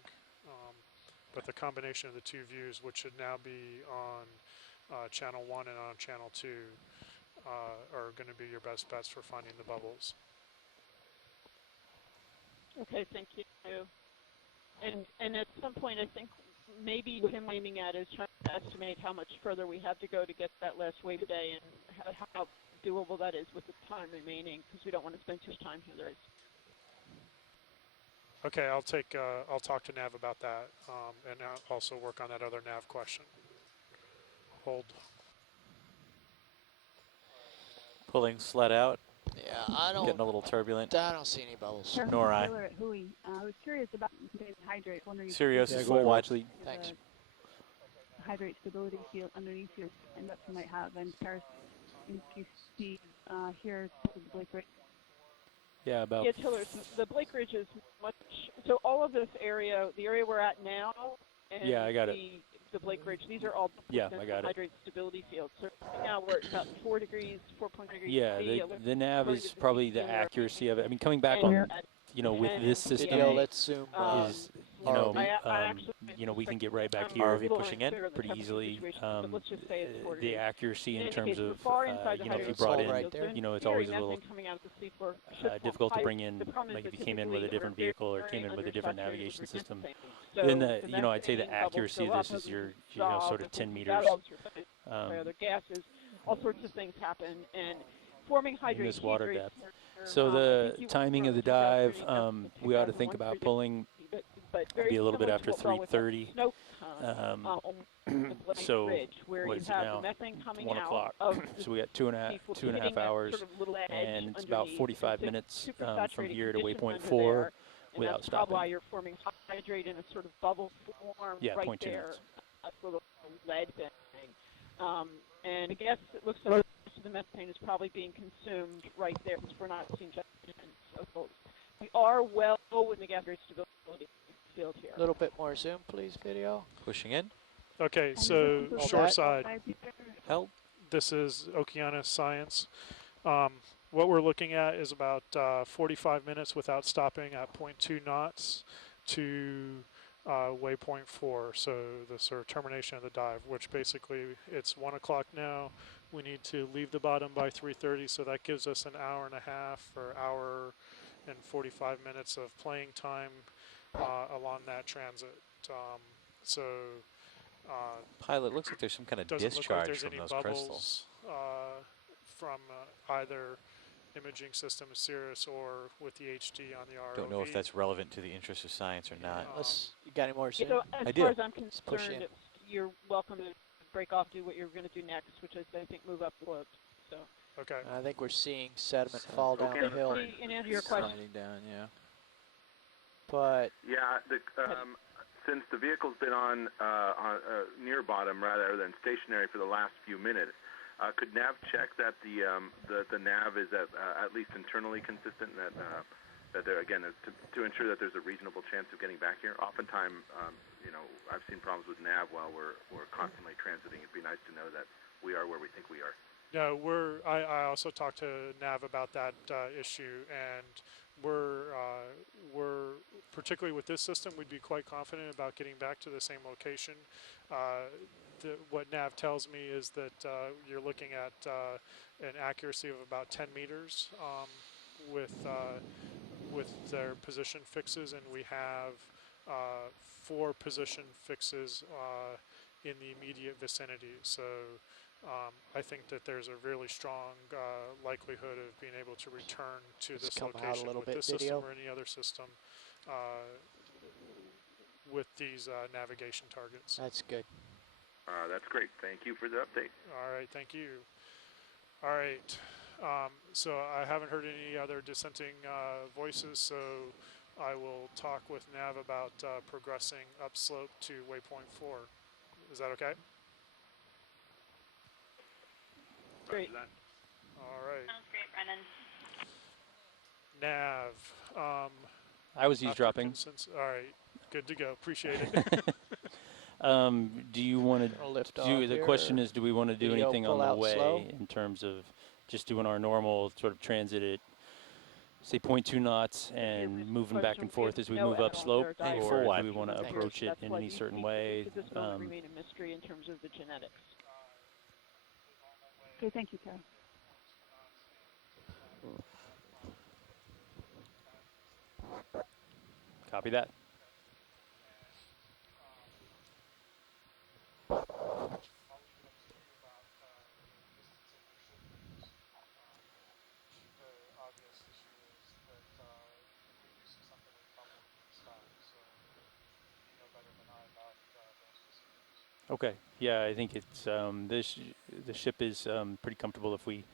But the combination of the two views, which should now be on channel 1 and on channel 2, are going to be your best bets for finding the bubbles. Okay, thank you. And at some point, I think maybe what I'm aiming at is trying to estimate how much further we have to go to get that last wave today and how doable that is with the time remaining, because we don't want to spend too much time here. Okay, I'll talk to Nav about that, and also work on that other Nav question. Hold. Pulling sled out. Yeah, I don't. Getting a little turbulent. I don't see any bubbles. Nor I. Taylor at Hui. I was curious about hydrate. Wondering Sirius if is full wide. Thanks. Hydrate stability field underneath your stand up you might have, and comparison if you see here to the Blake Ridge. Yeah, about. Yeah, Taylor, the Blake Ridge is much. So all of this area, the area we're at now, and yeah, I got it. The Blake Ridge, these are all I got it. hydrate stability fields. So right now we're at about 4 degrees, 4.0 degrees. Yeah, the nav is probably the accuracy of it. I mean, coming back on, with this system, Video, let's zoom. Is we can get right back here. RV pushing in pretty easily. Let's just say it's 4 The accuracy in terms of, if you it's brought all in, right there. it's always a little coming out of the seafloor difficult to bring in, like if you came in with a different vehicle or came in with a different navigation system. Then I'd say the accuracy of this is your, sort of 10 meters. Other gases, all sorts of things happen, and forming hydrate in this water heat depth. So the timing of the dive, we ought to think about pulling be a little bit after 3:30. So what is it now? 1 o'clock. So we got two and a half hours, and it's about 45 minutes from here to waypoint 4 without stopping. Why you're forming hydrate in a sort of bubble form right 0.2 there. minutes. That's a little lead thing. And I guess it looks like most of the methane is probably being consumed right there since we're not seeing so we are well within the gas rate stability field here. A little bit more zoom, please, video. Pushing in. Okay, so shoreside. Help. This is Okeanos science. What we're looking at is about 45 minutes without stopping at 0.2 knots to waypoint 4, so the sort of termination of the dive, which basically it's 1 o'clock now. We need to leave the bottom by 3:30, so that gives us an hour and a half or hour and 45 minutes of playing time along that transit. Pilot, looks like there's some kind of discharge from those crystals. From either imaging system of Sirius or with the HD on the ROV. Don't know if that's relevant to the interest of science or not. You got any more zoom? So as I far do. as I'm concerned, you're welcome to break off, do what you're going to do next, which is, I think, move up the slope. So. Okay. I think we're seeing sediment fall down the hill. And answer your question. Sliding down, yeah. But yeah, since the vehicle's been on near bottom rather than stationary for the last few minutes, could Nav check that the nav is at least internally consistent, and that there again to ensure that there's a reasonable chance of getting back here? Oftentimes, I've seen problems with Nav while we're constantly transiting. It'd be nice to know that we are where we think we are. Yeah, I also talked to Nav about that issue, and we're particularly with this system, we'd be quite confident about getting back to the same location. What Nav tells me is that you're looking at an accuracy of about 10 meters with their position fixes, and we have 4 position fixes in the immediate vicinity. So I think that there's a really strong likelihood of being able to return to this location with this system or any other system with these navigation targets. That's good. That's great. Thank you for the update. All right, thank you. All right, So I haven't heard any other dissenting voices, so I will talk with Nav about progressing upslope to waypoint 4. Is that okay? Great. All right. Sounds great, Brennan. Nav. I was eavesdropping. All right. Good to go. Appreciate it. Do you want to the question is, do we want to do anything on the way slow? in terms of just doing our normal sort of transit at, say, 0.2 knots and moving back and forth as we move upslope, or do we want to approach it in any certain way? This will remain a mystery in terms of the genetics. Okay, thank you, Tara. Copy that. Okay. Yeah, I think it's the ship is pretty comfortable if we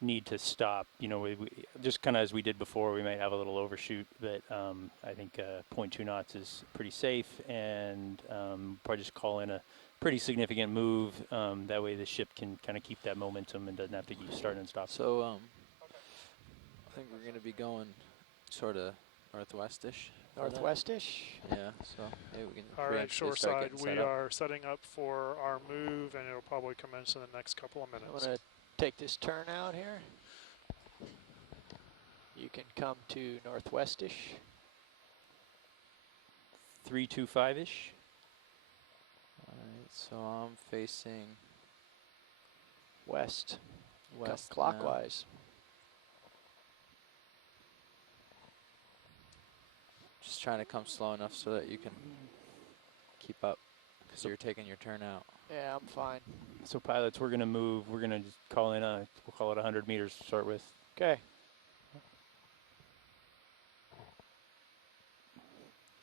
need to stop. You know, we just kind of as we did before, we might have a little overshoot, but I think 0.2 knots is pretty safe, and probably just call in a pretty significant move. That way, the ship can kind of keep that momentum and doesn't have to keep starting and stopping. So I think we're going to be going sort of northwestish. Northwestish? Yeah, so maybe we can All right, shoreside, we set up. are setting up for our move, and it'll probably commence in the next couple of minutes. I'm going to take this turn out here. You can come to northwestish. 325-ish. All right, so I'm facing west. West come clockwise. Just trying to come slow enough so that you can keep up, because you're taking your turn out. Yeah, I'm fine. So pilots, we're going to move. We're going to just call in we'll call it 100 meters to start with. Okay.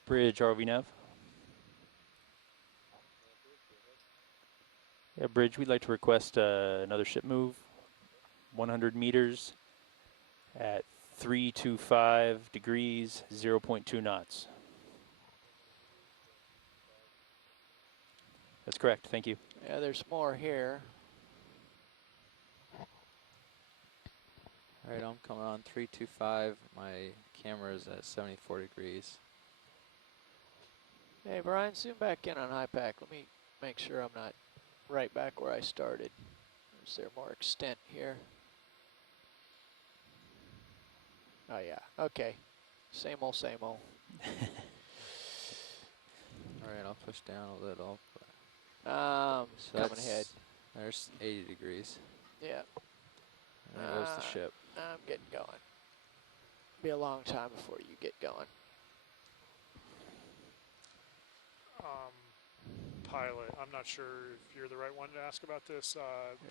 Bridge, RV nav. Yeah, bridge, we'd like to request another ship move, 100 meters at 325 degrees, 0.2 knots. That's correct, thank you. Yeah, there's more here. All right, I'm coming on 325. My camera is at 74 degrees. Hey, Brian, zoom back in on HiPAC. Let me make sure I'm not right back where I started. Is there more extent here? Oh, yeah. Okay. Same old, same old. All right, I'll push down a little. So coming ahead. There's 80 degrees. Yeah. And there goes the ship. I'm getting going. Be a long time before you get going. Pilot, I'm not sure if you're the right one to ask about this,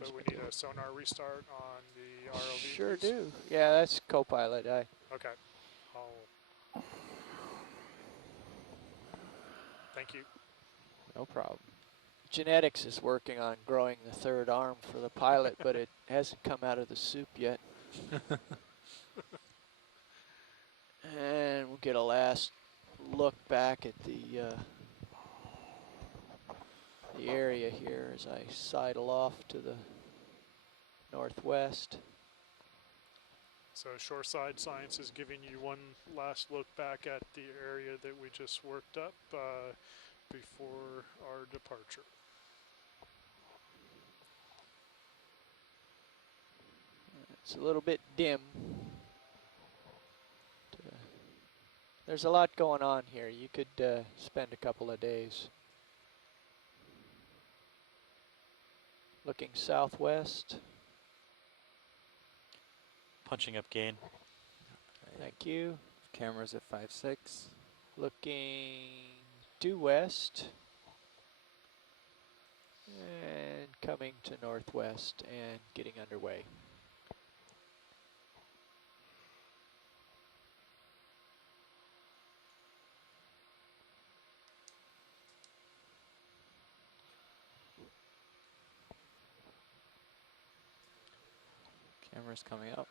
but we need a sonar restart on the ROV. Sure please. do. Yeah, that's co-pilot. Okay. Thank you. No problem. Genetics is working on growing the third arm for the pilot, but it hasn't come out of the soup yet. And we'll get a last look back at the area here as I sidle off to the northwest. So shoreside science is giving you one last look back at the area that we just worked up before our departure. It's a little bit dim. There's a lot going on here. You could spend a couple of days. Looking southwest. Punching up gain. Thank you. Camera's at 5.6. Looking due west. And coming to northwest and getting underway. Camera's coming up.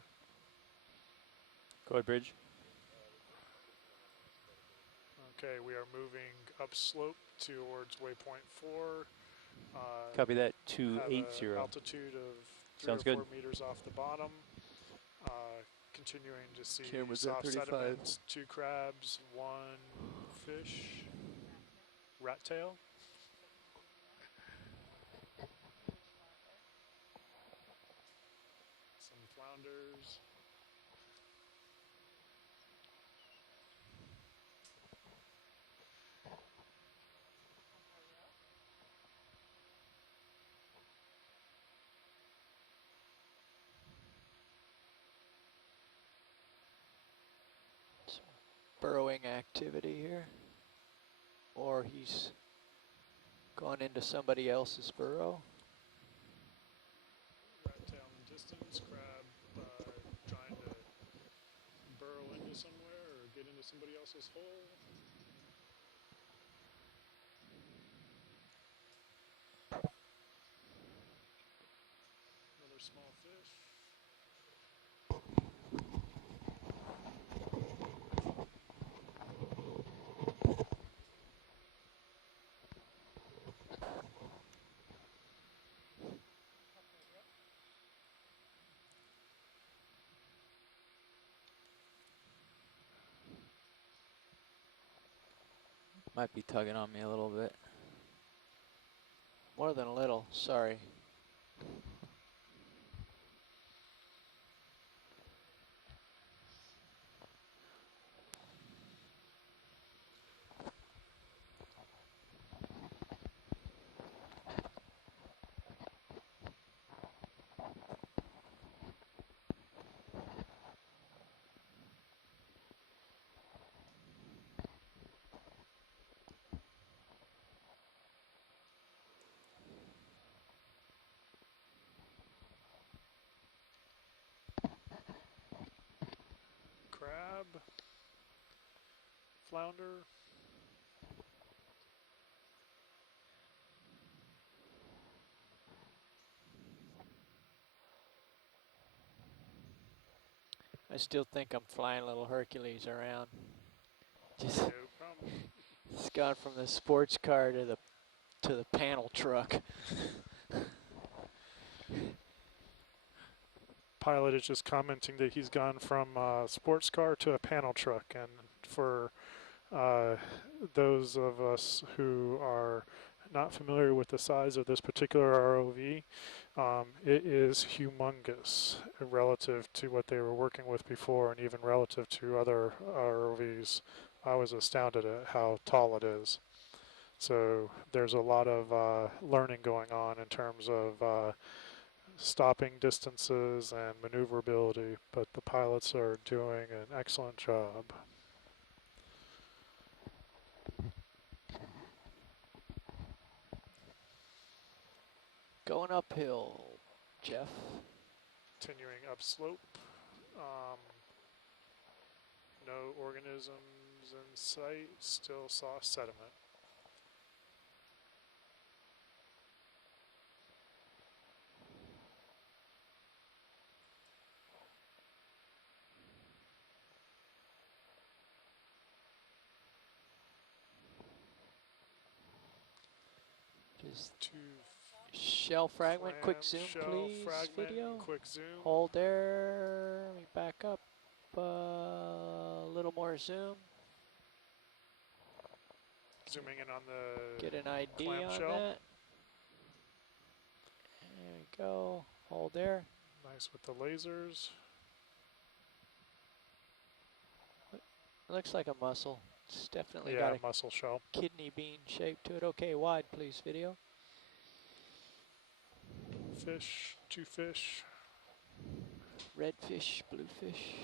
Go ahead, Bridge. Okay, we are moving upslope towards waypoint 4. Copy that, Have an 280. altitude of 3 Sounds or 4 good. meters off the bottom. Continuing to see Camera's at soft 35. sediments, 2 crabs, 1 fish, rat tail. Some flounders. Burrowing activity here. Or he's gone into somebody else's burrow. Rat tail in the distance, crab trying to burrow into somewhere or get into somebody else's hole. Another small fish. Might be tugging on me a little bit. More than a little, sorry. Crab, flounder. I still think I'm flying little Hercules around. Just No problem. it's gone from the sports car to the panel truck. Pilot is just commenting that he's gone from a sports car to a panel truck, and for those of us who are not familiar with the size of this particular ROV, it is humongous relative to what they were working with before and even relative to other ROVs. I was astounded at how tall it is. So there's a lot of learning going on in terms of stopping distances and maneuverability, but the pilots are doing an excellent job. Going uphill, Jeff. Continuing upslope. No organisms in sight, still soft sediment. Just Two shell fragment, quick zoom shell please, fragment, video. quick zoom. Hold there, let me back up a little more zoom. Zooming in on the Get an ID on clamshell. that. There we go, hold there. Nice with the lasers. It looks like a mussel. It's definitely Yeah, got a mussel shell. kidney bean shape to it. Okay, wide please, video. Fish, 2 fish. Red fish, blue fish.